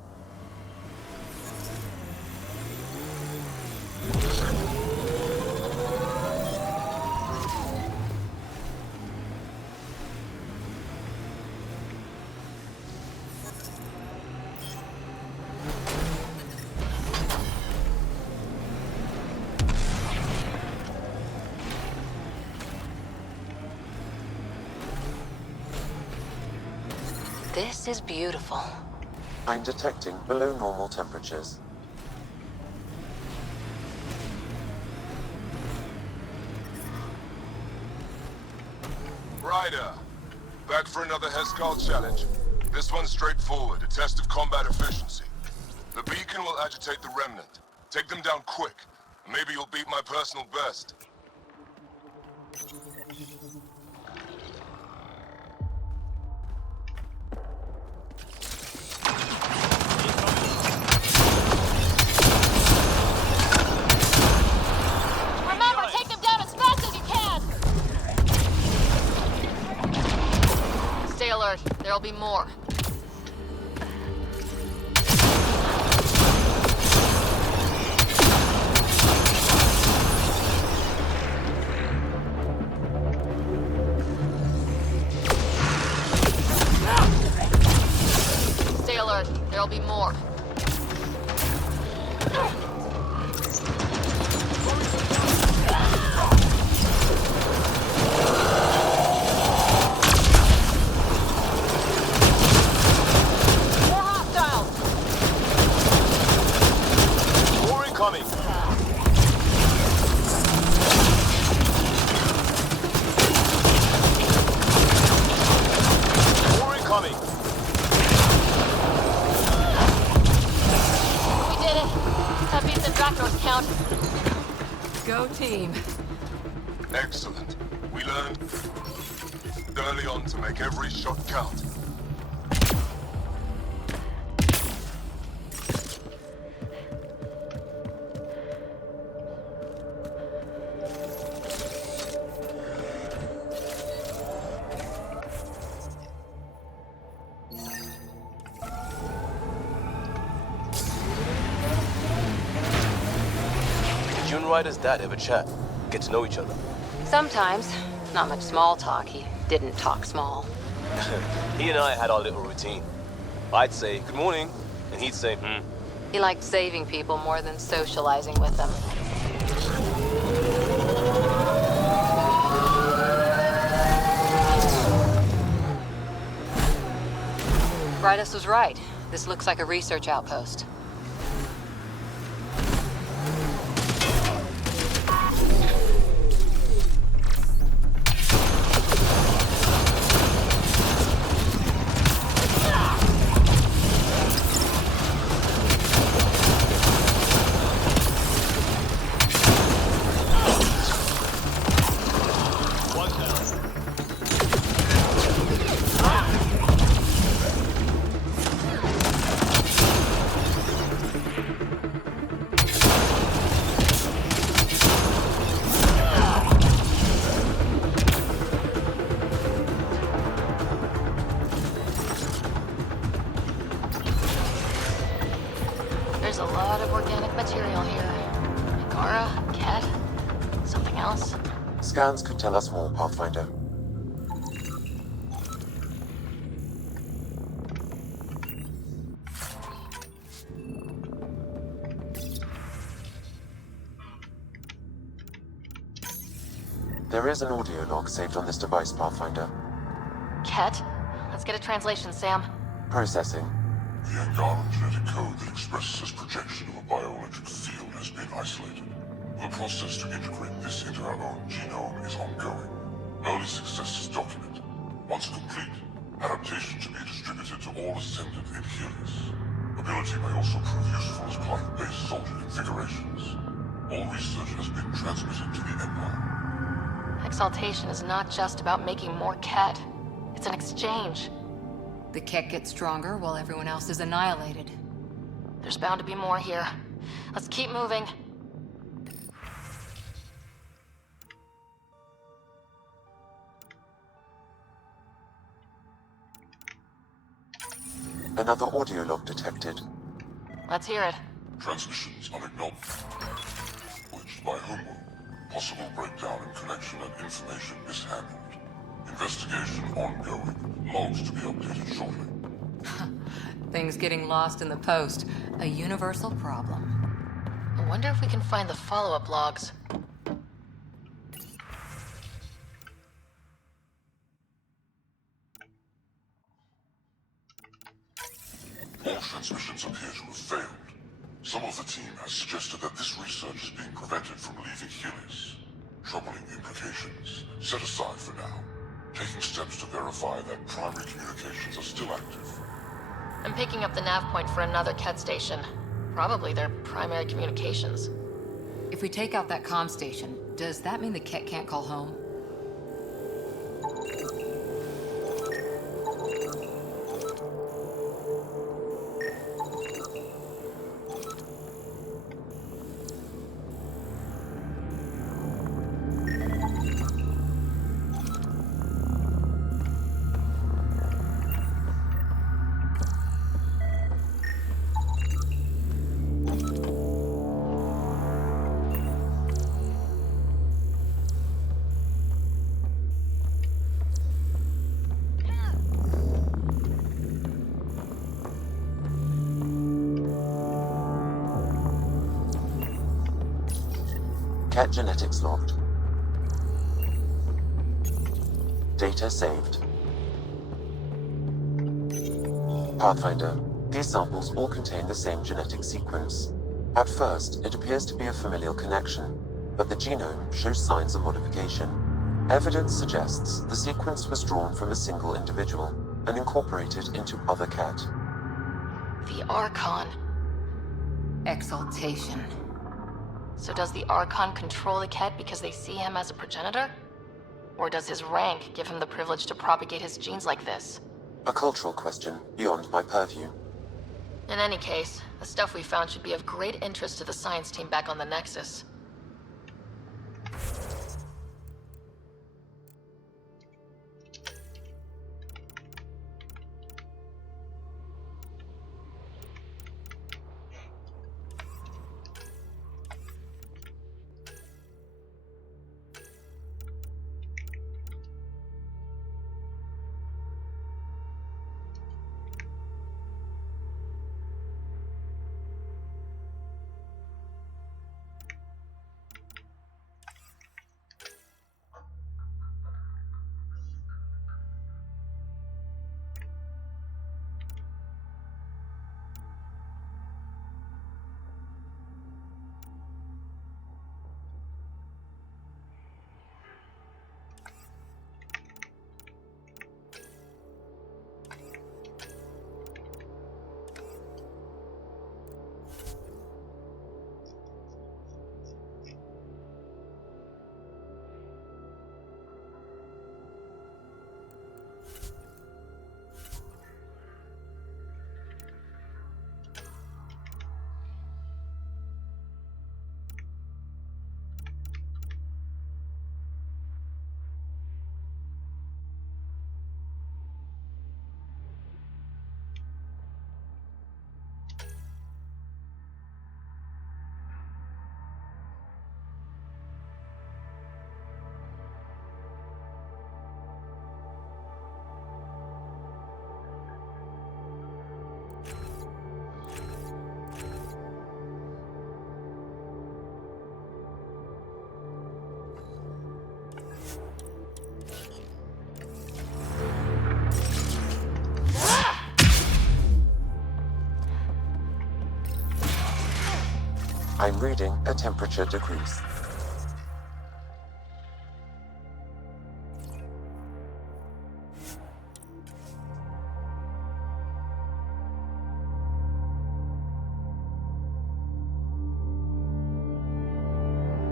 This is beautiful. I'm detecting below normal temperatures. Ryder, back for another Heskal challenge. This one's straightforward, a test of combat efficiency. The beacon will agitate the remnant. Take them down quick. Maybe you'll beat my personal best. Remember, take them down as fast as you can! Stay alert. There'll be more. Stay alert. There'll be more. More incoming. More incoming. We did it! That beats the Dracnor's count. Go team. Excellent. We learned early on to make every shot count. Did you and Ryder's dad ever chat? Get to know each other? Sometimes. Not much small talk. He didn't talk small. He and I had our little routine. I'd say, good morning, and he'd say, He liked saving people more than socializing with them. Brytus was right. This looks like a research outpost. There's a lot of organic material here. Agora, cat, something else. Scans could tell us more, Pathfinder. There is an audio log saved on this device, Pathfinder. Ket? Let's get a translation, Sam. Processing. The Angaran genetic code that expresses this projection of a bioelectric field has been isolated. The process to integrate this into our own genome is ongoing. Early success is documented. Once complete, adaptation should be distributed to all ascendant in Helios. Ability may also prove useful as part of base soldier configurations. All research has been transmitted to the Empire. Exaltation is not just about making more Ket. It's an exchange. The Ket gets stronger while everyone else is annihilated. There's bound to be more here. Let's keep moving. Another audio log detected. Let's hear it. Transmissions unacknowledged. By homeworld. Possible breakdown in connection and information mishandled. Investigation ongoing. Logs to be updated shortly. Things getting lost in the post. A universal problem. I wonder if we can find the follow-up logs. All transmissions appear to have failed. Some of the team has suggested that this research is being prevented from leaving Helios. Troubling implications. Set aside for now. Taking steps to verify that primary communications are still active. I'm picking up the nav point for another Ket station. Probably their primary communications. If we take out that comm station, does that mean the Ket can't call home? Ket genetics logged. Data saved. Pathfinder, these samples all contain the same genetic sequence. At first, it appears to be a familial connection, but the genome shows signs of modification. Evidence suggests the sequence was drawn from a single individual and incorporated into other Ket. The Archon. Exaltation. So does the Archon control the Ket because they see him as a progenitor? Or does his rank give him the privilege to propagate his genes like this? A cultural question beyond my purview. In any case, the stuff we found should be of great interest to the science team back on the Nexus. I'm reading a temperature decrease.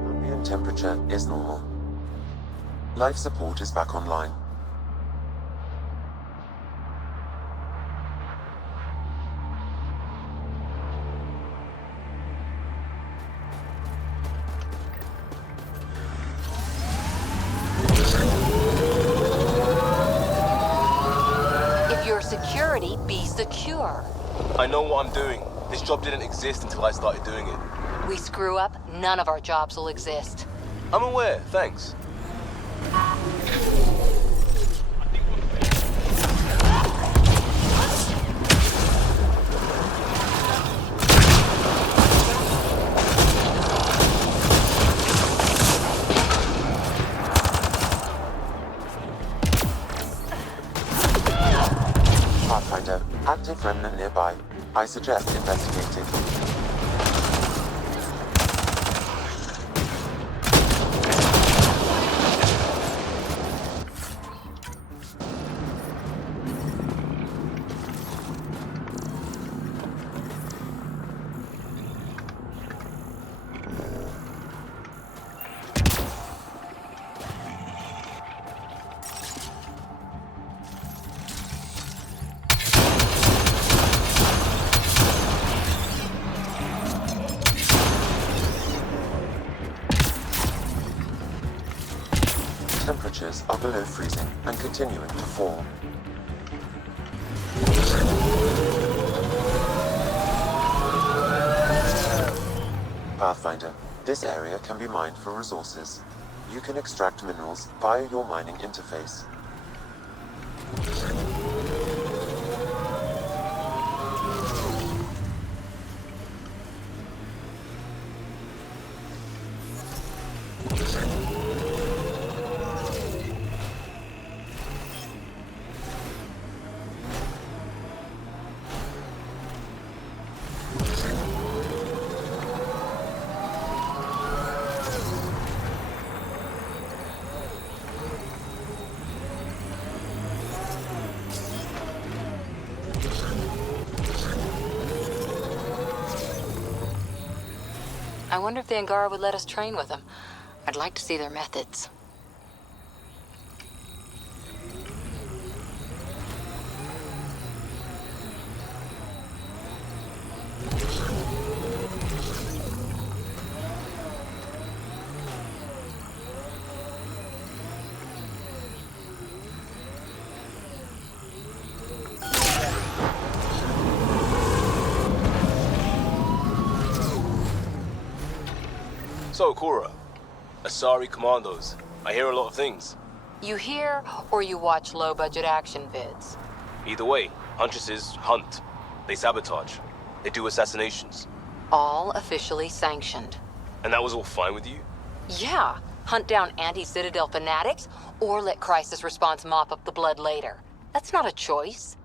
Ambient temperature is normal. Life support is back online. Security, be secure. I know what I'm doing. This job didn't exist until I started doing it. We screw up, none of our jobs will exist. I'm aware, thanks. Pathfinder, active remnant nearby. I suggest investigating. Temperatures are below freezing and continuing to fall. Pathfinder, this area can be mined for resources. You can extract minerals via your mining interface. I wonder if the Angara would let us train with them. I'd like to see their methods. So, Cora, Asari Commandos. I hear a lot of things. You hear or you watch low-budget action vids? Either way, Huntresses hunt. They sabotage. They do assassinations. All officially sanctioned. And that was all fine with you? Yeah. Hunt down anti-Citadel fanatics, or let Crisis Response mop up the blood later. That's not a choice.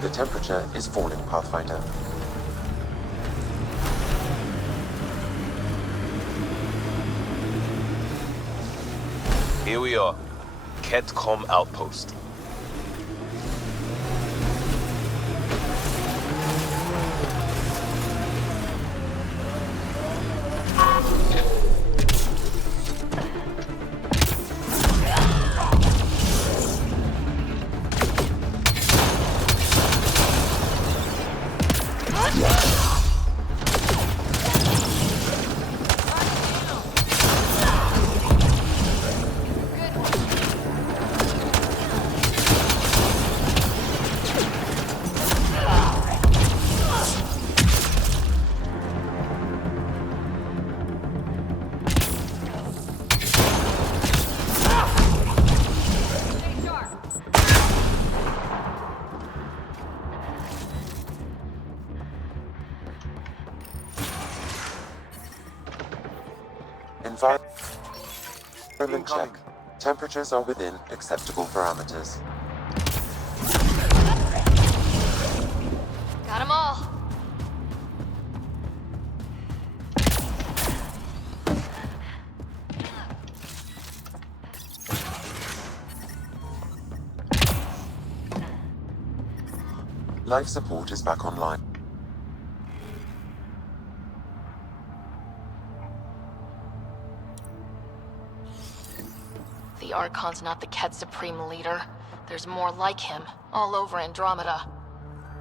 The temperature is falling, Pathfinder. Here we are. Ketcom Outpost. Environment check. Temperatures are within acceptable parameters. Got them all. Life support is back online. The Archon's not the Ket Supreme leader. There's more like him, all over Andromeda.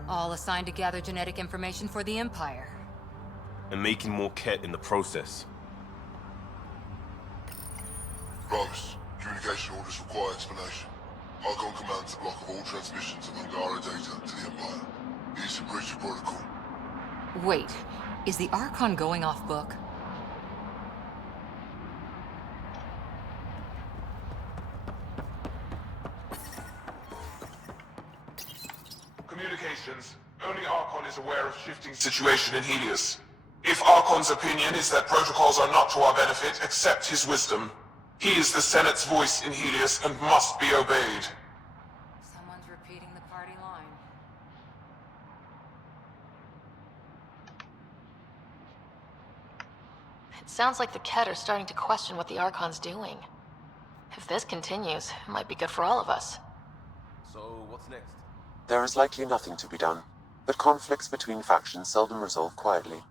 All assigned to gather genetic information for the Empire. And making more Ket in the process. Rose, communication orders require explanation. Archon commands a block of all transmissions of Angara data to the Empire. It is a breach of protocol. Wait, is the Archon going off book? Communications. Only Archon is aware of shifting situation in Helios. If Archon's opinion is that protocols are not to our benefit, accept his wisdom. He is the Senate's voice in Helios and must be obeyed. Someone's repeating the party line. It sounds like the Ket are starting to question what the Archon's doing. If this continues, it might be good for all of us. So, what's next? There is likely nothing to be done, but conflicts between factions seldom resolve quietly.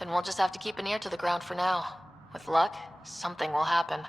Then we'll just have to keep an ear to the ground for now. With luck, something will happen.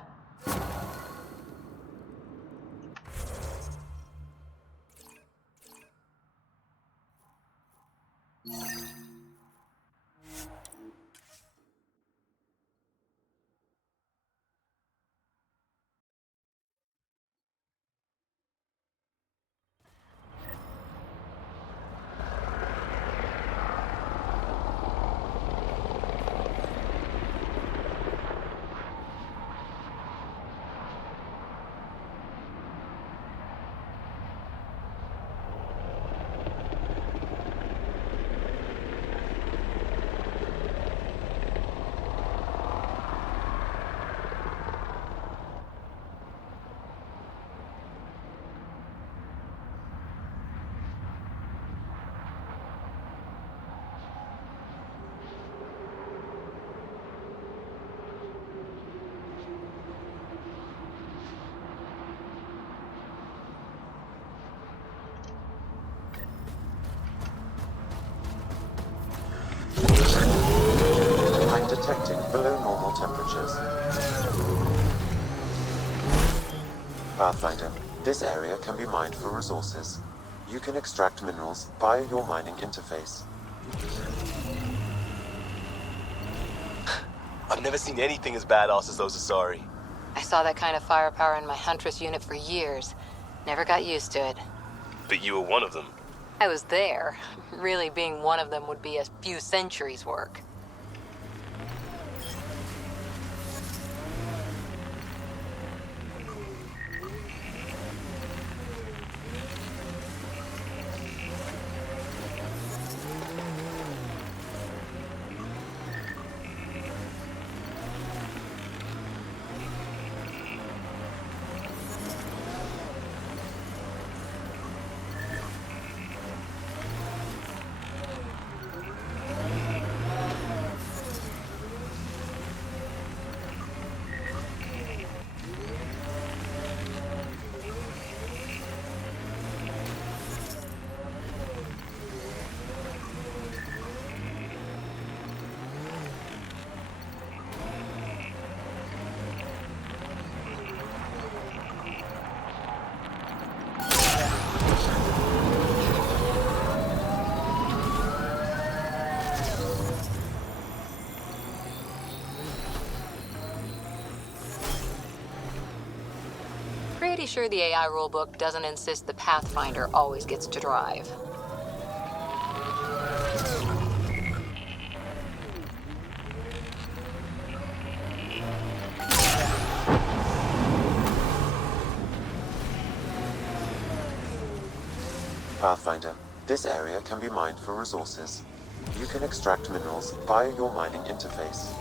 I'm detecting below normal temperatures. Pathfinder, this area can be mined for resources. You can extract minerals via your mining interface. I've never seen anything as badass as those Asari. I saw that kind of firepower in my Huntress unit for years. Never got used to it. But you were one of them. I was there. Really being one of them would be a few centuries' work. Pretty sure the AI rulebook doesn't insist the Pathfinder always gets to drive. Pathfinder, this area can be mined for resources. You can extract minerals via your mining interface.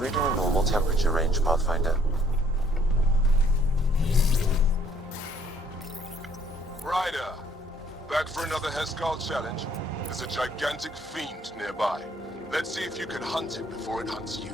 reading a normal temperature range, Pathfinder. Ryder, back for another Heskal challenge? There's a gigantic fiend nearby. Let's see if you can hunt it before it hunts you.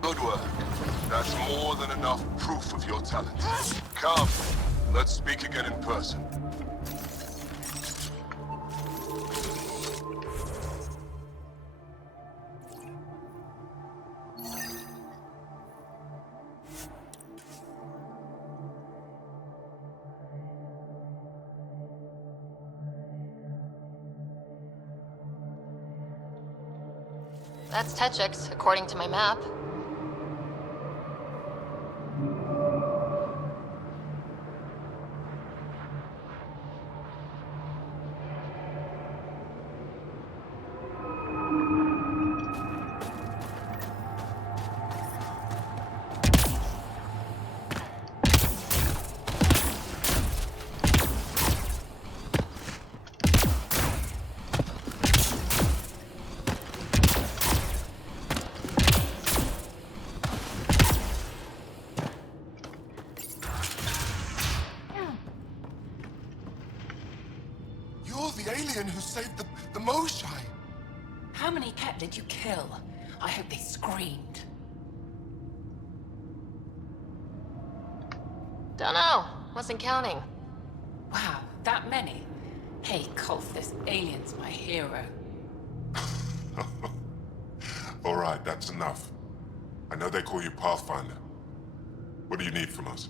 Good work. That's more than enough proof of your talent. Come, let's speak again in person. That's Techix, according to my map. The alien who saved the Moshai. How many cat did you kill? I hope they screamed. Dunno. Wasn't counting. Wow, that many? Hey, Kolf, this alien's my hero. All right, that's enough. I know they call you Pathfinder. What do you need from us?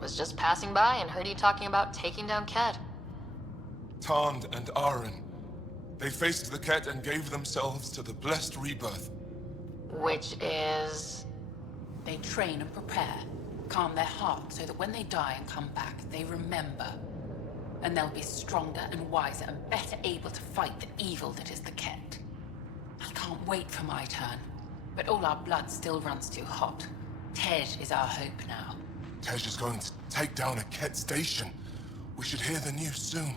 Was just passing by and heard you talking about taking down Ket. Tand and Aaron. They faced the Ket and gave themselves to the blessed rebirth. Which is... They train and prepare, calm their hearts so that when they die and come back, they remember. And they'll be stronger and wiser and better able to fight the evil that is the Ket. I can't wait for my turn, but all our blood still runs too hot. Tej is our hope now. Tej is going to take down a Ket station. We should hear the news soon.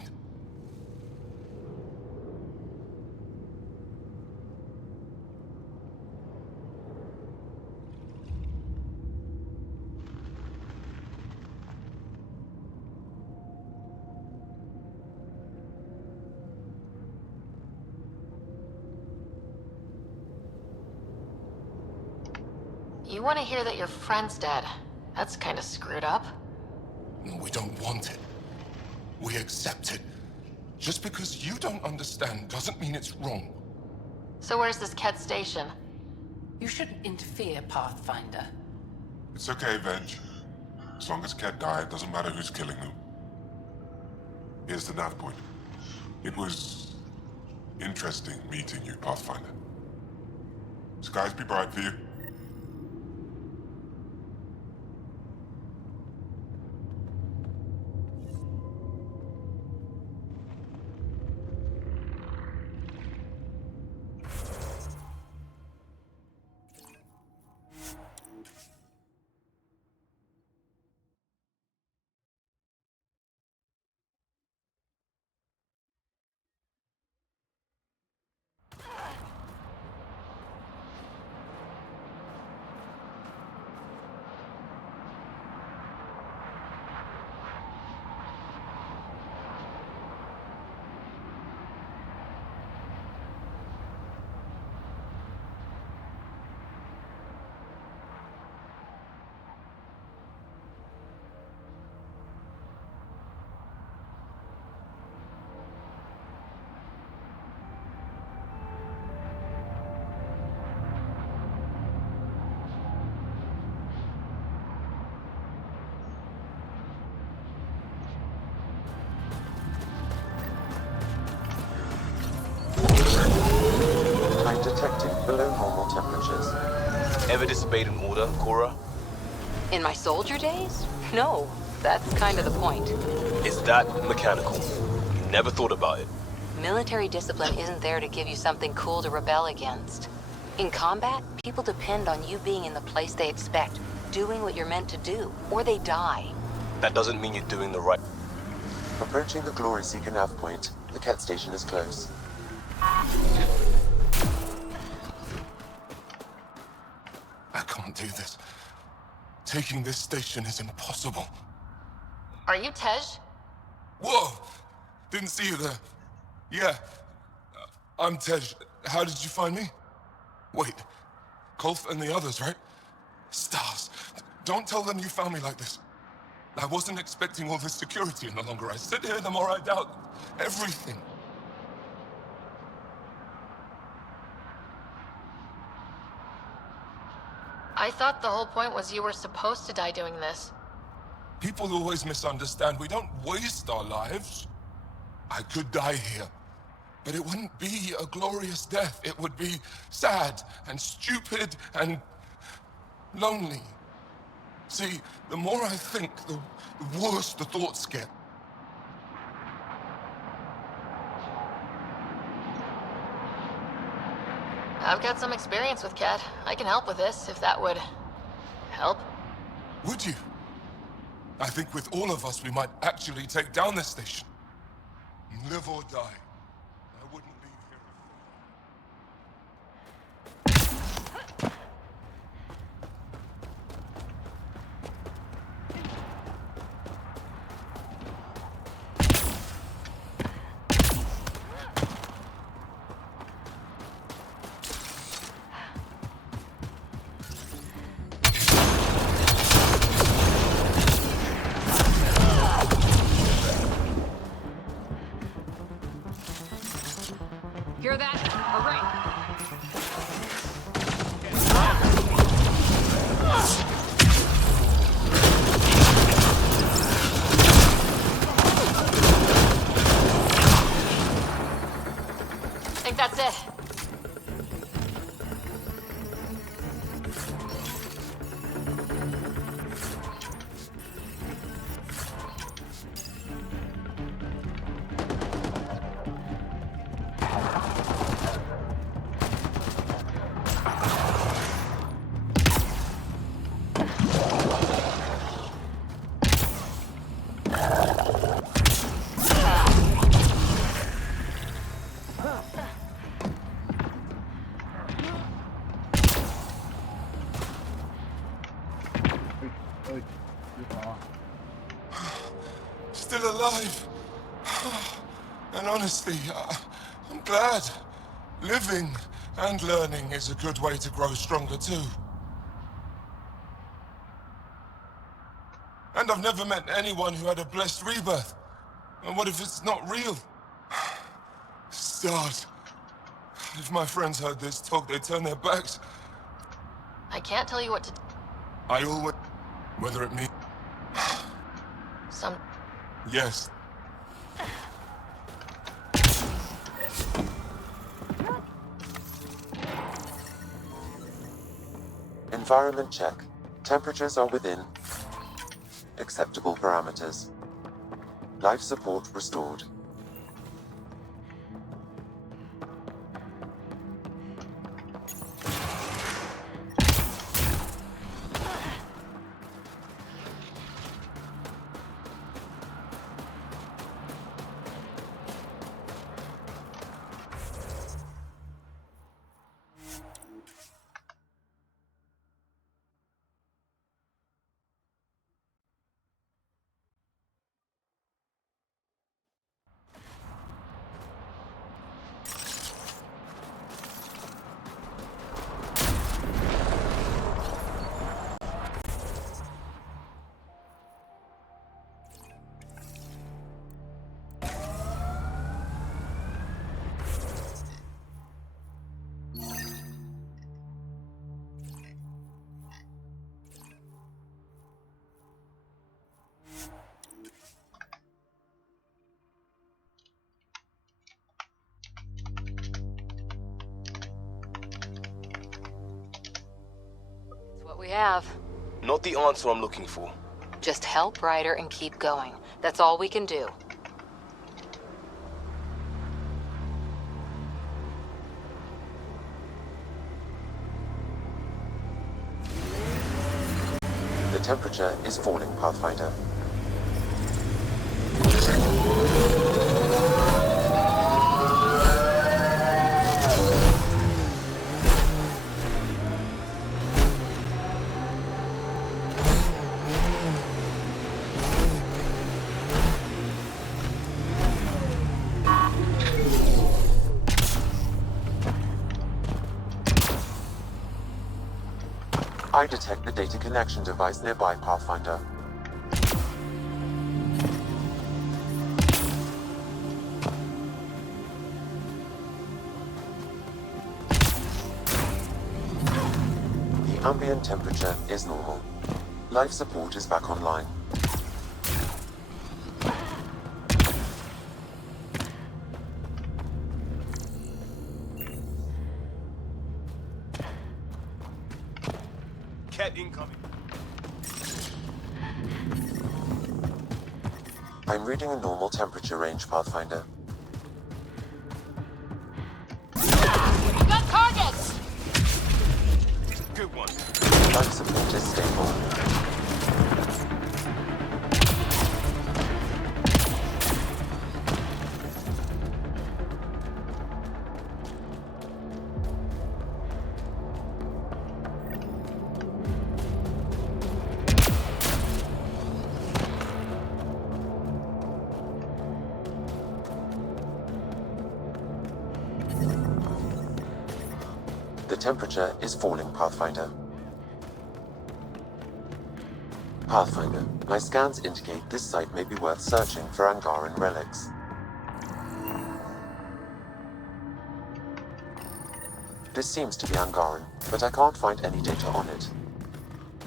You want to hear that your friend's dead. That's kind of screwed up. We don't want it. We accept it. Just because you don't understand doesn't mean it's wrong. So where's this Ket station? You shouldn't interfere, Pathfinder. It's okay, Veg. As long as Ket died, it doesn't matter who's killing them. Here's the nav point. It was interesting meeting you, Pathfinder. Skies be bright for you. detecting below normal temperatures. Ever disobeyed an order, Cora? In my soldier days? No, that's kind of the point. Is that mechanical? You never thought about it. Military discipline isn't there to give you something cool to rebel against. In combat, people depend on you being in the place they expect, doing what you're meant to do, or they die. That doesn't mean you're doing the right... Approaching the Glory Seeker nav point, the Ket station is close. I can't do this. Taking this station is impossible. Are you Tej? Whoa! Didn't see you there. Yeah. I'm Tej. How did you find me? Wait. Kolf and the others, right? Stars. Don't tell them you found me like this. I wasn't expecting all this security, and the longer I sit here, the more I doubt everything. I thought the whole point was you were supposed to die doing this. People always misunderstand. We don't waste our lives. I could die here, but it wouldn't be a glorious death. It would be sad and stupid and lonely. See, the more I think, the worse the thoughts get. I've got some experience with Ket. I can help with this, if that would... help. Would you? I think with all of us, we might actually take down this station. Live or die. I wouldn't leave here. Hear that? A ring. I think that's it. Still alive. And honestly, I'm glad. Living and learning is a good way to grow stronger too. And I've never met anyone who had a blessed rebirth. And what if it's not real? Stars. If my friends heard this talk, they'd turn their backs. I can't tell you what to... I always... Whether it means... Some... Yes. Environment check. Temperatures are within acceptable parameters. Life support restored. have. Not the answer I'm looking for. Just help Ryder and keep going. That's all we can do. The temperature is falling, Pathfinder. I detect the data connection device nearby, Pathfinder. The ambient temperature is normal. Life support is back online. Cat incoming. I'm reading a normal temperature range, Pathfinder. Got targets! Good one. Life support is stable. The temperature is falling, Pathfinder. Pathfinder, my scans indicate this site may be worth searching for Angaran relics. This seems to be Angaran, but I can't find any data on it.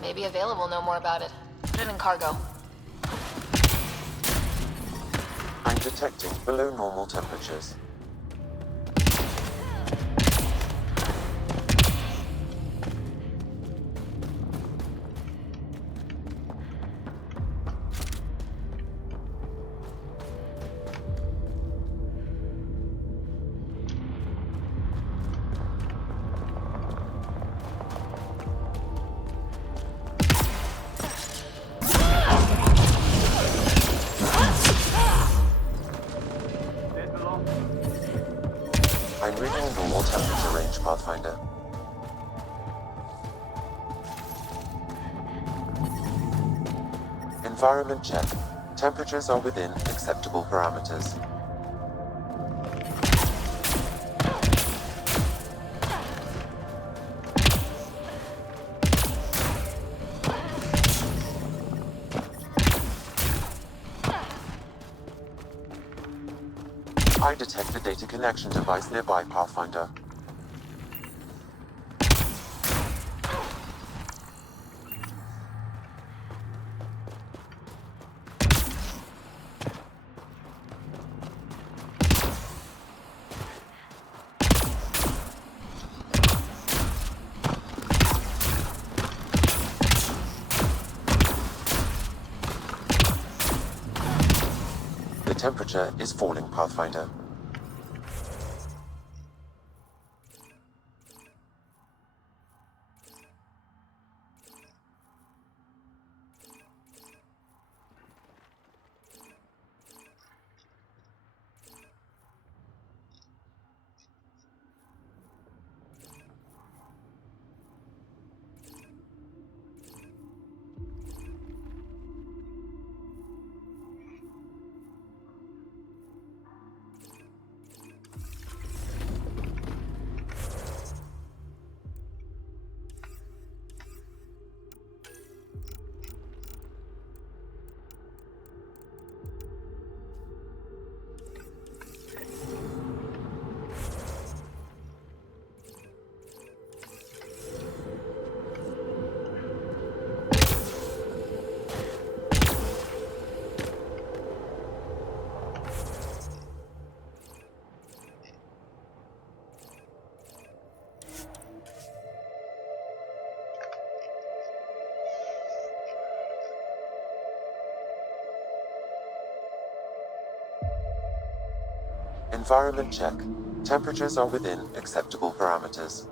Maybe Available know more about it. Put it in cargo. I'm detecting below normal temperatures. I'm reading a normal temperature range, Pathfinder. Environment check. Temperatures are within acceptable parameters. I detect the data connection device nearby, Pathfinder. The temperature is falling, Pathfinder. Environment check. Temperatures are within acceptable parameters.